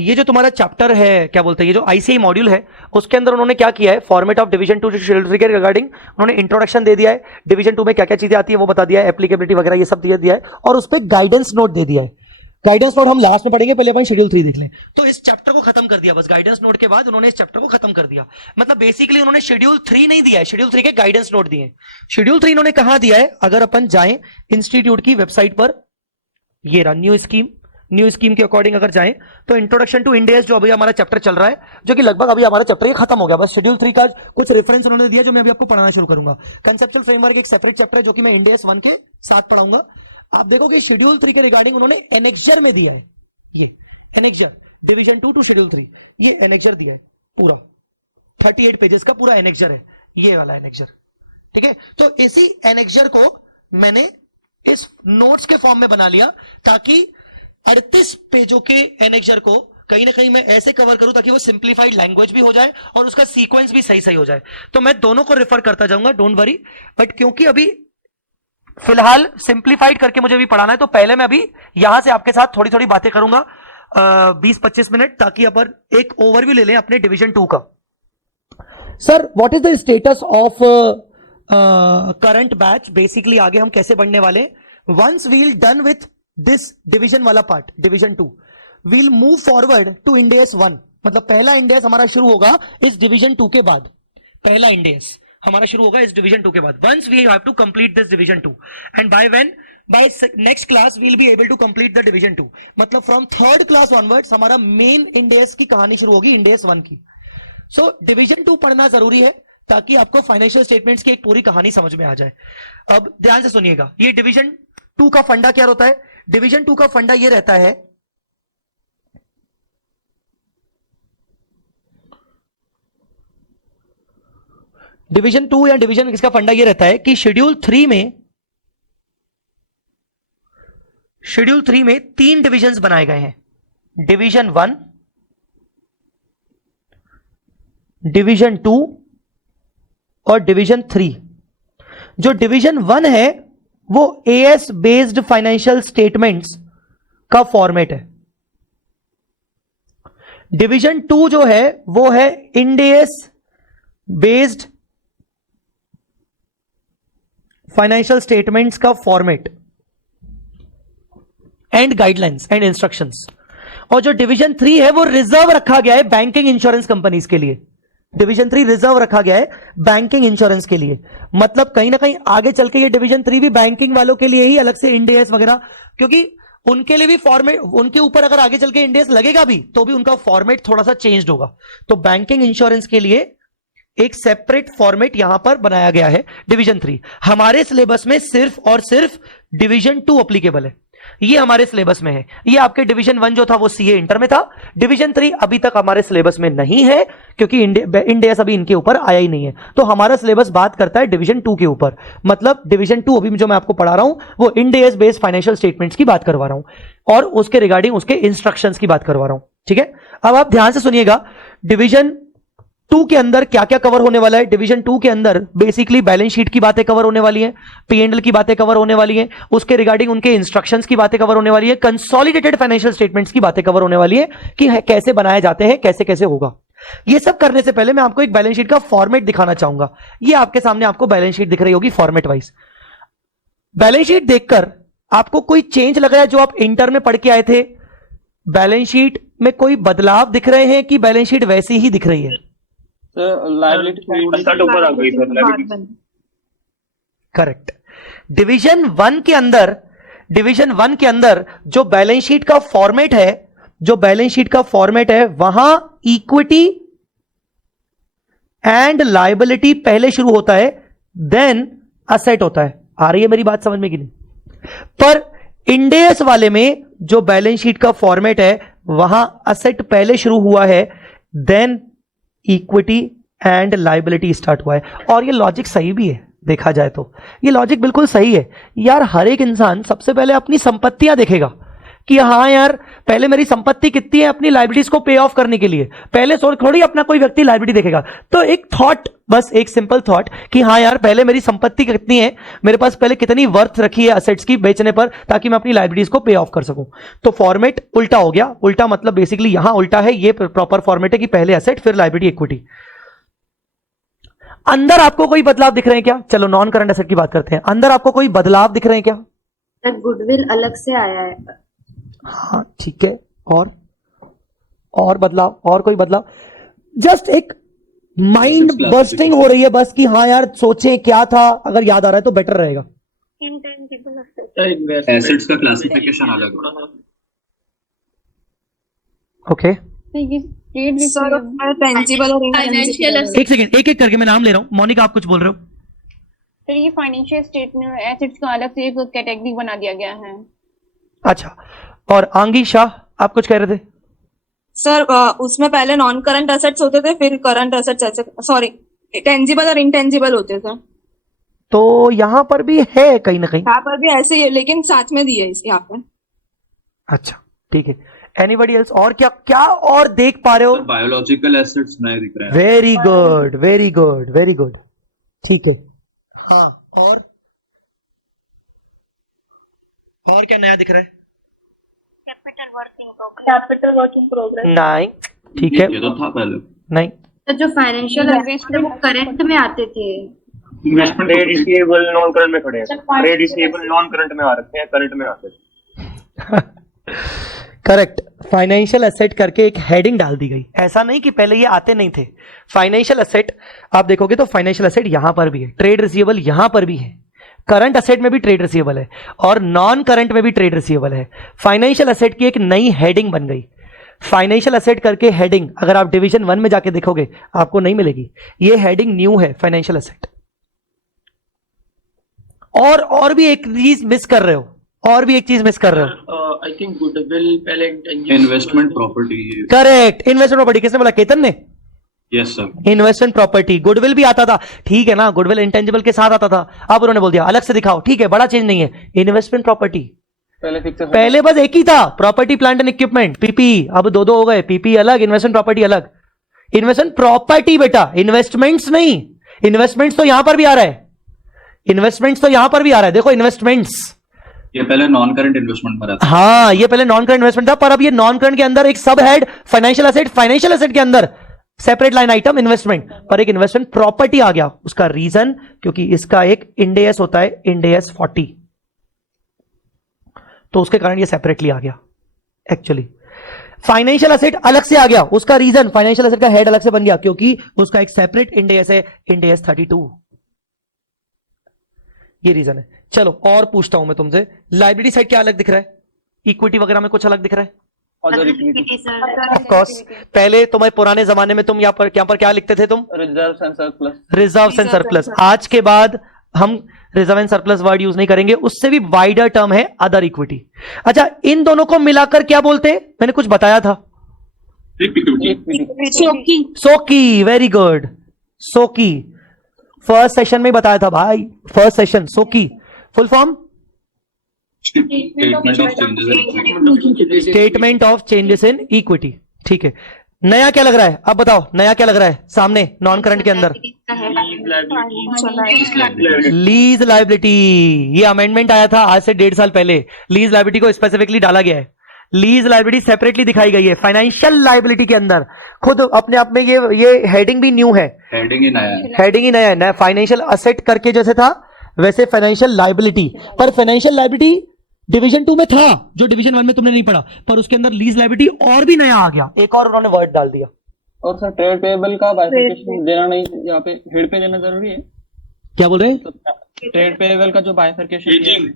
ये जो तुम्हारा चैप्टर है, क्या बोलते हैं, ये जो आईसीआई मॉड्यूल है, उसके अंदर उन्होंने क्या किया है, फॉर्मेट ऑफ डिवीजन 2 शेड्यूल 3 के रिगार्डिंग उन्होंने इंट्रोडक्शन दे दिया है, डिवीजन 2 में क्या क्या चीजें आती है वो बता दिया है, एप्लीकेबिलिटी वगैरह ये सब दिया है, और उस पर गाइडेंस नोट दे दिया है। गाइडेंस नोट हम लास्ट में पढ़ेंगे, पहले अपन शेड्यूल 3 देख लें। तो इस चैप्टर को खत्म कर दिया, बस गाइडेंस नोट के बाद उन्होंने इस चैप्टर को खत्म कर दिया। मतलब बेसिकली उन्होंने शेड्यूल 3 नहीं दिया है, शेड्यूल 3 के गाइडेंस नोट दिए। शेड्यूल 3 उन्होंने कहां दिया है, अगर अपन जाएं इंस्टीट्यूट की वेबसाइट पर, ये रहा न्यू स्कीम के अकॉर्डिंग अगर जाएं तो इंट्रोडक्शन टू इंड एस जो अभी हमारा चैप्टर चल रहा है, जो कि लगभग अभी हमारा चैप्टर ये खत्म हो गया, बस शेड्यूल 3 का कुछ रेफरेंस उन्होंने दिया जो मैं अभी आपको पढ़ाना शुरू करूंगा। कंसेप्चुअल फ्रेमवर्क एक सेपरेट चैप्टर है जो कि मैं इंड एस 1 के साथ पढ़ाऊंगा। आप देखोगे शेड्यूल 3 के रिगार्डिंग उन्होंने एनेक्जर में दिया है, ये एनेक्जर डिवीजन 2 टू शेड्यूल 3, ये एनेक्जर दिया है पूरा, 38 पेजेस का पूरा एनेक्जर है, ये वाला एनेक्जर। ठीक है, तो इसी एनेक्जर को मैंने इस नोट्स के फॉर्म में बना लिया ताकि 38 पेजों के एनेक्जर को कहीं ना कहीं मैं ऐसे कवर करूं ताकि वो सिंप्लीफाइड लैंग्वेज भी हो जाए और उसका सीक्वेंस भी सही सही हो जाए। तो मैं दोनों को रेफर करता जाऊंगा, डोंट वरी। बट क्योंकि अभी फिलहाल सिंप्लीफाइड करके मुझे भी पढ़ाना है, तो पहले मैं अभी यहां से आपके साथ थोड़ी थोड़ी बातें करूंगा 20-25 मिनट, ताकि अपन एक ओवरव्यू ले लें अपने डिवीजन 2 का। Sir, what is the status of current batch? Basically आगे हम कैसे बढ़ने वाले, once we'll done with this division वाला part, division 2 we'll move forward to Ind AS 1। मतलब पहला इंड एस हमारा शुरू होगा इस डिवीजन 2 के बाद, पहला इंड एस हमारा शुरू होगा इस डिवीजन 2 के बाद। Once we have to complete this division 2 and by when, by next class we'll be able to complete the division 2। मतलब फ्रॉम थर्ड क्लास ऑनवर्ड्स हमारा मेन इंड एस की कहानी शुरू होगी, इंड एस 1 की। सो डिवीजन 2 पढ़ना जरूरी है ताकि आपको फाइनेंशियल स्टेटमेंट्स की एक पूरी कहानी समझ में आ जाए। अब ध्यान से सुनिएगा, ये डिवीजन 2 का फंडा क्या होता है? डिवीजन 2 का फंडा ये रहता है, डिवीजन 2 या डिवीजन इसका फंडा ये रहता है कि शेड्यूल 3 में 3 डिविजन्स बनाए गए हैं, डिवीजन 1, डिवीजन 2 और डिवीजन 3। जो डिवीजन 1 है वो एएस बेस्ड फाइनेंशियल स्टेटमेंट्स का फॉर्मेट है। डिवीजन 2 जो है वो है Ind AS based financial statements का format and guidelines and instructions. और जो डिवीजन 3 है वो रिजर्व रखा गया है बैंकिंग इंश्योरेंस कंपनीज के लिए। डिवीजन 3 रिजर्व रखा गया है बैंकिंग इंश्योरेंस के लिए। मतलब कहीं ना कहीं आगे चल के ये डिवीजन 3 भी बैंकिंग वालों के लिए ही अलग से इंड एस वगैरह, क्योंकि उनके लिए भी फॉर्मेट, उनके ऊपर अगर आगे चल के इंड एस लगेगा भी तो भी उनका फॉर्मेट थोड़ा सा चेंज होगा। तो बैंकिंग इंश्योरेंस के लिए एक सेपरेट फॉर्मेट यहां पर बनाया गया है डिवीजन 3। हमारे सिलेबस में सिर्फ और सिर्फ डिवीजन 2 एप्लीकेबल है, ये हमारे सिलेबस में है। ये आपके डिवीजन 1 जो था वो सीए इंटर में था, डिवीजन 3 अभी तक हमारे सिलेबस में नहीं है क्योंकि इंड एस अभी इनके ऊपर आया ही नहीं है। तो हमारा सिलेबस बात करता है डिवीजन 2 के ऊपर। मतलब डिवीजन 2 अभी जो मैं आपको पढ़ा रहा हूं वो end AS based financial statements की बात करवा रहा हूं और उसके रिगार्डिंग उसके इंस्ट्रक्शंस की बात करवा रहा हूं। ठीक है, अब आप ध्यान से सुनिएगा, डिवीजन 2 के अंदर क्या क्या कवर होने वाला है? डिवीजन 2 के अंदर बेसिकली बैलेंस शीट की बातें कवर होने वाली हैं, P&L की बातें कवर होने वाली हैं, उसके रिगार्डिंग उनके इंस्ट्रक्शंस की बातें कवर होने वाली है, कंसोलिडेटेड फाइनेंशियल स्टेटमेंट्स की बातें कवर होने वाली है कि कैसे बनाए जाते हैं, कैसे कैसे होगा। ये सब करने से पहले मैं आपको एक बैलेंस शीट का फॉर्मेट दिखाना चाहूंगा। ये आपके सामने आपको बैलेंस शीट दिख रही होगी फॉर्मेट वाइज। बैलेंस शीट देखकर आपको कोई चेंज लग रहा है जो आप इंटर में पढ़ के आए थे? बैलेंस शीट में कोई बदलाव दिख रहे हैं कि बैलेंस शीट वैसी ही दिख रही है? करेक्ट। डिवीजन 1 के अंदर जो बैलेंस शीट का फॉर्मेट है, वहां इक्विटी एंड लायबिलिटी पहले शुरू होता है, देन असेट होता है। आ रही है मेरी बात समझ में कि नहीं? पर इंडेस वाले में जो बैलेंस शीट का फॉर्मेट है, वहां असेट पहले शुरू हुआ है, then equity and liability start हुआ है। और ये लॉजिक सही भी है, देखा जाए तो ये लॉजिक बिल्कुल सही है यार। हर एक इंसान सबसे पहले अपनी संपत्तियां देखेगा कि हाँ यार, पहले मेरी संपत्ति कितनी है अपनी लायबिलिटीज को पे ऑफ करने के लिए, पहले थोड़ी अपना कोई व्यक्ति लायबिलिटी देखेगा। तो एक थॉट, बस एक सिंपल थॉट कि हाँ यार, पहले मेरी संपत्ति कितनी है, मेरे पास पहले कितनी वर्थ रखी है असेट्स की बेचने पर, ताकि मैं अपनी लायबिलिटीज को पे ऑफ कर सकूं। तो फॉर्मेट उल्टा हो गया। उल्टा मतलब बेसिकली यहां उल्टा है, ये प्रॉपर फॉर्मेट है कि पहले असेट फिर लायबिलिटी इक्विटी। अंदर आपको कोई बदलाव दिख रहे हैं क्या? चलो नॉन करंट एसेट की बात करते हैं। अंदर आपको कोई बदलाव दिख रहे हैं क्या? गुडविल अलग से आया है। हाँ ठीक है। और बदलाव, और कोई बदलाव? जस्ट एक माइंड बर्स्टिंग हो रही है बस कि हाँ यार, सोचें क्या था, अगर याद आ रहा है तो बेटर रहेगा। इंटेंजिबल एसेट्स का क्लासिफिकेशन अलग है। ओके, टेंजिबल और फाइनेंशियल एक सेकेंड, एक एक करके मैं नाम ले रहा हूं। मोनिका, आप कुछ बोल रहे हो? तो ये फाइनेंशियल स्टेटमेंट एसेट्स का अलग से एक कैटेगरी बना दिया गया है। अच्छा, और आंगी शाह, आप कुछ कह रहे थे? सर उसमें पहले नॉन करंट एसेट्स होते थे, फिर करंट एसेट्स, सॉरी टेंजिबल और इनटेंजिबल होते थे। तो यहाँ पर भी है कहीं ना कहीं, यहाँ पर भी ऐसे ही है, लेकिन साथ में दिया है यहाँ पे। अच्छा ठीक है। Anybody else? और क्या क्या और देख पा रहे हो? बायोलॉजिकल एसेट्स नए दिख रहे हैं। Very good, very good, very good, ठीक है। हाँ, और क्या नया दिख रहा है? Capital work in progress. नहीं, ठीक है, ये तो था पहले। नहीं, तो जो फाइनेंशियल वो करंट में आते थे। Investment trade receivable non current में खड़े हैं, ट्रेड रिसीवेबल नॉन करंट में आ रखे हैं, करंट में आते थे। करेक्ट। फाइनेंशियल एसेट करके एक हेडिंग डाल दी गई। ऐसा नहीं कि पहले ये आते नहीं थे। फाइनेंशियल एसेट आप देखोगे तो फाइनेंशियल एसेट यहां पर भी है, ट्रेड रिसीवेबल यहां पर भी है, करंट एसेट में भी ट्रेड रिसीवेबल है, और नॉन करंट में भी ट्रेड रिसीवेबल है। फाइनेंशियल एसेट की एक नई हेडिंग बन गई। फाइनेंशियल एसेट करके हेडिंग अगर आप डिवीजन 1 में जाके देखोगे आपको नहीं मिलेगी। ये हेडिंग न्यू है, फाइनेंशियल एसेट। और भी एक चीज मिस कर रहे हो, और भी एक चीज मिस कर रहे हो। आई थिंक गुडविल पहले investment property. Correct, investment property. किसने बोला? केतन ने। Yes sir. Investment property. Goodwill भी आता था, ठीक है ना, गुडविल इंटेंजिबल के साथ आता था। अब उन्होंने बोल दिया अलग से दिखाओ, ठीक है, बड़ा चेंज नहीं है। इन्वेस्टमेंट प्रॉपर्टी पहले बस एक ही था, property plant and equipment, PP. अब दो हो गए, पीपी अलग, इन्वेस्टमेंट प्रॉपर्टी अलग। इन्वेस्टमेंट प्रॉपर्टी बेटा, इन्वेस्टमेंट्स नहीं। इन्वेस्टमेंट्स तो यहां पर भी आ रहा है, इन्वेस्टमेंट्स तो यहां पर भी आ रहा है। देखो इन्वेस्टमेंट्स, ये पहले नॉन करंट इन्वेस्टमेंट में रहता। हाँ, ये पहले नॉन करंट इन्वेस्टमेंट था, पर अब ये नॉन करंट के अंदर एक सब head financial asset, financial asset के अंदर सेपरेट लाइन आइटम इन्वेस्टमेंट, पर एक इन्वेस्टमेंट प्रॉपर्टी आ गया। उसका रीजन क्योंकि इसका एक इंडेस होता है, इंडेस 40, तो उसके कारण ये सेपरेटली आ गया। एक्चुअली फाइनेंशियल एसेट अलग से आ गया, उसका रीजन फाइनेंशियल एसेट का हेड अलग से बन गया क्योंकि उसका एक सेपरेट इंडेस है, इंडेस 32। ये रीजन है। चलो और पूछता हूं मैं तुमसे, लायबिलिटी साइड क्या अलग दिख रहा है? इक्विटी वगैरह में कुछ अलग दिख रहा है? ऑफ कोर्स, पहले तुम्हारे पुराने जमाने में तुम यहाँ पर क्या लिखते थे तुम? Reserve and surplus. Reserve and surplus. आज के बाद हम reserve and surplus word use नहीं करेंगे, उससे भी वाइडर टर्म है अदर इक्विटी। अच्छा, इन दोनों को मिलाकर क्या बोलते हैं? मैंने कुछ बताया था, SOCIE. Very good, SOCIE. First session में बताया था भाई, first session. SOCIE full form statement of changes in equity. ठीक है, नया क्या लग रहा है, अब बताओ नया क्या लग रहा है सामने नॉन करंट के अंदर? Lease liability. ये अमेंडमेंट आया था आज से 1.5 साल पहले, लीज लायबिलिटी को स्पेसिफिकली डाला गया है। लीज लायबिलिटी सेपरेटली दिखाई गई है फाइनेंशियल लायबिलिटी के अंदर, खुद अपने आप में ये हेडिंग भी न्यू है, हेडिंग ही नया है, हेडिंग ही नया है। नया फाइनेंशियल असेट करके जैसे था वैसे फाइनेंशियल लायबिलिटी, पर फाइनेंशियल लायबिलिटी डिवीजन 2 में था जो डिवीजन 1 में तुमने नहीं पढ़ा, पर उसके अंदर लीज लायबिलिटी और भी नया आ गया, एक और उन्होंने वर्ड डाल दिया। और सर ट्रेड पेएबल का बाइफरकेशन देना नहीं, यहाँ पे हेड पे देना जरूरी है? क्या बोल रहे हैं? ट्रेड पेएबल का जो बाइफरकेशन,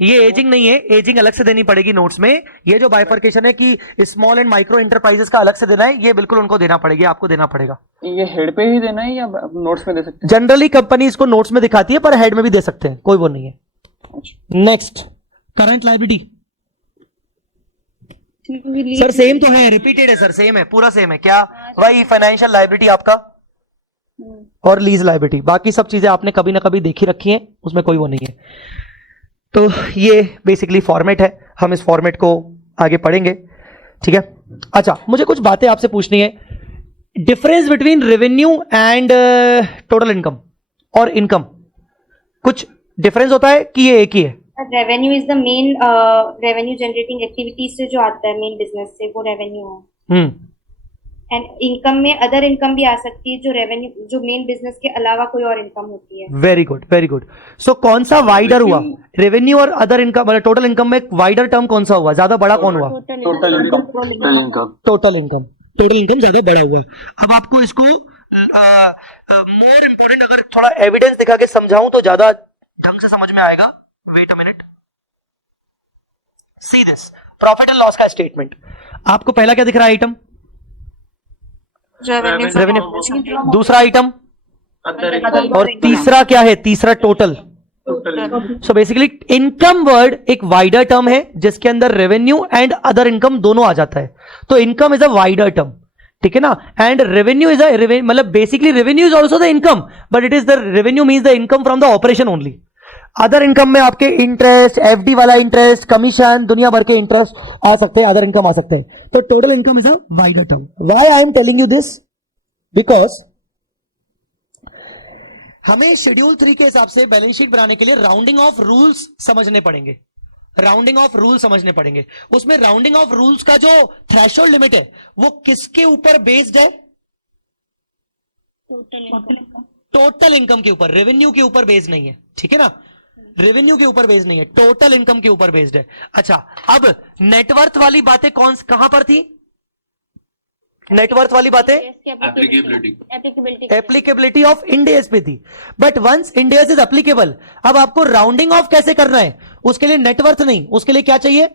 ये एजिंग नहीं है, एजिंग अलग से देनी पड़ेगी नोट्स में। ये जो बाइफरकेशन है कि स्मॉल एंड माइक्रो इंटरप्राइजेस का अलग से देना है, ये बिल्कुल उनको देना पड़ेगा, आपको देना पड़ेगा। ये हेड पे ही देना है या नोट्स में दे सकते हैं? जनरली कंपनी इसको नोट्स में दिखाती है, पर हेड में भी दे सकते हैं, कोई वो नहीं है। Next current liability. Sir same तो है, रिपीटेड है सर, सेम है, पूरा सेम है। क्या? वही फाइनेंशियल लायबिलिटी आपका और लीज लायबिलिटी, बाकी सब चीजें आपने कभी ना कभी देखी रखी हैं, उसमें कोई वो नहीं है। तो ये बेसिकली फॉर्मेट है, हम इस फॉर्मेट को आगे पढ़ेंगे, ठीक है। अच्छा, मुझे कुछ बातें आपसे पूछनी है। Difference between revenue and total income और इनकम, कुछ डिफरेंस होता है कि ये एक ही है? Revenue is the main revenue generating activities से जो आता है मेन बिजनेस से, वो रेवेन्यू है। एंड इनकम में अदर इनकम भी आ सकती है, जो रेवेन्यू जो मेन बिजनेस के अलावा कोई और इनकम होती है। Very good, very good. So कौन सा वाइडर हुआ, रेवेन्यू और अदर इनकम, टोटल इनकम में वाइडर टर्म कौन सा हुआ, ज्यादा बड़ा कौन हुआ? Total income. Total income, total income ज्यादा बड़ा हुआ। अब आपको इसको मोर इंपॉर्टेंट अगर थोड़ा एविडेंस दिखा के समझाऊं तो ज्यादा ढंग से समझ में आएगा। Wait a minute, see this profit and loss का स्टेटमेंट। आपको पहला क्या दिख रहा है आइटम? रेवेन्यू। दूसरा आइटम और तीसरा क्या है? तीसरा total. So basically income word एक वाइडर टर्म है जिसके अंदर रेवेन्यू एंड अदर इनकम दोनों आ जाता है, तो income is a wider term, ठीक है ना। एंड रेवेन्यू इज अ मतलब basically revenue is also the income, but it is the revenue means the income from the operation only. Other income में आपके इंटरेस्ट, एफडी वाला interest, commission, दुनिया भर के इंटरेस्ट आ सकते हैं, अदर इनकम आ सकते हैं। तो total income is a wider term. Why I am telling you this? Because हमें शेड्यूल 3 के हिसाब से बैलेंस शीट बनाने के लिए राउंडिंग ऑफ रूल्स समझने पड़ेंगे, राउंडिंग ऑफ रूल समझने पड़ेंगे। उसमें राउंडिंग ऑफ रूल्स का जो थ्रेशोल्ड लिमिट है वो किसके ऊपर बेस्ड है? टोटल इनकम के ऊपर, रेवेन्यू के ऊपर बेस्ड नहीं है, ठीक है ना। रेवेन्यू के ऊपर बेस्ड नहीं है, टोटल इनकम के ऊपर बेस्ड है। अच्छा, अब नेटवर्थ वाली बातें कहां पर थी? नेटवर्थ वाली बातें एप्लीकेबिलिटी ऑफ इंड एस पे थी, but once Ind AS is applicable, अब आपको राउंडिंग ऑफ कैसे करना है? उसके लिए नेटवर्थ नहीं, उसके लिए क्या चाहिए?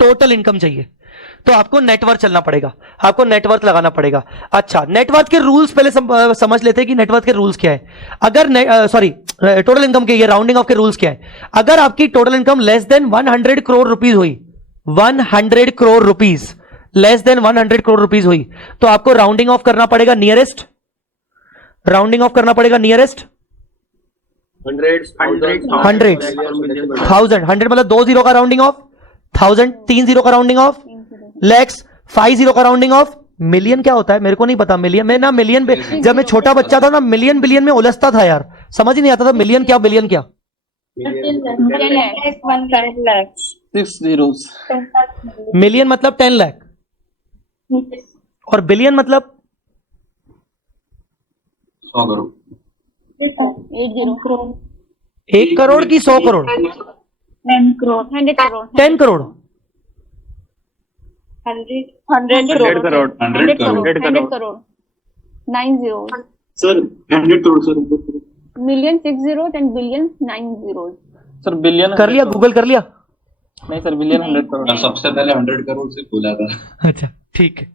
टोटल इनकम चाहिए। तो आपको नेटवर्थ चलना पड़ेगा, आपको नेटवर्थ लगाना पड़ेगा। अच्छा, नेटवर्थ के रूल्स पहले समझ लेते हैं कि नेटवर्थ के रूल्स क्या है। अगर टोटल इनकम के, ये राउंडिंग ऑफ के रूल्स क्या है। अगर आपकी total income less than 100 crore rupees हुई, 100 crore rupees, less than 100 crore rupees हुई, तो आपको राउंडिंग ऑफ करना पड़ेगा नियरेस्ट, राउंडिंग ऑफ करना पड़ेगा नियरेस्ट 100 मतलब 2 जीरो का राउंडिंग ऑफ, 1000 3 जीरो का राउंडिंग ऑफ, लैक्स 5 जीरो का राउंडिंग ऑफ। मिलियन क्या होता है मेरे को नहीं पता। मिलियन में ना, मिलियन जब मैं छोटा बच्चा था ना, मिलियन बिलियन में उलझता था यार, समझ ही नहीं आता था मिलियन क्या बिलियन क्या। 6 zeros। मिलियन मतलब 10 लाख और बिलियन मतलब 100 करोड़। 1 करोड़ की 100 crore, 10 crore, 100 crore, 10 crore, 100 crore, 100 crore, 9 zeros, sir 100 crore sir, million 6 zeros and billion 9 zeros। Sir billion कर लिया, गूगल कर लिया? नहीं सर, बिलियन 100 करोड़। सबसे पहले 100 करोड़ से बोला था। अच्छा ठीक है,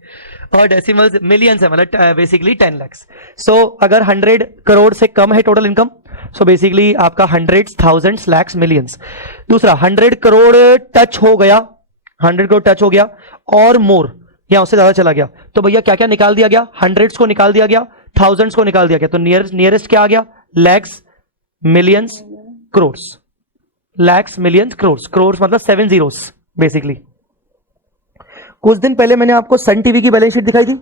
और डेसिमल मिलियंस है, मतलब बेसिकली 10 लाख। सो अगर 100 करोड़ से कम है टोटल इनकम, सो बेसिकली आपका 100, 1000, lakhs, मिलियंस। दूसरा 100 करोड़ टच हो गया, 100 करोड़ टच हो गया और मोर या उससे ज्यादा चला गया, तो भैया क्या क्या निकाल दिया गया? 100s को निकाल दिया गया, 1000s को निकाल दिया गया, तो नियरेस्ट क्या आ गया? लैक्स, मिलियंस, करोड्स। लैक्स, मिलियंस, करोड्स। करोड्स मतलब 7 zeros, बेसिकली। कुछ दिन पहले मैंने आपको सन टीवी की बैलेंस शीट दिखाई थी।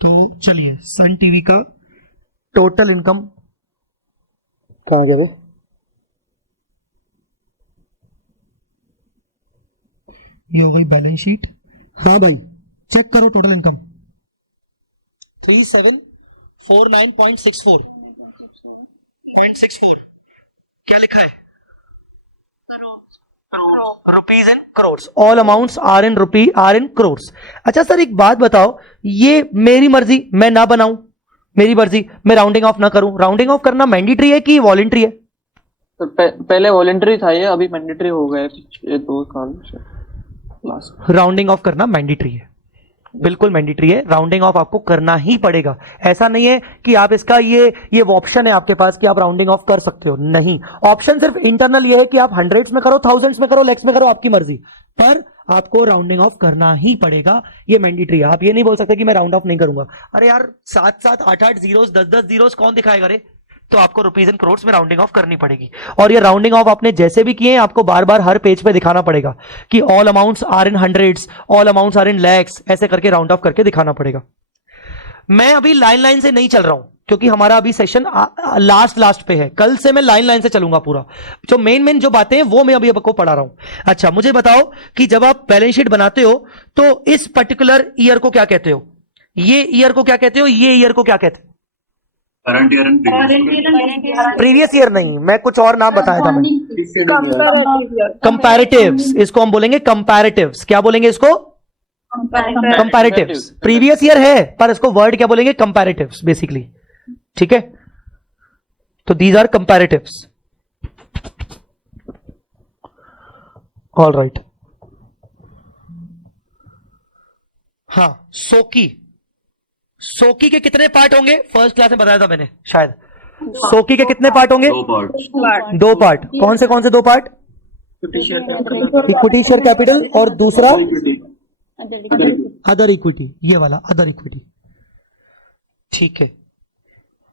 तो चलिए सन टीवी का टोटल इनकम कहां गया बे? ये हो गई बैलेंस शीट। हाँ भाई चेक करो टोटल इनकम 3749.64 क्या लिखा है? Rupees in crores. All amounts are in crores. अच्छा सर एक बात बताओ, ये मेरी मर्जी मैं ना बनाऊं, मेरी मर्जी मैं राउंडिंग ऑफ ना करूं, राउंडिंग ऑफ करना मैंडेटरी है कि वॉलेंट्री है? तो पहले वॉलेंट्री था ये, अभी मैंडेटरी हो गया ये 2 साल से लास्ट। राउंडिंग ऑफ करना मैंडेटरी है, बिल्कुल मैंडेटरी है। राउंडिंग ऑफ आपको करना ही पड़ेगा। ऐसा नहीं है कि आप इसका ये ऑप्शन है आपके पास कि आप राउंडिंग ऑफ कर सकते हो, नहीं। ऑप्शन सिर्फ इंटरनल ये है कि आप हंड्रेड्स में करो, थाउजेंड्स में करो, लैक्स में करो, आपकी मर्जी, पर आपको राउंडिंग ऑफ करना ही पड़ेगा। ये मैंडेटरी है। आप ये नहीं बोल सकते कि मैं राउंड ऑफ नहीं करूंगा। अरे यार 7-7 8-8 जीरोस 10-10 जीरोस कौन दिखाएगा रे? तो आपको रुपीज इन करोड़ में राउंडिंग ऑफ करनी पड़ेगी। और ये राउंडिंग ऑफ आपने जैसे भी किए आपको बार बार हर पेज पे दिखाना पड़ेगा कि all amounts are in hundreds, all amounts are in lakhs, ऐसे करके राउंड ऑफ करके दिखाना पड़ेगा। मैं अभी लाइन से नहीं चल रहा हूं क्योंकि हमारा अभी सेशन लास्ट पे है। कल से मैं लाइन से चलूंगा पूरा। जो मेन जो बातें हैं वो मैं अभी आपको पढ़ा रहा हूं। अच्छा मुझे बताओ कि जब आप बैलेंस शीट बनाते हो तो इस पर्टिकुलर ईयर को क्या कहते हो? ये ईयर को क्या कहते हो? ये ईयर को क्या कहते हो? Current year and previous year नहीं, मैं कुछ और नाम बताया था। मैं कंपैरेटिव्स, इसको हम बोलेंगे कंपैरेटिव्स। क्या बोलेंगे इसको? कंपैरेटिव्स। प्रीवियस ईयर है पर इसको वर्ड क्या बोलेंगे? Comparatives basically. ठीक है, तो these are comparatives. All right. हाँ सोकी के कितने पार्ट होंगे? फर्स्ट क्लास में बताया था मैंने शायद। सोकी के कितने पार्ट होंगे? 2 पार्ट। कौन से 2 पार्ट? इक्विटी शेयर कैपिटल और दूसरा अदर इक्विटी, ये वाला अदर इक्विटी। ठीक है,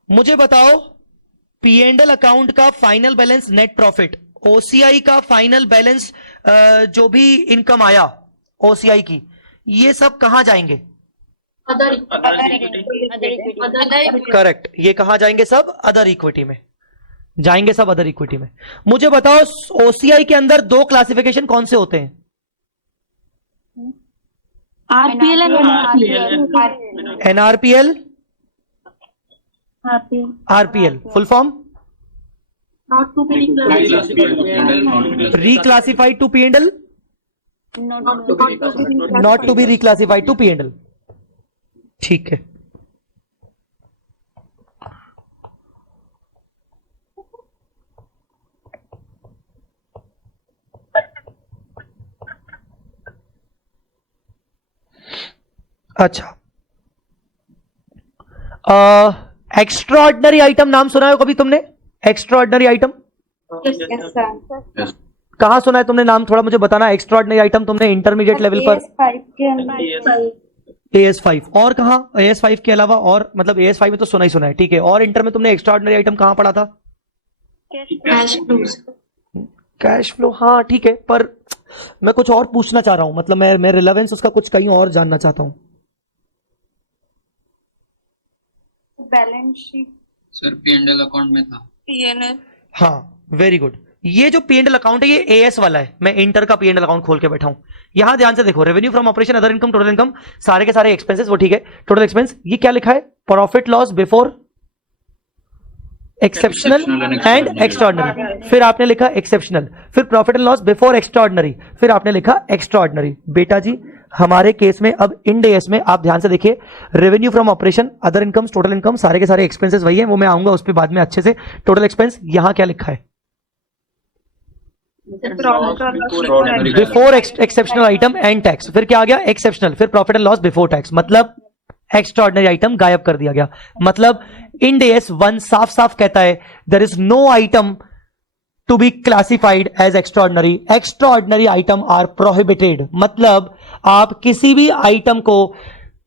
मुझे बताओ P&L अकाउंट का final balance, net profit, OCI का फाइनल बैलेंस, जो भी इनकम आया OCI की, ये सब कहां जाएंगे? करेक्ट। ये कहां जाएंगे? सब अदर इक्विटी में जाएंगे, सब अदर इक्विटी में। मुझे बताओ OCI के अंदर 2 क्लासिफिकेशन कौन से होते हैं? NRPL, RPL full form? Reclassified to P&L, not to be reclassified to P&L। ठीक है, अच्छा एक्स्ट्राऑर्डिनरी आइटम नाम सुना है कभी तुमने? एक्स्ट्राऑर्डिनरी आइटम कहां सुना है तुमने नाम? थोड़ा मुझे बताना। एक्स्ट्राऑर्डिनरी आइटम तुमने इंटरमीडिएट लेवल पर? AS5। और कहां? AS5 के अलावा और, मतलब AS5 में तो सुना ही सुना है, ठीक है। और इंटर में तुमने एक्स्ट्राऑर्डिनरी आइटम कहां पढ़ा था? Cash flow. हाँ ठीक है, पर मैं कुछ और पूछना चाह रहा हूं, मतलब मैं रिलेवेंस उसका कुछ कहीं और जानना चाहता हूं। Balance sheet sir P&L account में था। हाँ वेरी गुड। ये जो P&L अकाउंट है ये AS वाला है। मैं इंटर का P&L अकाउंट खोल के बैठा हूं। यहां ध्यान से देखो, revenue from operation, other income, total income, सारे के सारे एक्सपेंसेस, वो ठीक है। टोटल एक्सपेंस ये क्या लिखा है? Profit loss before exceptional and extraordinary. फिर आपने लिखा एक्सेप्शनल, फिर profit and loss before extraordinary, फिर आपने लिखा एक्स्ट्राऑर्डिनरी। बेटा जी हमारे केस में अब इंड एस में आप ध्यान से देखिए, revenue from operation, other income, total income, सारे के सारे एक्सपेंसेस वही हैं, वो मैं आऊंगा उस पर बाद में अच्छे से। टोटल एक्सपेंस यहां क्या लिखा है? Before exceptional item and tax. फिर क्या आ गया? एक्सेप्शनल, फिर profit and loss before tax, मतलब एक्स्ट्राऑर्डिनरी आइटम गायब कर दिया गया। मतलब इंड एस 1 साफ साफ कहता है there is no item to be classified as extraordinary, extraordinary item are prohibited. मतलब आप किसी भी आइटम को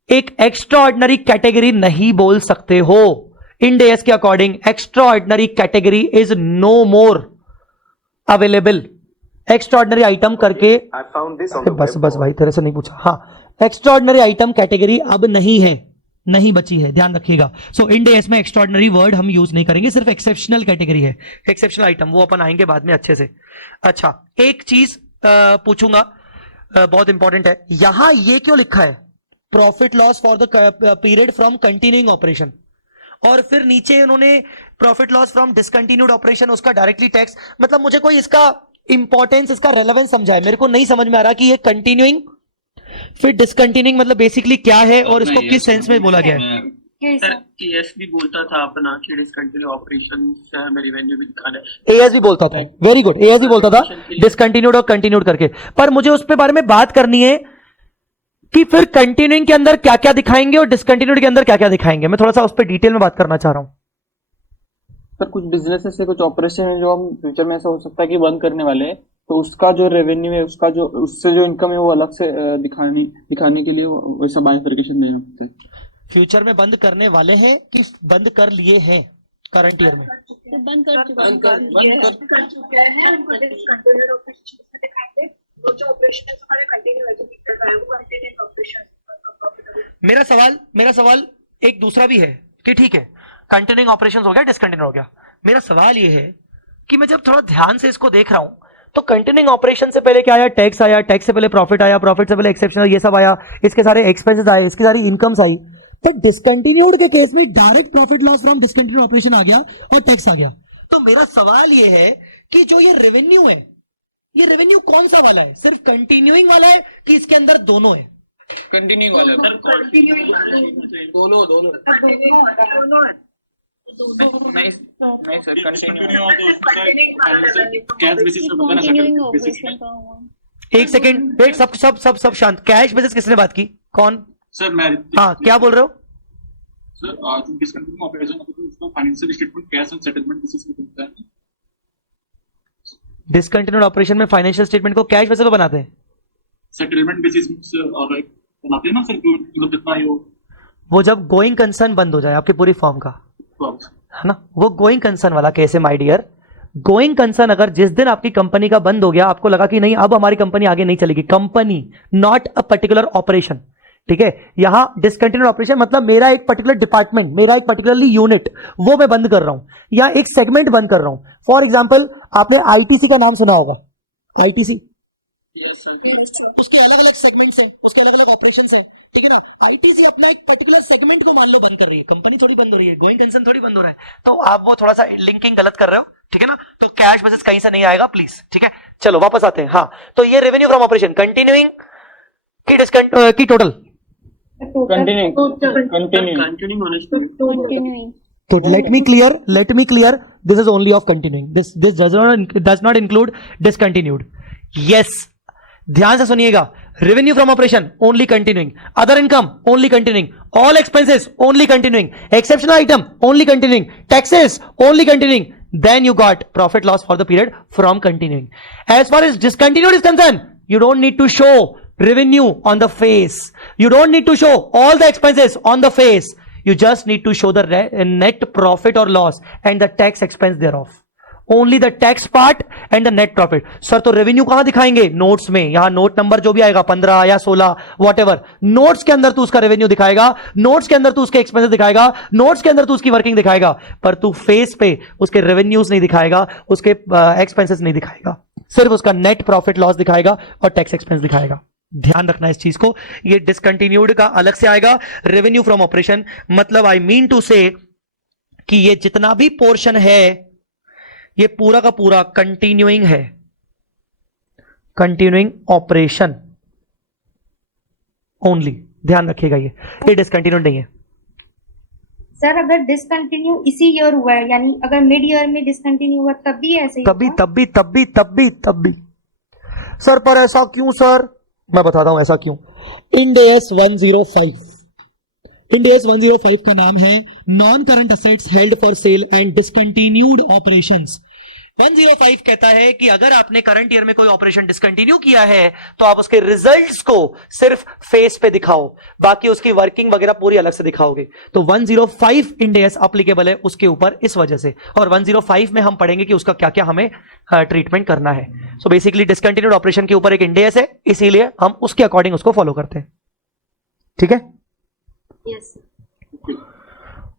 एक एक्स्ट्राऑर्डिनरी कैटेगरी नहीं बोल सकते हो। इंड एस के according extraordinary category is no more available extraordinary item करके, बस बस भाई तेरे से नहीं पूछा, हाँ एक्स्ट्रॉर्डिनरी आइटम कैटेगरी अब नहीं है, नहीं बची है, ध्यान रखिएगा। सो इंड एस में एक्स्ट्रॉर्डिनरी वर्ड हम यूज नहीं करेंगे, सिर्फ एक्सेप्शनल कैटेगरी है, एक्सेप्शनल आइटम, वो अपन आएंगे बाद में अच्छे से। अच्छा एक चीज पूछूंगा, बहुत इंपॉर्टेंट है, यहां ये क्यों लिखा है profit loss for the period from continuing operation, और फिर नीचे उन्होंने profit loss from discontinued operation, उसका डायरेक्टली टैक्स, मतलब मुझे कोई इसका इंपॉर्टेंस, इसका रेलेवेंस समझाए, मेरे को नहीं समझ में आ रहा कि ये कंटिन्यूइंग फिर डिसकंटिन्यूइंग मतलब बेसिकली क्या है और इसको किस सेंस में बोला गया है। एएस भी बोलता था अपना कि डिसकंटिन्यू ऑपरेशन से हमें रेवेन्यू भी दिखाना है, एएस भी बोलता था, वेरी गुड, एएस भी बोलता था डिसकंटिन्यूड और कंटिन्यूड करके, पर मुझे उस पे बारे में बात करनी है कि फिर कंटिन्यूइंग के अंदर क्या क्या दिखाएंगे और डिसकंटिन्यूड के अंदर क्या क्या दिखाएंगे, मैं थोड़ा सा उस पर डिटेल में बात करना चाह रहा हूं। सर कुछ बिजनेस से कुछ ऑपरेशन है जो हम फ्यूचर में ऐसा हो सकता है कि बंद करने वाले हैं, तो उसका जो रेवेन्यू है, उसका जो उससे जो इनकम है वो अलग से दिखाने के लिए वैसा बाइफरकेशन देना पड़ता है। फ्यूचर में बंद करने वाले हैं कि बंद कर लिए हैं करंट ईयर में? बंद कर चुके हैं, उनको डिसकंटिन्यूड ऑपरेशन में दिखाएंगे, वो जो ऑपरेशन है हमारे कंटिन्यू है, जो दिख रहा है वो कंटिन्यूइंग ऑपरेशन। मेरा सवाल एक दूसरा भी है कि ठीक है कंटिन्यूइंग ऑपरेशंस हो गया, डिसकंटिन्यू हो गया, मेरा सवाल ये है कि मैं जब थोड़ा ध्यान से इसको देख रहा हूं तो कंटिन्यूइंग ऑपरेशन से पहले क्या आया, टैक्स आया, टैक्स से पहले प्रॉफिट आया, प्रॉफिट से पहले एक्सेप्शनल, ये सब आया, इसके सारे एक्सपेंसेस आए, इसकी सारी इनकम्स आई, बट डिसकंटिन्यूड के केस में direct profit loss from discontinued operation आ गया और टैक्स आ गया। तो मेरा सवाल ये है कि जो ये रेवेन्यू है, ये रेवेन्यू कौन सा वाला है, सिर्फ कंटिन्यूइंग वाला है कि इसके अंदर दोनों है? कंटिन्यूइंग वाला है, दोनों नहीं सर, एक सेकेंड वेट, सब शांत, कैश बेसिस किसने बात की, कौन? सर मैं, हाँ क्या बोल रहे हो सर? जो डिसकंटिन्यूइंग ऑपरेशन होता है उसका financial statement cash and settlement basis पे बनता है। डिसकंटिन्यूड ऑपरेशन में फाइनेंशियल स्टेटमेंट को कैश बेसिस पे बनाते हैं, सेटलमेंट बेसिस बनाते हैं ना सर, जो मतलब जितना ही हो, वो जब गोइंग कंसर्न बंद हो जाए आपकी पूरी फॉर्म का, है ना, वो गोइंग कंसर्न वाला केस है माय डियर। गोइंग कंसर्न अगर जिस दिन आपकी कंपनी का बंद हो गया, आपको लगा कि नहीं अब हमारी कंपनी आगे नहीं चलेगी, company not a particular operation, ठीक है, यहां डिसकंटिन्यूड ऑपरेशन मतलब मेरा एक पर्टिकुलर डिपार्टमेंट, मेरा एक पर्टिकुलरली यूनिट, वो मैं बंद कर रहा हूं, या एक सेगमेंट बंद कर रहा हूं। फॉर एग्जाम्पल आपने आईटीसी का नाम सुना होगा, आईटीसी, यस सर, उसके अलग अलग सेगमेंट्स हैं, उसके अलग अलग ऑपरेशंस हैं, ठीक है ना। आईटीसी अपना एक पर्टिकुलर सेगमेंट को मान लो बंद कर रही है, कंपनी थोड़ी बंद हो रही है, गोइंग कंसर्न थोड़ी बंद हो रहा है, तो आप वो थोड़ा सा लिंकिंग गलत कर रहे हो, ठीक है ना। तो कैश बेसिस कहीं से नहीं आएगा प्लीज, ठीक है। चलो वापस आते हैं, हाँ तो ये रेवेन्यू फ्रॉम ऑपरेशन कंटिन्यूइंग की टोटल तो let me clear this is only of continuing, this does not include discontinued. Yes ध्यान से सुनिएगा, revenue from operation only continuing, other income only continuing, all expenses only continuing, exceptional item only continuing, taxes only continuing, then you got profit loss for the period from continuing. As far as discontinued is concerned, you don't need to show revenue on the face, you don't need to show all the expenses on the face, you just need to show the net profit or loss and the tax expense thereof, only the tax part and the net profit. Sir तो revenue कहां दिखाएंगे? Notes में, यहां note number जो भी आएगा 15 या 16 whatever, notes के अंदर तू उसका रेवेन्यू दिखाएगा, नोट्स के अंदर तू उसके एक्सपेंसेस दिखाएगा, नोट्स के अंदर तू उसकी वर्किंग दिखाएगा, पर तू फेस पे उसके रेवेन्यूज नहीं दिखाएगा, उसके एक्सपेंसेस नहीं दिखाएगा, सिर्फ उसका नेट प्रॉफिट लॉस दिखाएगा और टैक्स एक्सपेंस दिखाएगा। ध्यान रखना इस चीज को, ये डिसकंटिन्यूड का अलग से आएगा, रेवेन्यू फ्रॉम ऑपरेशन मतलब आई मीन टू से कि ये जितना भी पोर्शन है ये पूरा का पूरा कंटिन्यूइंग है, कंटिन्यूइंग ऑपरेशन ओनली, ध्यान रखिएगा, ये डिसकंटिन्यूड नहीं है। सर अगर डिसकंटिन्यू इसी ईयर हुआ है, यानी अगर मिड ईयर में डिसकंटिन्यू हुआ तब भी ऐसे ही तब भी सर, पर ऐसा क्यों सर? मैं बताता हूं ऐसा क्यों। इंड एस 105 का नाम है non current assets held for sale and discontinued operations. 105 कहता है कि अगर आपने करंट ईयर में कोई ऑपरेशन डिसकंटिन्यू किया है तो आप उसके रिजल्ट्स को सिर्फ फेस पे दिखाओ, बाकी उसकी वर्किंग वगैरह पूरी अलग से दिखाओगे। तो 105 इंड एस अप्लीकेबल है उसके ऊपर इस वजह से, और 105 में हम पढ़ेंगे कि उसका क्या क्या हमें ट्रीटमेंट करना है। सो बेसिकली डिसकंटिन्यूड ऑपरेशन के ऊपर एक इंड एस है, इसीलिए हम उसके अकॉर्डिंग उसको फॉलो करते हैं। ठीक है, यस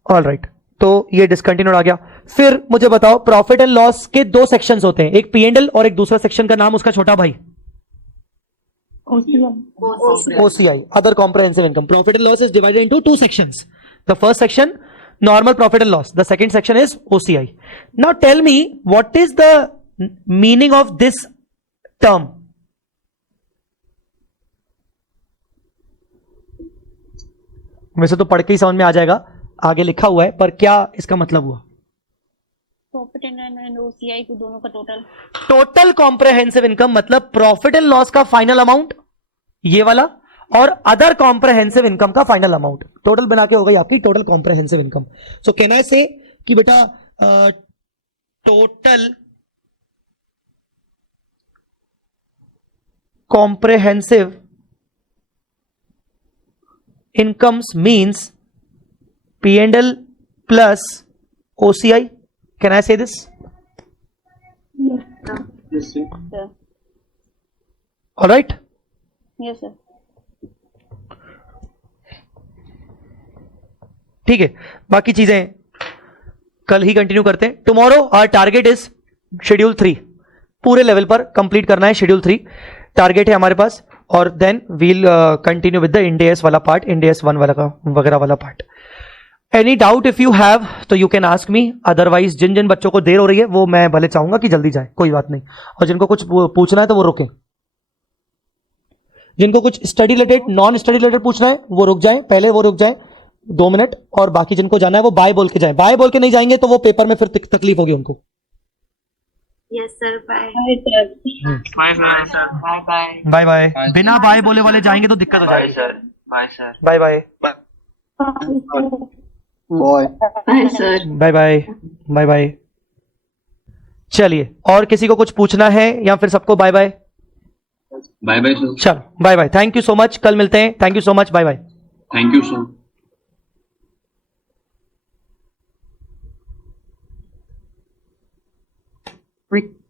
ऑल राइट। तो ये डिसकंटिन्यूड आ गया। फिर मुझे बताओ, प्रॉफिट एंड लॉस के दो सेक्शंस होते हैं, एक P&L और एक दूसरा सेक्शन का नाम उसका छोटा भाई OCI, other comprehensive income. Profit and loss is divided into two sections. The first section normal profit and loss, the second section is OCI। Now tell me what is the meaning of this term? वैसे तो पढ़ के ही समझ में आ जाएगा, आगे लिखा हुआ है, पर क्या इसका मतलब हुआ? प्रॉफिट एंड OCI को दोनों का टोटल कॉम्प्रिहेंसिव इनकम मतलब प्रॉफिट एंड लॉस का फाइनल अमाउंट ये वाला, और अदर कॉम्प्रिहेंसिव इनकम का फाइनल अमाउंट, टोटल बना के हो गई आपकी total comprehensive income. So can I से कि बेटा total comprehensive incomes means P&L plus OCI. Can I say this? Yes, sir. All right. Yes, sir. ठीक है, बाकी चीजें कल ही कंटिन्यू करते हैं। Tomorrow our target is schedule 3, पूरे लेवल पर कंप्लीट करना है। शेड्यूल 3 टारगेट है हमारे पास, और then we'll continue with the Ind AS वाला पार्ट, इंड एस 1 वाला का वगैरह वाला part. Any doubt if you have तो you can ask me, otherwise जिन जिन बच्चों को देर हो रही है वो मैं भले चाहूंगा कि जल्दी जाए, कोई बात नहीं, और जिनको कुछ पूछना है तो वो रुके। जिनको कुछ study related non study related पूछना है वो रुक जाए, पहले वो रुक जाए 2 मिनट, और बाकी जिनको जाना है वो बाय बोल के जाए। बाय बोल के नहीं जाएंगे तो वो पेपर में फिर तकलीफ होगी उनको। Yes sir, bye bye sir. Bye bye. Bye bye. बिना बाय बोले वाले जाएंगे तो दिक्कत हो जाएगी। Bye sir. Bye bye bye sir. Bye bye bye bye. चलिए, और किसी को कुछ पूछना है या फिर सबको bye bye? Bye bye sir. चलो bye bye, thank you so much, कल मिलते हैं। Thank you so much, bye bye. Thank you sir.